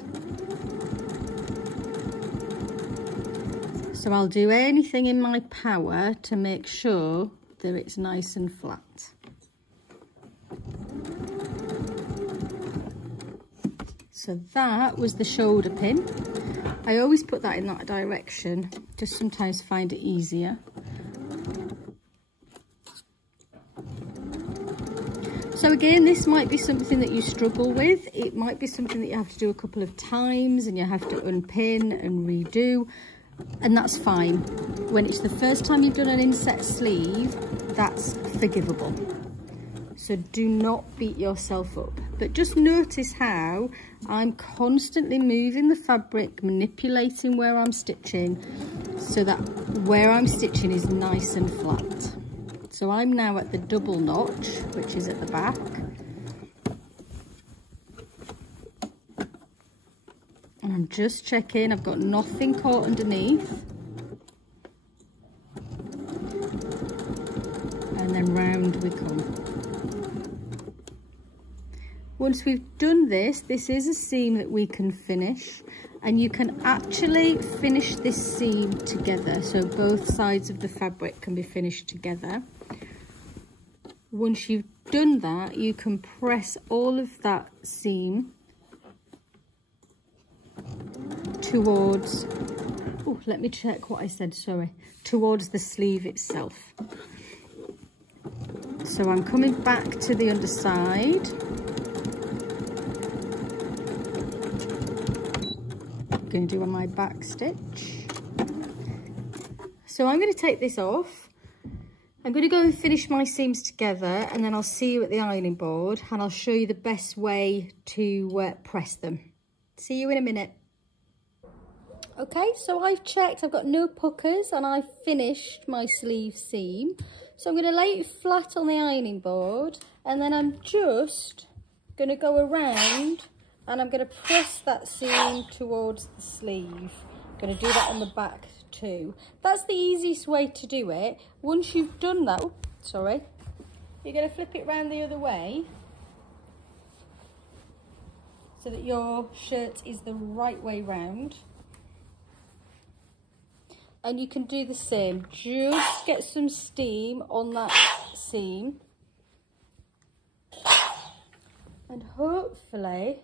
So I'll do anything in my power to make sure that it's nice and flat. So that was the shoulder pin. I always put that in that direction, just sometimes find it easier. So again, this might be something that you struggle with. It might be something that you have to do a couple of times and you have to unpin and redo, and that's fine. When it's the first time you've done an inset sleeve, that's forgivable. So do not beat yourself up, but just notice how I'm constantly moving the fabric, manipulating where I'm stitching so that where I'm stitching is nice and flat. So I'm now at the double notch, which is at the back. And I'm just checking I've got nothing caught underneath. And then round we come. Once we've done this, this is a seam that we can finish, and you can actually finish this seam together, so both sides of the fabric can be finished together. Once you've done that, you can press all of that seam towards, oh, let me check what I said, sorry, towards the sleeve itself. So I'm coming back to the underside. Going to do on my back stitch. So I'm going to take this off. I'm going to go and finish my seams together, and then I'll see you at the ironing board and I'll show you the best way to press them. See you in a minute. Okay, so I've checked, I've got no puckers and I've finished my sleeve seam. So I'm going to lay it flat on the ironing board, and then I'm just going to go around and I'm going to press that seam towards the sleeve. I'm going to do that on the back too. That's the easiest way to do it. Once you've done that, oh, sorry, you're going to flip it round the other way so that your shirt is the right way round. And you can do the same. Just get some steam on that seam. And hopefully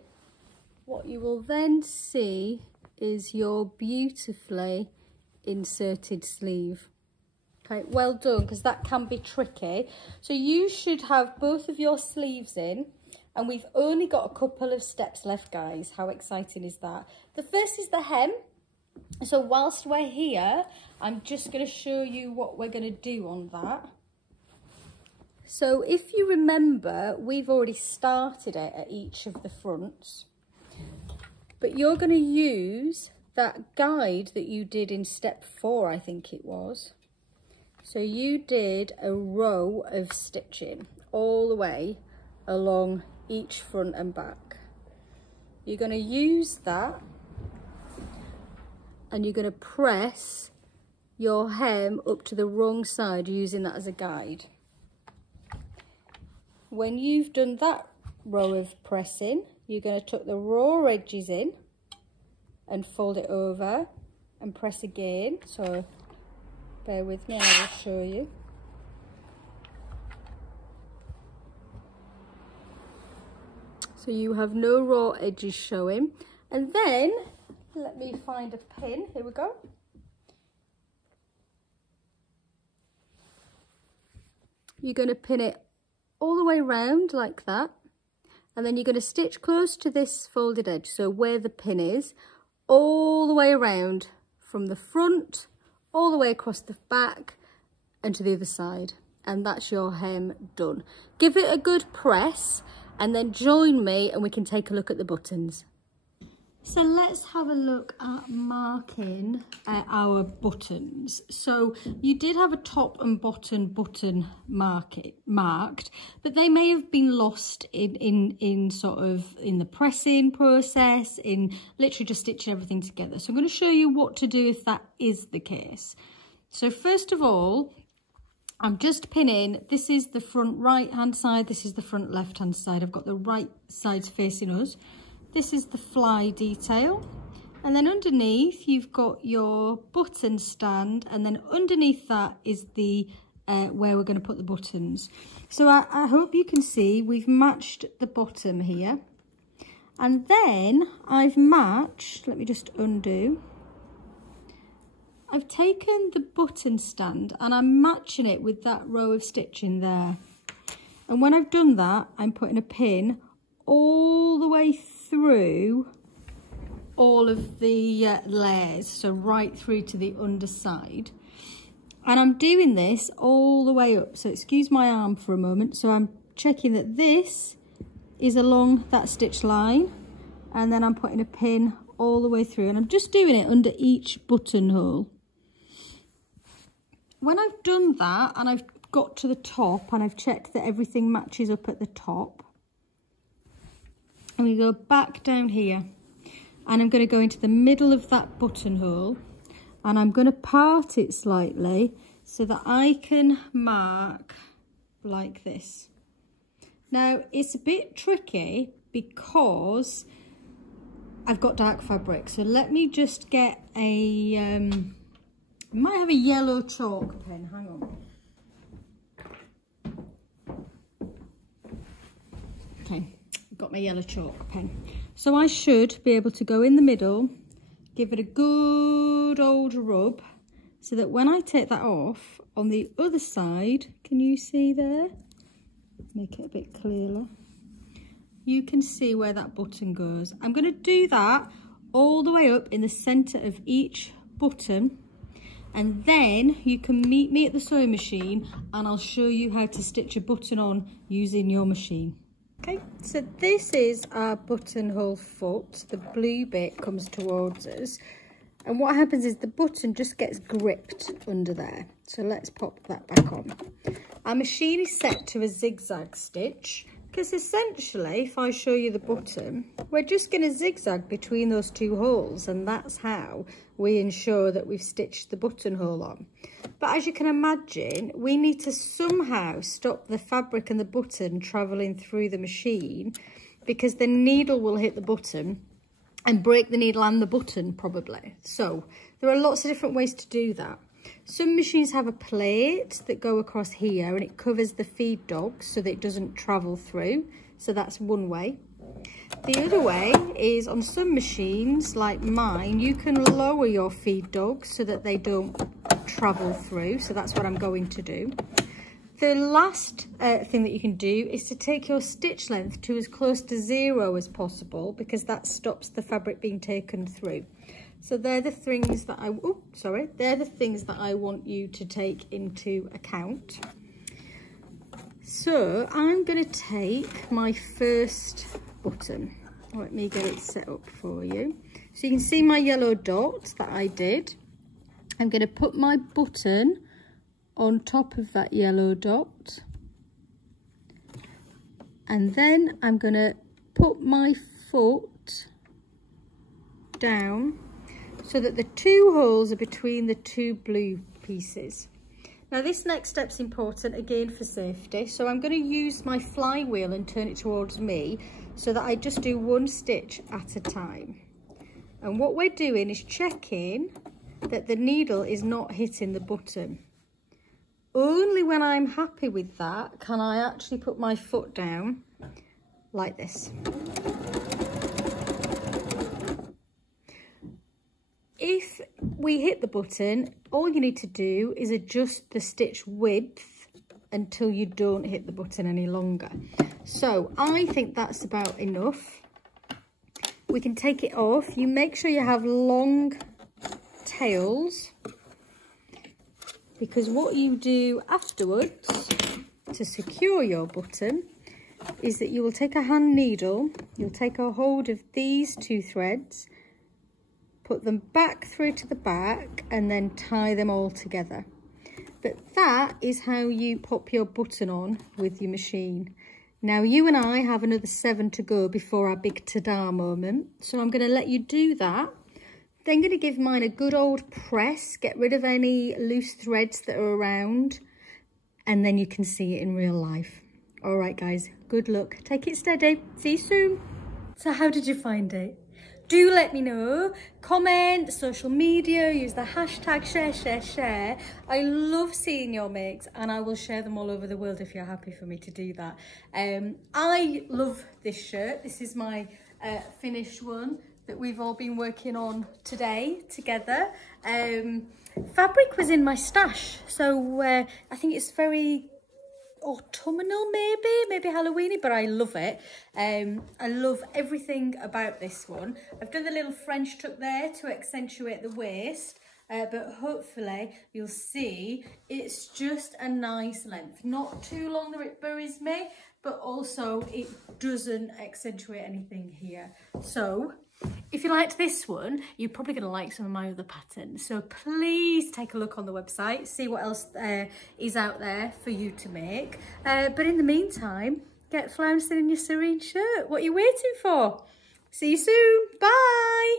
what you will then see is your beautifully inserted sleeve. Okay, well done, because that can be tricky. So you should have both of your sleeves in, and we've only got a couple of steps left, guys. How exciting is that? The first is the hem. So whilst we're here, I'm just going to show you what we're going to do on that. So if you remember, we've already started it at each of the fronts. But you're going to use that guide that you did in step 4, I think it was. So you did a row of stitching all the way along each front and back. You're going to use that, and you're going to press your hem up to the wrong side using that as a guide. When you've done that row of pressing, you're going to tuck the raw edges in and fold it over and press again. So bear with me and I will show you. So you have no raw edges showing. And then let me find a pin. Here we go. you're going to pin it all the way around like that, and then you're going to stitch close to this folded edge, so where the pin is, all the way around from the front all the way across the back and to the other side, and that's your hem done. Give it a good press and then join me and we can take a look at the buttons. So let's have a look at marking our buttons. So you did have a top and bottom marked, but they may have been lost in sort of in the pressing process, in literally just stitching everything together. So I'm going to show you what to do if that is the case. So first of all, I'm just pinning, this is the front right hand side, this is the front left hand side. I've got the right sides facing us. This is the fly detail, and then underneath you've got your button stand, and then underneath that is the where we're going to put the buttons. So I hope you can see we've matched the bottom here, and then I've matched, let me just undo, I've taken the button stand and I'm matching it with that row of stitching there, and when I've done that I'm putting a pin all the way through all of the layers, so right through to the underside, and I'm doing this all the way up. So excuse my arm for a moment, so I'm checking that this is along that stitch line, and then I'm putting a pin all the way through, and I'm just doing it under each buttonhole. When I've done that and I've got to the top and I've checked that everything matches up at the top, and we go back down here, and I'm going to go into the middle of that buttonhole, and I'm going to part it slightly so that I can mark like this. Now it's a bit tricky because I've got dark fabric, so let me just get a I might have a yellow chalk pen, hang on. Okay, I've got my yellow chalk pen. So I should be able to go in the middle, give it a good old rub, so that when I take that off, on the other side, can you see there? Make it a bit clearer. You can see where that button goes. I'm going to do that all the way up in the centre of each button, and then you can meet me at the sewing machine and I'll show you how to stitch a button on using your machine. Okay, so this is our buttonhole foot. The blue bit comes towards us, and what happens is the button just gets gripped under there. So let's pop that back on. Our machine is set to a zigzag stitch, because essentially, if I show you the button, we're just going to zigzag between those two holes, and that's how we ensure that we've stitched the buttonhole on. But as you can imagine, we need to somehow stop the fabric and the button travelling through the machine, because the needle will hit the button and break the needle and the button probably. So there are lots of different ways to do that. Some machines have a plate that go across here and it covers the feed dogs so that it doesn't travel through. So that's one way. The other way is on some machines like mine, you can lower your feed dogs so that they don't travel through. So that's what I'm going to do. The last thing that you can do is to take your stitch length to as close to 0 as possible, because that stops the fabric being taken through. So they're the things that they're the things that I want you to take into account. So I'm going to take my first button. Let me get it set up for you. So you can see my yellow dot that I did. I'm going to put my button on top of that yellow dot, and then I'm going to put my foot down so that the two holes are between the two blue pieces. Now this next step's important again for safety, so I'm going to use my flywheel and turn it towards me so that I just do one stitch at a time. And what we're doing is checking that the needle is not hitting the button. Only when I'm happy with that can I actually put my foot down like this. If we hit the button, all you need to do is adjust the stitch width until you don't hit the button any longer. So I think that's about enough. We can take it off. You make sure you have long tails, because what you do afterwards to secure your button is that you will take a hand needle, you'll take a hold of these two threads, put them back through to the back, and then tie them all together. But that is how you pop your button on with your machine. Now you and I have another 7 to go before our big ta-da moment, so I'm going to let you do that. Then I'm going to give mine a good old press, get rid of any loose threads that are around, and then you can see it in real life. All right, guys, good luck. Take it steady. See you soon. So how did you find it? Do let me know. Comment, social media, use the hashtag share. I love seeing your makes, and I will share them all over the world if you're happy for me to do that. I love this shirt. This is my finished one that we've all been working on today together. Fabric was in my stash, so I think it's very autumnal, maybe Halloweeny, but I love it. I love everything about this one. I've done the little French tuck there to accentuate the waist, but hopefully you'll see it's just a nice length, not too long that it buries me, but also it doesn't accentuate anything here. So if you liked this one, you're probably going to like some of my other patterns. So please take a look on the website, see what else is out there for you to make. But in the meantime, get flouncing in your Serene shirt. What are you waiting for? See you soon. Bye.